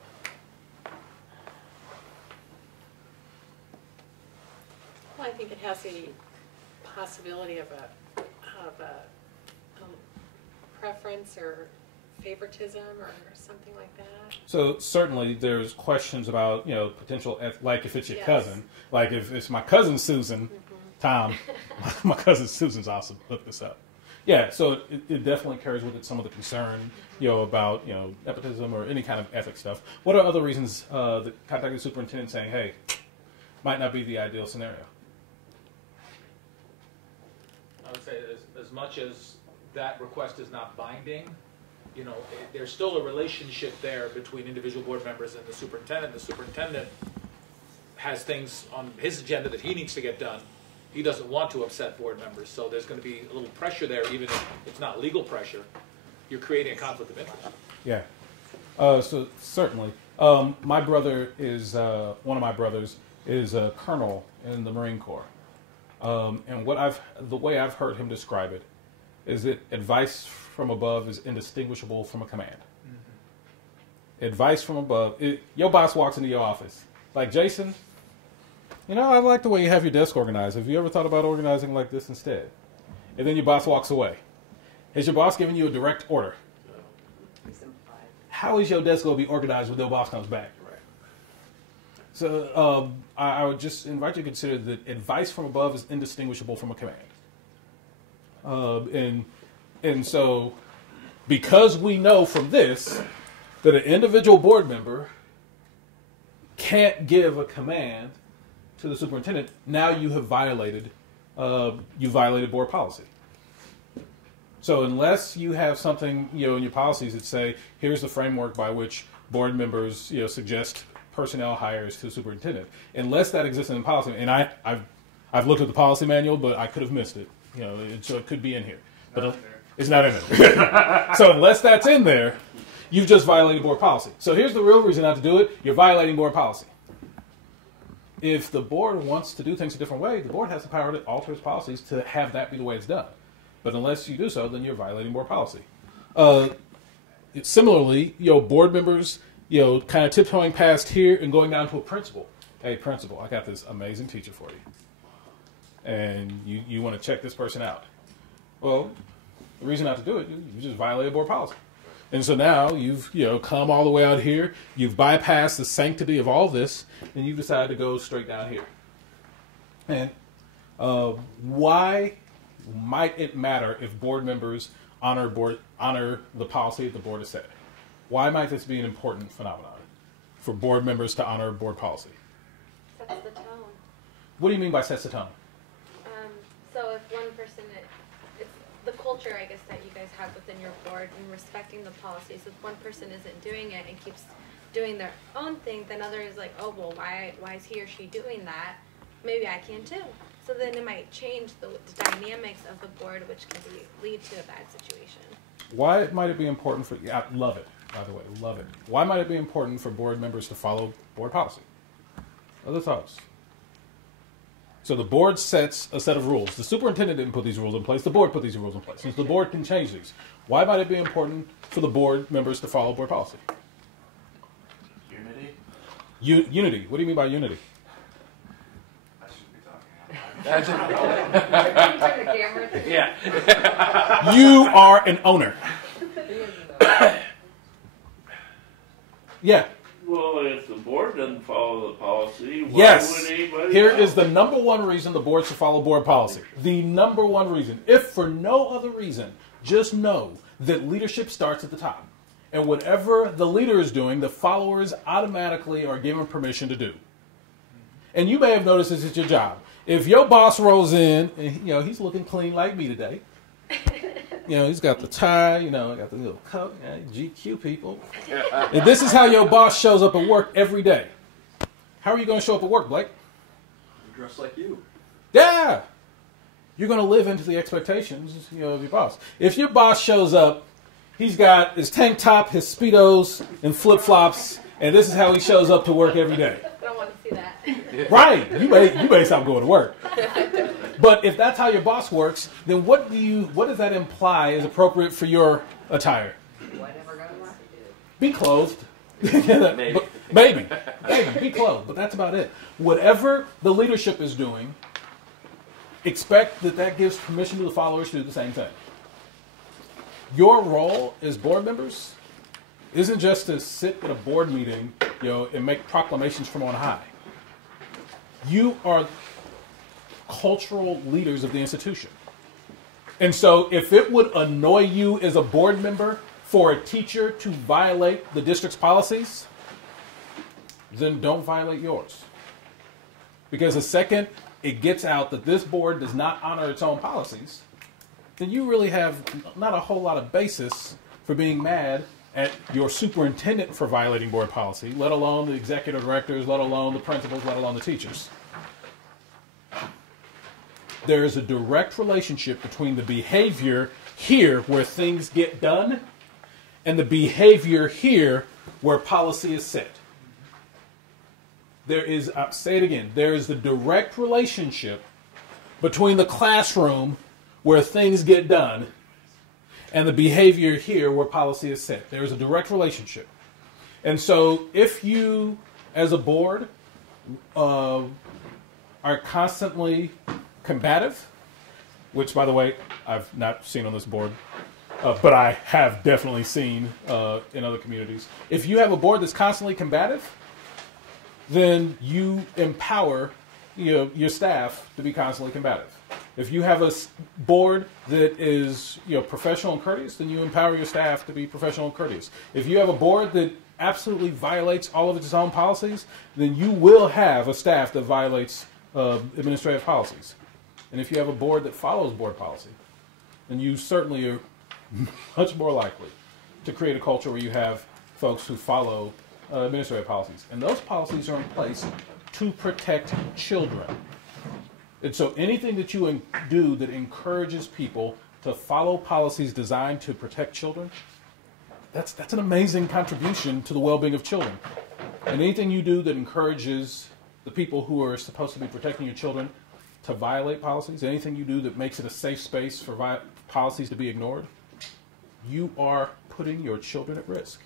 Well, I think it has the possibility of a preference or favoritism or something like that. So certainly there's questions about, potential, like if it's your cousin, like if it's my cousin Susan, Tom, my cousin Susan's awesome, look this up. Yeah, so it definitely carries with it some of the concern, about, nepotism or any kind of ethics stuff. What are other reasons that contacting the superintendent saying, hey, might not be the ideal scenario? I would say as much as that request is not binding, there's still a relationship there between individual board members and the superintendent. The superintendent has things on his agenda that he needs to get done, he doesn't want to upset board members, so there's going to be a little pressure there, even if it's not legal pressure. You're creating a conflict of interest. Yeah. So certainly, my brother is one of my brothers is a colonel in the Marine Corps, and the way I've heard him describe it is that advice from above is indistinguishable from a command. Mm-hmm. Advice from above. Your boss walks into your office like, Jason, I like the way you have your desk organized. Have you ever thought about organizing like this instead? And then your boss walks away. Has your boss given you a direct order? How is your desk going to be organized when your boss comes back? Right. So I would just invite you to consider that advice from above is indistinguishable from a command. And so because we know from this that an individual board member can't give a command to the superintendent, now you have violated board policy. So unless you have something, in your policies that say, here's the framework by which board members, suggest personnel hires to the superintendent, unless that exists in the policy, and I've looked at the policy manual, but I could have missed it, so it could be in here, but it's not in there. So unless that's in there, you've just violated board policy. So here's the real reason not to do it: you're violating board policy. If the board wants to do things a different way, the board has the power to alter its policies to have that be the way it's done. But unless you do so, then you're violating board policy. Similarly, board members, kind of tiptoeing past here and going down to a principal. Hey, principal, I got this amazing teacher for you. And you want to check this person out. Well, the reason not to do it, you just violated board policy. And so now you've, come all the way out here, you've bypassed the sanctity of all this, and you've decided to go straight down here. And why might it matter if board members honor the policy that the board has set? Why might this be an important phenomenon for board members to honor board policy? Sets the tone. What do you mean by sets the tone? So if one person, it's the culture, I guess, that you guys have within your board and respecting the policies. If one person isn't doing it and keeps doing their own thing, then others like, oh, well, why is he or she doing that? Maybe I can too. So then it might change the dynamics of the board, which can lead to a bad situation. Why might it be important for, I love it, by the way, love it. Why might it be important for board members to follow board policy? Other thoughts? So the board sets a set of rules. The superintendent didn't put these rules in place. The board put these rules in place. Since the board can change these, why might it be important for the board members to follow board policy? Unity? Unity. What do you mean by unity? Yeah. You are an owner. Yeah. Well, if the board doesn't follow the policy, why yes. would anybody Here know? is the number one reason the board should follow board policy. The number one reason. If for no other reason, just know that leadership starts at the top. And whatever the leader is doing, the followers automatically are given permission to do. And you may have noticed this at your job. If your boss rolls in, and, he's looking clean like me today. He's got the tie, got the little coat, GQ people. And this is how your boss shows up at work every day. How are you going to show up at work, Blake? Dressed like you. Yeah. You're going to live into the expectations, of your boss. If your boss shows up, he's got his tank top, his Speedos, and flip-flops, and this is how he shows up to work every day. I don't want to see that. Right. You may stop going to work. But if that's how your boss works, then what does that imply is appropriate for your attire? Whatever goes. Be clothed. Maybe. Maybe. Be clothed. But that's about it. Whatever the leadership is doing, expect that gives permission to the followers to do the same thing. Your role as board members isn't just to sit at a board meeting, and make proclamations from on high. You are cultural leaders of the institution. And so if it would annoy you as a board member for a teacher to violate the district's policies, then don't violate yours. Because the second it gets out that this board does not honor its own policies, then you really have not a whole lot of basis for being mad at your superintendent for violating board policy, let alone the executive directors, let alone the principals, let alone the teachers. there is a direct relationship between the behavior here where things get done and the behavior here where policy is set. There is, say it again, there is the direct relationship between the classroom where things get done and the behavior here where policy is set. There is a direct relationship. And so if you, as a board, are constantly combative, which, by the way, I've not seen on this board, but I have definitely seen in other communities. If you have a board that's constantly combative, then you empower your staff to be constantly combative. If you have a board that is professional and courteous, then you empower your staff to be professional and courteous. If you have a board that absolutely violates all of its own policies, then you will have a staff that violates administrative policies. And if you have a board that follows board policy, then you certainly are much more likely to create a culture where you have folks who follow administrative policies. And those policies are in place to protect children. And so anything that you do that encourages people to follow policies designed to protect children, that's an amazing contribution to the well-being of children. And anything you do that encourages the people who are supposed to be protecting your children to violate policies, anything you do that makes it a safe space for policies to be ignored, you are putting your children at risk.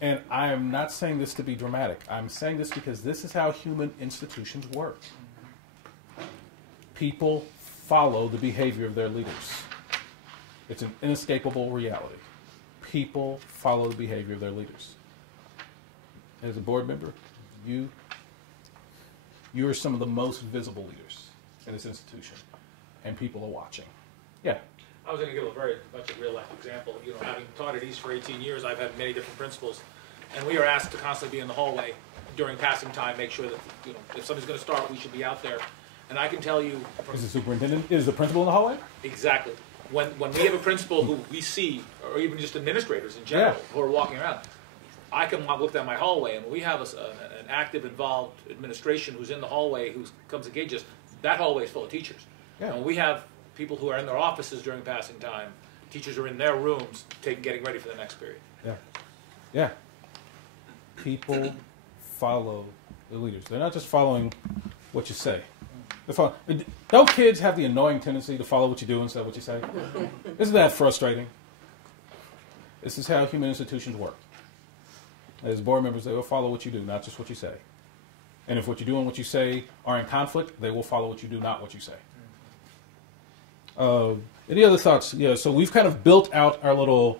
And I am not saying this to be dramatic. I'm saying this because this is how human institutions work. People follow the behavior of their leaders. It's an inescapable reality. People follow the behavior of their leaders. As a board member, you are some of the most visible leaders in this institution, and people are watching. Yeah. I was going to give a very much a real life example. Having taught at East for 18 years, I've had many different principals, and we are asked to constantly be in the hallway during passing time, make sure that if somebody's going to start, we should be out there. And I can tell you, is the superintendent, is the principal in the hallway? Exactly. When we have a principal who we see, or even just administrators in general, who are walking around, I can look down my hallway, and when we have an active, involved administration who's in the hallway, who comes to engage us, that hallway is full of teachers. Yeah. And we have people who are in their offices during passing time. Teachers are in their rooms, getting ready for the next period. Yeah. Yeah. People follow the leaders. They're not just following what you say. Don't kids have the annoying tendency to follow what you do instead of what you say? Isn't that frustrating? This is how human institutions work. As board members, they will follow what you do, not just what you say. And if what you do and what you say are in conflict, they will follow what you do, not what you say. Any other thoughts? Yeah, so we've kind of built out our little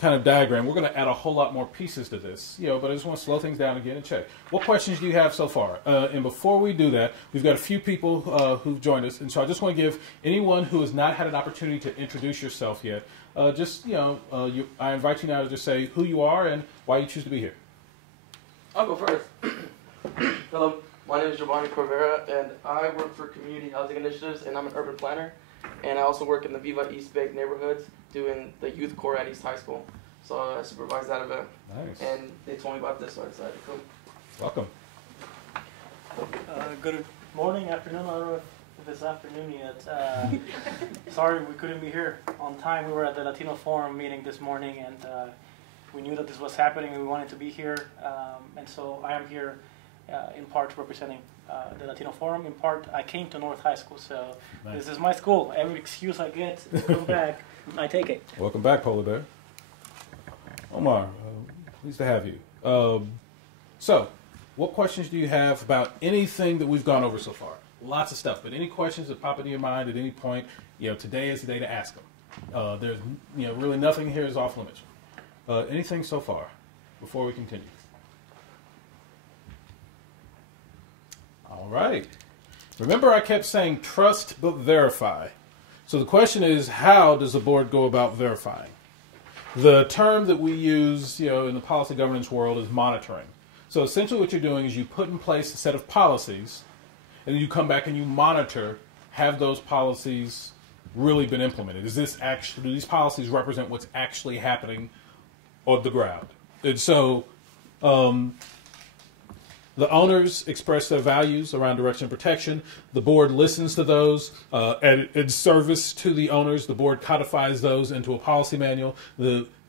kind of diagram. We're going to add a whole lot more pieces to this, but I just want to slow things down again and check. What questions do you have so far? And before we do that, we've got a few people who've joined us, and so I just want to give anyone who has not had an opportunity to introduce yourself yet, I invite you now to just say who you are and why you choose to be here. I'll go first. Hello, my name is Giovanni Corvera, and I work for Community Housing Initiatives, and I'm an urban planner. And I also work in the Viva East Bay neighborhoods doing the youth corps at East High School. So I supervise that event. Nice. And they told me about this, so I decided to come. Welcome. Good morning, afternoon. I don't know if it's afternoon yet. Sorry we couldn't be here on time. We were at the Latino Forum meeting this morning, and we knew that this was happening and we wanted to be here. And so I am here in part representing the Latino Forum. In part, I came to North High School, so This is my school. Every excuse I get to come back, I take it. Welcome back, Polar Bear. Omar, pleased to have you. So, what questions do you have about anything that we've gone over so far? Lots of stuff, but any questions that pop into your mind at any point, today is the day to ask them. There's really nothing here is off limits. Anything so far before we continue? All right. Remember, I kept saying trust but verify. So the question is, how does the board go about verifying? The term that we use, in the policy governance world is monitoring. So essentially what you're doing is you put in place a set of policies, and then you come back and you monitor, have those policies really been implemented? Do these policies represent what's actually happening on the ground? And so The owners express their values around direction and protection. The board listens to those, and in service to the owners, the board codifies those into a policy manual.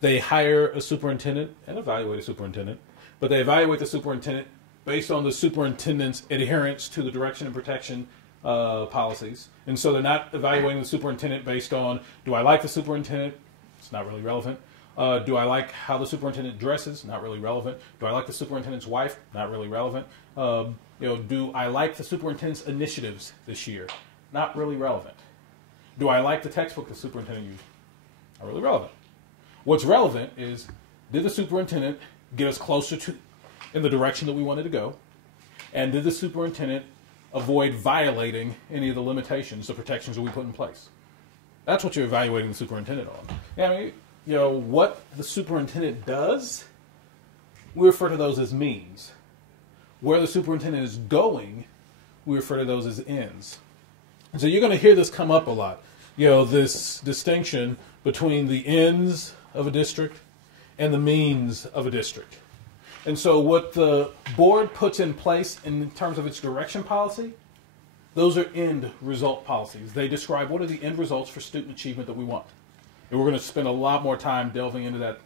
They hire a superintendent and evaluate a superintendent, but they evaluate the superintendent based on the superintendent's adherence to the direction and protection policies. And so they're not evaluating the superintendent based on, do I like the superintendent? It's not really relevant. Do I like how the superintendent dresses? Not really relevant. Do I like the superintendent's wife? Not really relevant. Do I like the superintendent's initiatives this year? Not really relevant. Do I like the textbook the superintendent used? Not really relevant. What's relevant is, did the superintendent get us closer to in the direction that we wanted to go? And did the superintendent avoid violating any of the limitations, the protections that we put in place? That's what you're evaluating the superintendent on. I mean, what the superintendent does, we refer to those as means. Where the superintendent is going, we refer to those as ends. And so you're going to hear this come up a lot. This distinction between the ends of a district and the means of a district. And so what the board puts in place in terms of its direction policy, those are end result policies. They describe what are the end results for student achievement that we want. And we're going to spend a lot more time delving into that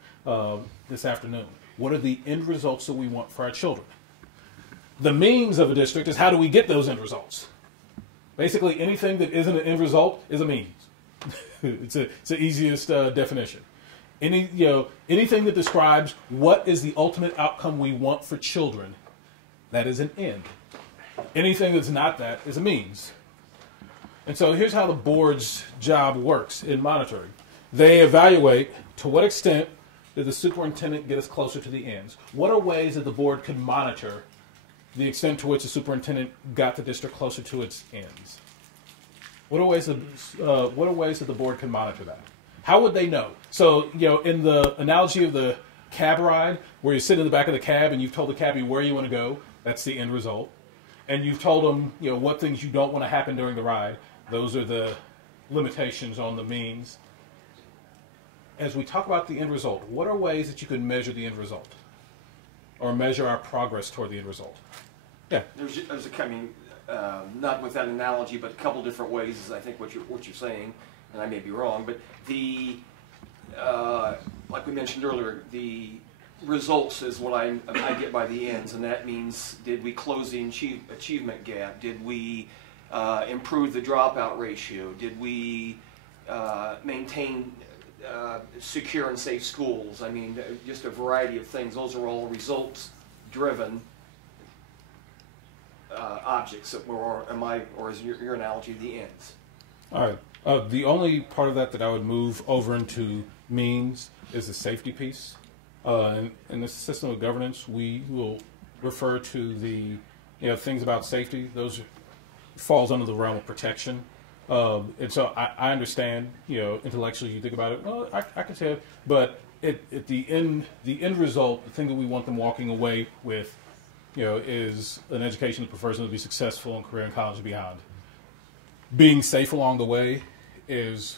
this afternoon. What are the end results that we want for our children? The means of a district is how do we get those end results? Basically, anything that isn't an end result is a means. It's the easiest definition. Anything that describes what is the ultimate outcome we want for children, that is an end. Anything that's not that is a means. And so here's how the board's job works in monitoring. They evaluate to what extent did the superintendent get us closer to the ends. What are ways that the board could monitor the extent to which the superintendent got the district closer to its ends? What are ways that the board can monitor that? How would they know? So, in the analogy of the cab ride, where you sit in the back of the cab and you've told the cabbie where you want to go, that's the end result. And you've told them, what things you don't want to happen during the ride. Those are the limitations on the means. As we talk about the end result, what are ways that you can measure the end result? Or measure our progress toward the end result? Yeah. There's not with that analogy, but a couple different ways is I think what you're saying, and I may be wrong, but like we mentioned earlier, the results is what I get by the ends, and that means, did we close the achievement gap? Did we improve the dropout ratio? Did we maintain secure and safe schools? I mean, just a variety of things. Those are all results-driven objects, or is your analogy the ends? All right. The only part of that I would move over into means is the safety piece. In this system of governance, we will refer to the things about safety. Those falls under the realm of protection. And so I understand, intellectually you think about it, well, I can say it, but at the end result, the thing that we want them walking away with, is an education that prefers them to be successful in career and college and beyond. Being safe along the way is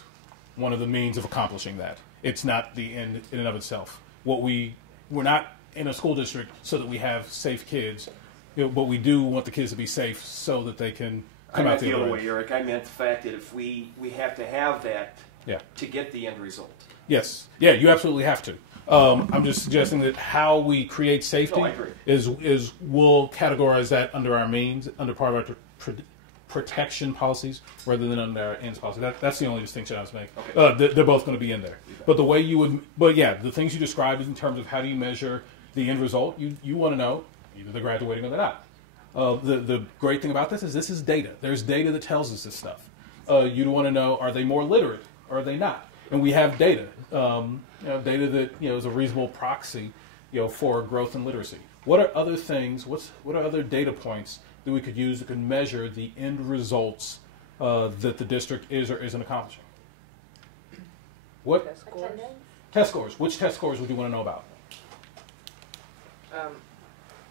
one of the means of accomplishing that. It's not the end in and of itself. We're not in a school district so that we have safe kids, but we do want the kids to be safe so that they can come out the other way. Eric. I meant the fact that if we have to have that to get the end result. Yes. Yeah, you absolutely have to. I'm just suggesting that how we create safety is we'll categorize that under our means, under part of our protection policies, rather than under our ends policy. That's the only distinction I was making. Okay. They're both going to be in there. But the way the things you described in terms of how do you measure the end result, you want to know either they're graduating or they're not. The great thing about this is data. There's data that tells us this stuff. You want to know, are they more literate or are they not? And we have data. Data that is a reasonable proxy for growth and literacy. What are other things? What are other data points that we could use that can measure the end results that the district is or isn't accomplishing? What? Test scores. Test scores. Which test scores would you want to know about?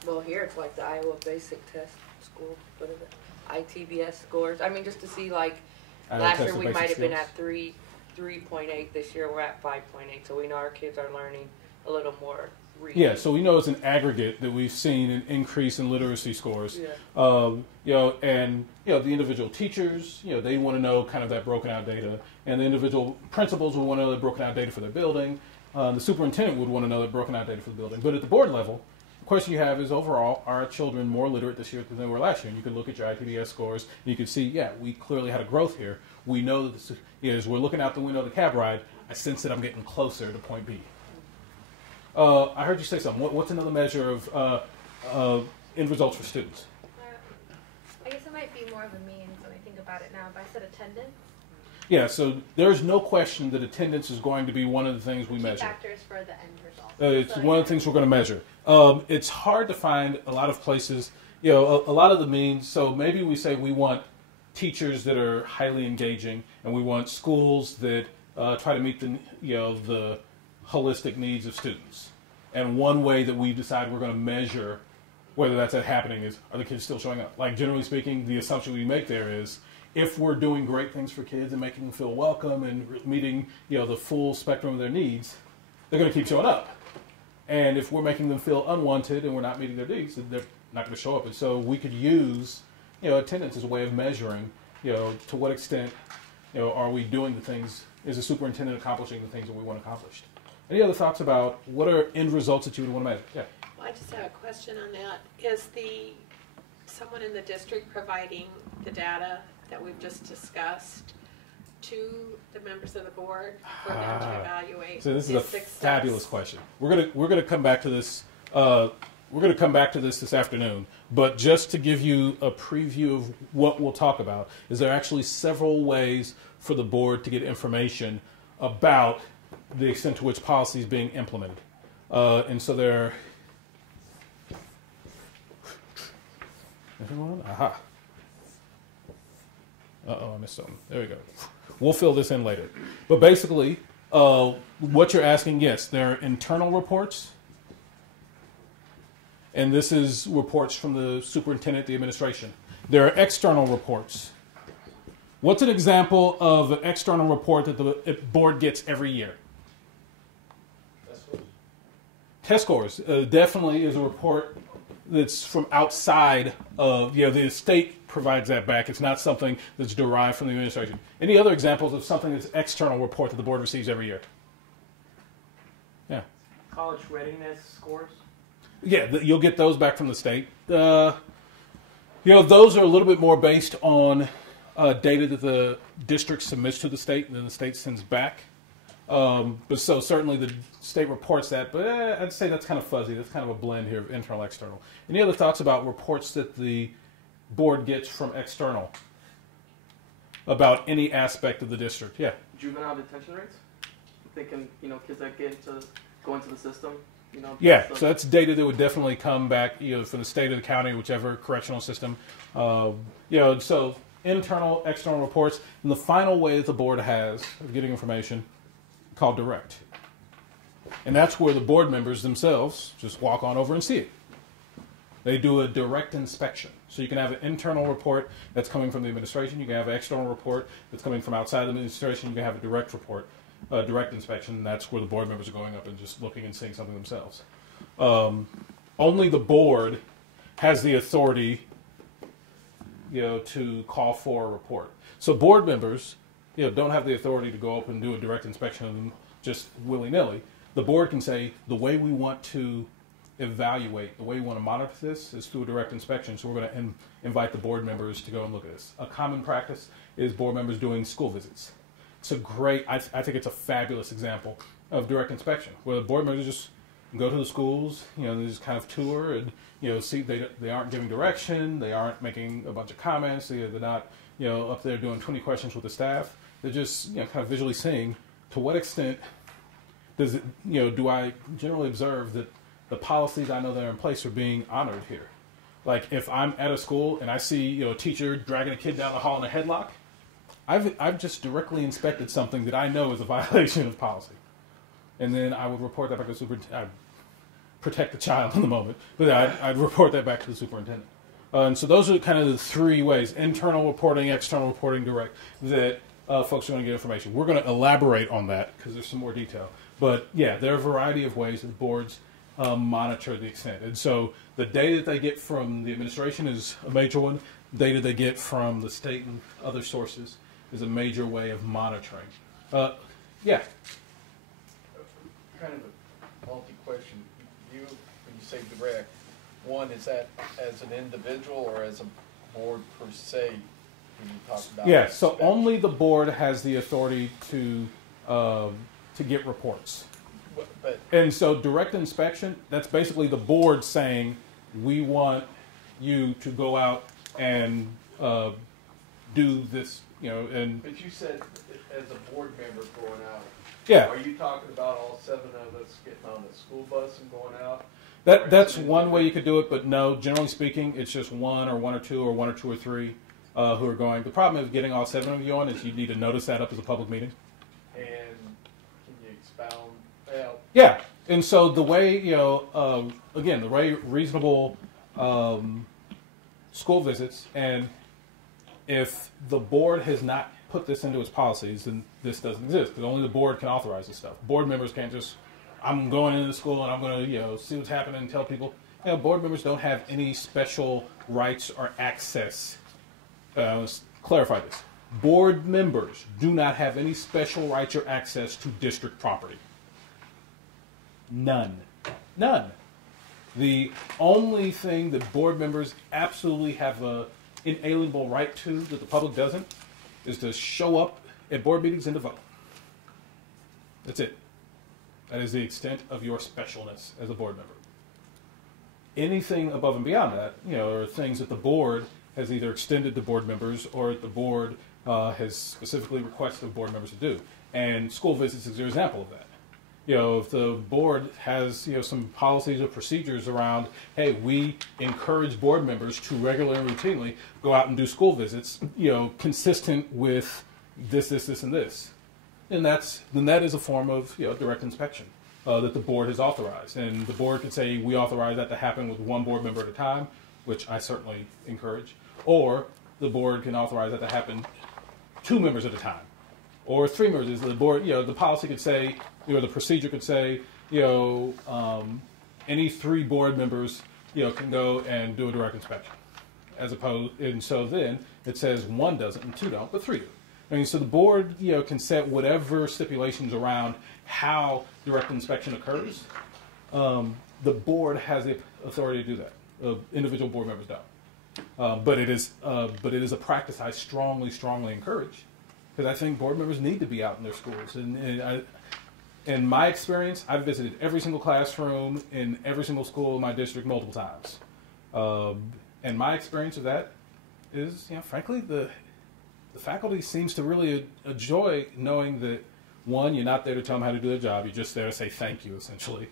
Well, here it's like the Iowa Basic Test School. What is it? ITBS scores. I mean, just to see, like, last year we might have been at 3.8. This year we're at 5.8. So we know our kids are learning a little more reading. Yeah, so we know as an aggregate that we've seen an increase in literacy scores. Yeah. You know, and you know the individual teachers, you know, they want to know kind of that broken out data, and the individual principals would want to know that broken out data for their building. The superintendent would want to know that broken out data for the building. But at the board level, the question you have is overall, are children more literate this year than they were last year? And you can look at your ITDS scores, and you can see, yeah, we clearly had a growth here. We know that this, you know, as we're looking out the window of the cab ride, I sense that I'm getting closer to point B. I heard you say something. What's another measure of end results for students? I guess it might be more of a means when I think about it now, but I said attendance. Yeah, so there's no question that attendance is going to be one of the things we Key measure. factors for the end result. It's one of the things we're going to measure. It's hard to find a lot of places, you know, a lot of the means. So maybe we say we want teachers that are highly engaging, and we want schools that try to meet the, you know, the holistic needs of students. And one way that we decide we're going to measure whether that's happening is, are the kids still showing up? Like, generally speaking, the assumption we make there is, if we're doing great things for kids and making them feel welcome and meeting, you know, the full spectrum of their needs, they're going to keep showing up. And if we're making them feel unwanted and we're not meeting their needs, then they're not going to show up. And so we could use, you know, attendance as a way of measuring, you know, to what extent, you know, are we doing the things, is the superintendent accomplishing the things that we want accomplished? Any other thoughts about what are end results that you would want to measure? Yeah. Well, I just have a question on that. Is someone in the district providing the data that we've just discussed to the members of the board for them to evaluate? So this is a fabulous question. We're gonna come back to this. We're gonna come back to this afternoon. But just to give you a preview of what we'll talk about, is there actually several ways for the board to get information about the extent to which policy is being implemented. And so there. Everyone? Aha. Uh-oh, I missed something. There we go. We'll fill this in later. But basically, what you're asking, yes, there are internal reports. And this is reports from the superintendent, the administration. There are external reports. What's an example of an external report that the board gets every year? Test scores. Definitely is a report that's from outside of, you know, the state provides that back. It's not something that's derived from the administration. Any other examples of something that's external report that the board receives every year? Yeah. College readiness scores? Yeah, you'll get those back from the state. You know, those are a little bit more based on data that the district submits to the state and then the state sends back. But so certainly the state reports that, but I'd say that's kind of fuzzy. That's kind of a blend here of internal, external. Any other thoughts about reports that the board gets from external about any aspect of the district? Yeah. Juvenile detention rates? I'm thinking, you know, kids that go into the system. You know, yeah, so that's data that would definitely come back, you know, from the state or the county, whichever correctional system. You know, so internal, external reports, and the final way that the board has of getting information called direct. And that's where the board members themselves just walk on over and see it. They do a direct inspection. So you can have an internal report that's coming from the administration. You can have an external report that's coming from outside the administration. You can have a direct report. Direct inspection, and that's where the board members are going up and just looking and seeing something themselves. Only the board has the authority, you know, to call for a report. So board members, you know, don't have the authority to go up and do a direct inspection of them just willy-nilly. The board can say, the way we want to evaluate, the way we want to monitor this is through a direct inspection, so we're going to invite the board members to go and look at this. A common practice is board members doing school visits. It's a great, I think it's a fabulous example of direct inspection, where the board members just go to the schools, you know, they just kind of tour and, you know, see they aren't giving direction, they aren't making a bunch of comments, they're not, you know, up there doing 20 questions with the staff. They're just, you know, kind of visually seeing to what extent does it, you know, do I generally observe that the policies I know that are in place are being honored here. Like if I'm at a school and I see, you know, a teacher dragging a kid down the hall in a headlock, I've just directly inspected something that I know is a violation of policy. And then I would report that back to the superintendent. I'd protect the child in the moment, but I'd report that back to the superintendent. And so those are kind of the three ways, internal reporting, external reporting, direct, that folks are going to get information. We're going to elaborate on that because there's some more detail. But yeah, there are a variety of ways that boards monitor the extent. And so the data that they get from the administration is a major one. Data they get from the state and other sources is a major way of monitoring. Yeah. Kind of a multi-question. You, when you say direct, one, is that as an individual or as a board per se when you talk about Yeah, so only the board has the authority to get reports. And so direct inspection, that's basically the board saying, we want you to go out and do this, and... But you said as a board member going out. Yeah. Are you talking about all 7 of us getting on the school bus and going out? That's one way you could do it, but no, generally speaking, it's just one or two or three who are going. The problem is getting all 7 of you on is you need to notice that up as a public meeting. And can you expound? Well, yeah, and so the way, again, the way reasonable school visits, and if the board has not put this into its policies, then this doesn't exist, because only the board can authorize this stuff. Board members can't just, I'm going into the school and I'm going to, see what's happening and tell people. Board members don't have any special rights or access. Let's clarify this. Board members do not have any special rights or access to district property. None. None. The only thing that board members absolutely have an inalienable right to that the public doesn't is to show up at board meetings and to vote. That's it. That is the extent of your specialness as a board member. Anything above and beyond that, are things that the board has either extended to board members or the board has specifically requested board members to do. And school visits is an example of that. If the board has, some policies or procedures around, hey, we encourage board members to regularly and routinely go out and do school visits, consistent with this, and this. And then that is a form of, direct inspection that the board has authorized. And the board could say, we authorize that to happen with 1 board member at a time, which I certainly encourage. Or the board can authorize that to happen 2 members at a time. Or 3 members. The board, the policy could say, the procedure could say, any 3 board members, can go and do a direct inspection. As opposed, and so then it says 1 doesn't and 2 don't, but 3 do. I mean, so the board, can set whatever stipulations around how direct inspection occurs. The board has the authority to do that. Individual board members don't. But it is a practice I strongly encourage, because I think board members need to be out in their schools. And in my experience, I've visited every single classroom in every single school in my district multiple times. And my experience of that is, frankly, the faculty seems to really enjoy knowing that, 1, you're not there to tell them how to do their job, you're just there to say thank you, essentially.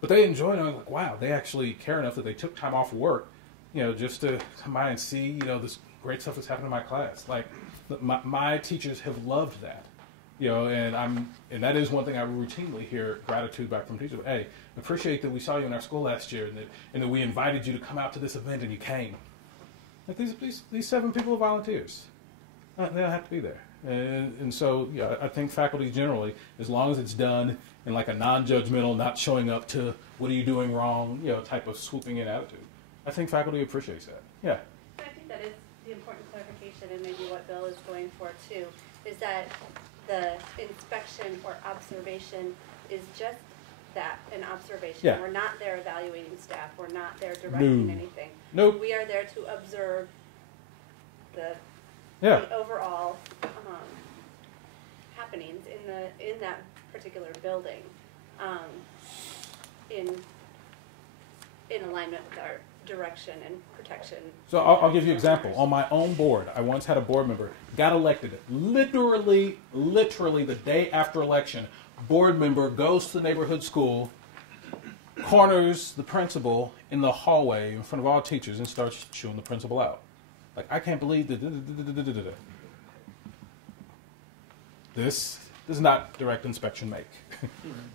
But they enjoy knowing, like, wow, they actually care enough that they took time off of work, just to come by and see, this great stuff that's happening in my class. Like, my teachers have loved that. And that is one thing I routinely hear gratitude back from teachers. Hey, appreciate that we saw you in our school last year, and that we invited you to come out to this event and you came. Like, these 7 people are volunteers. They don't have to be there. And so, I think faculty generally, as long as it's done in like a non-judgmental, not showing up to what are you doing wrong, type of swooping in attitude, I think faculty appreciates that. Yeah. I think that is the important clarification, and maybe what Bill is going for too, is that the inspection or observation is just that, an observation. Yeah. We're not there evaluating staff. We're not there directing anything. Nope. We are there to observe the overall happenings in that particular building, in alignment with our direction and protection. So I'll give you an example. On my own board, I once had a board member, got elected, literally the day after election, board member goes to the neighborhood school, corners the principal in the hallway in front of all teachers and starts chewing the principal out. Like, I can't believe that. This does not direct inspection make.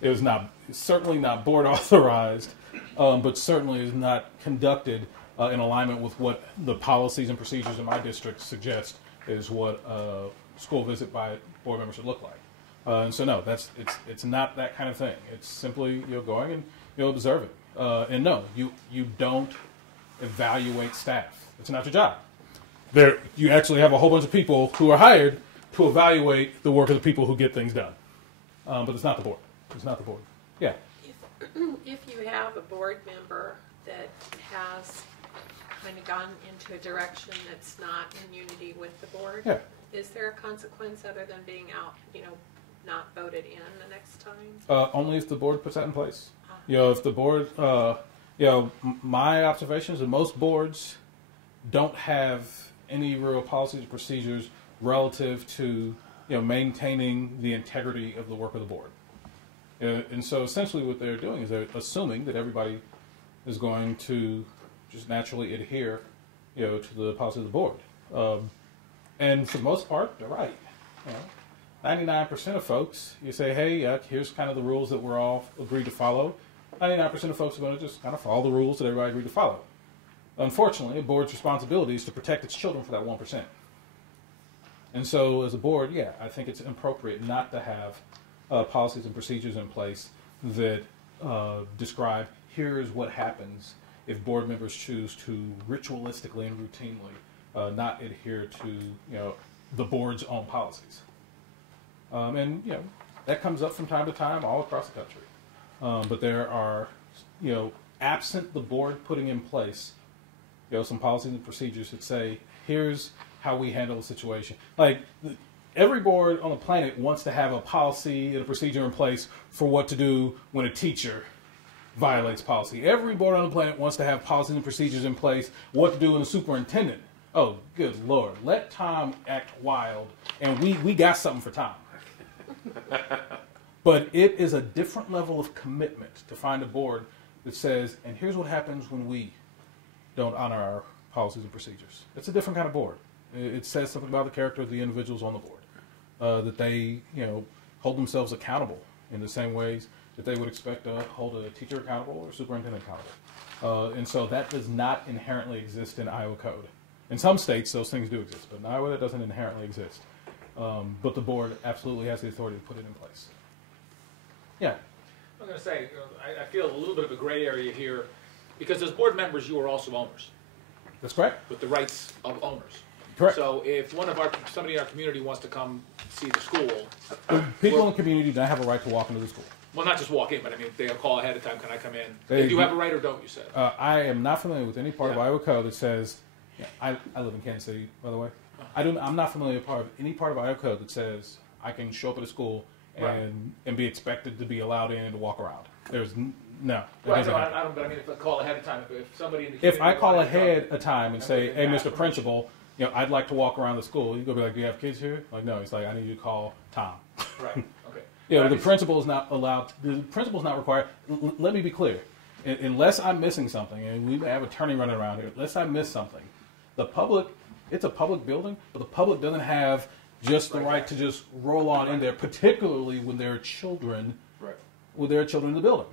It was not, certainly not board authorized, but certainly is not conducted in alignment with what the policies and procedures in my district suggest is what a school visit by board members should look like. And so no, it's not that kind of thing. It's simply going and observing. And no, you don't evaluate staff. It's not your job. You actually have a whole bunch of people who are hired to evaluate the work of the people who get things done. But it's not the board. It's not the board. Yeah. If you have a board member that has kind of gone into a direction that's not in unity with the board, Yeah. is there a consequence other than being out, not voted in the next time? Only if the board puts that in place. If the board, my observation is that most boards don't have any real policies or procedures relative to, maintaining the integrity of the work of the board. And so essentially what they're doing is they're assuming that everybody is going to just naturally adhere, to the policy of the board. And for the most part, they're right. 99% of folks, you say, hey, here's kind of the rules that we're all agreed to follow. 99% of folks are going to just kind of follow the rules that everybody agreed to follow. Unfortunately, a board's responsibility is to protect its children for that 1%. And so as a board, yeah, I think it's appropriate not to have policies and procedures in place that describe here's what happens if board members choose to ritualistically and routinely not adhere to the board's own policies. And that comes up from time to time all across the country. But there are, absent the board putting in place, some policies and procedures that say here's how we handle the situation. Like every board on the planet wants to have a policy and a procedure in place for what to do when a teacher violates policy. Every board on the planet wants to have policies and procedures in place, what to do when a superintendent. Oh, good Lord. Let Tom act wild, and we got something for Tom. But it is a different level of commitment to find a board that says, and here's what happens when we don't honor our policies and procedures. It's a different kind of board. It says something about the character of the individuals on the board, that they, hold themselves accountable in the same ways that they would expect to hold a teacher accountable or superintendent accountable. And so that does not inherently exist in Iowa code. In some states, those things do exist, but in Iowa, that doesn't inherently exist. But the board absolutely has the authority to put it in place. Yeah. I'm going to say, I feel a little bit of a gray area here, because as board members, you are also owners. That's correct. With the rights of owners. Correct. So if somebody in our community wants to come see the school, people in the community don't have a right to walk into the school. Well, not just walk in, but I mean, they'll call ahead of time. Can I come in? They do have a right, or don't you say? I am not familiar with any part of Iowa code that says. I live in Kansas City, by the way. I'm not familiar with any part of Iowa code that says I can show up at a school and be expected to be allowed in and to walk around. There's no. Right, no, I don't. But I mean, if I call ahead of time, if somebody in the if I call ahead of time and say, "Hey, Mr. Principal, I'd like to walk around the school," you go be like, "Do you have kids here?" Like, no. He's like, "I need you to call Tom." Right. Okay. The principal is not allowed. The principal is not required. Let me be clear. Unless I'm missing something, and we have an attorney running around here. Unless I miss something, the public. It's a public building, but the public doesn't have just the right to just roll on in there, particularly when there are children. Right. When there are children in the building.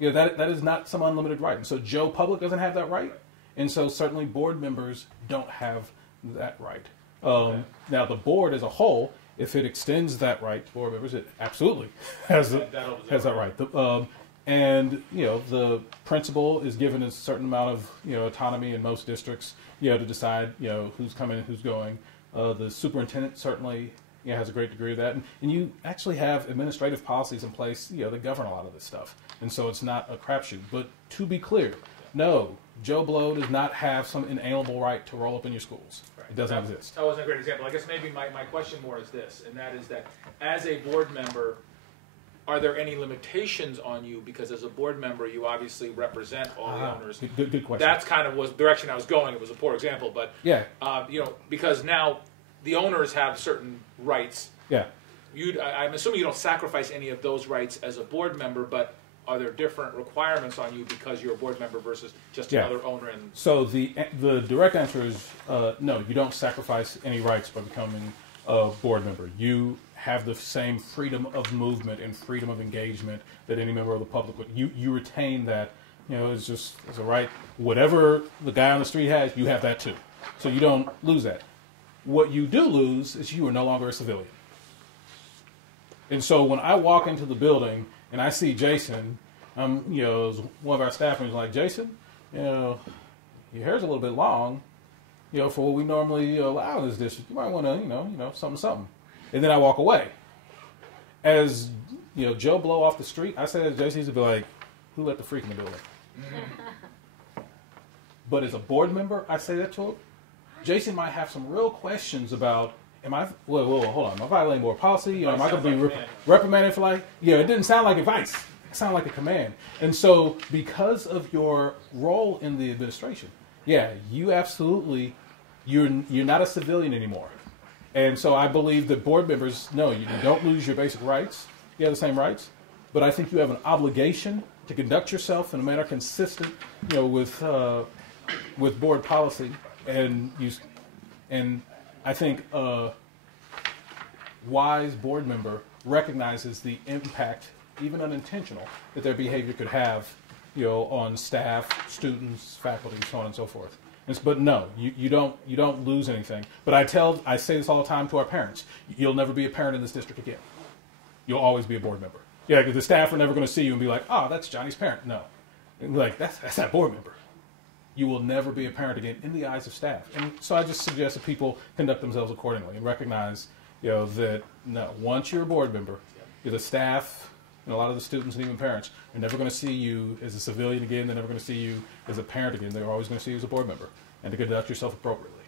That is not some unlimited right. And so Joe Public doesn't have that right. And so certainly board members don't have that right. Now the board as a whole, if it extends that right to board members, it absolutely has that right. And the principal is given a certain amount of autonomy in most districts, to decide who's coming and who's going. The superintendent certainly has a great degree of that, and you actually have administrative policies in place that govern a lot of this stuff. And so it's not a crapshoot. But to be clear, no, Joe Blow does not have some inalienable right to roll up in your schools. Right. It doesn't exist. That wasn't a great example. I guess maybe my question more is this, and that is that as a board member, are there any limitations on you? Because as a board member, you obviously represent all the owners. Good question. That's kind of was the direction I was going. It was a poor example, but yeah, because now the owners have certain rights. Yeah. I'm assuming you don't sacrifice any of those rights as a board member, but are there different requirements on you because you're a board member versus just another owner? And so the direct answer is no. You don't sacrifice any rights by becoming a board member. You have the same freedom of movement and freedom of engagement that any member of the public would. You retain that. It's a right. Whatever the guy on the street has, you have that too. So you don't lose that. What you do lose is you are no longer a civilian. And so when I walk into the building and I see Jason, you know, one of our staff was like, Jason, you know, your hair's a little bit long, you know, for what we normally allow in this district. You might want to, you know, something. And then I walk away. As, you know, Joe Blow off the street, I said to Jason, he'd be like, who let the freak in the building? But as a board member, I say that to him. Jason might have some real questions about, hold on, am I violating board policy? You know, am I going to be reprimanded for it didn't sound like advice. It sounded like a command. And so because of your role in the administration, you absolutely, you're not a civilian anymore. And so I believe that board members, no, you don't lose your basic rights. You have the same rights. But I think you have an obligation to conduct yourself in a manner consistent, you know, with board policy. And I think a wise board member recognizes the impact, even unintentional, that their behavior could have, you know, on staff, students, faculty, so on and so forth. But no, you don't lose anything. But I say this all the time to our parents: you'll never be a parent in this district again. You'll always be a board member. Yeah, because the staff are never going to see you and be like, oh, that's Johnny's parent. No, like that's that board member. You will never be a parent again in the eyes of staff. And so I just suggest that people conduct themselves accordingly and recognize, you know, that no, once you're a board member, the staff and a lot of the students and even parents are never going to see you as a civilian again. They're never going to see you as a parent again. They're always going to see you as a board member and to conduct yourself appropriately.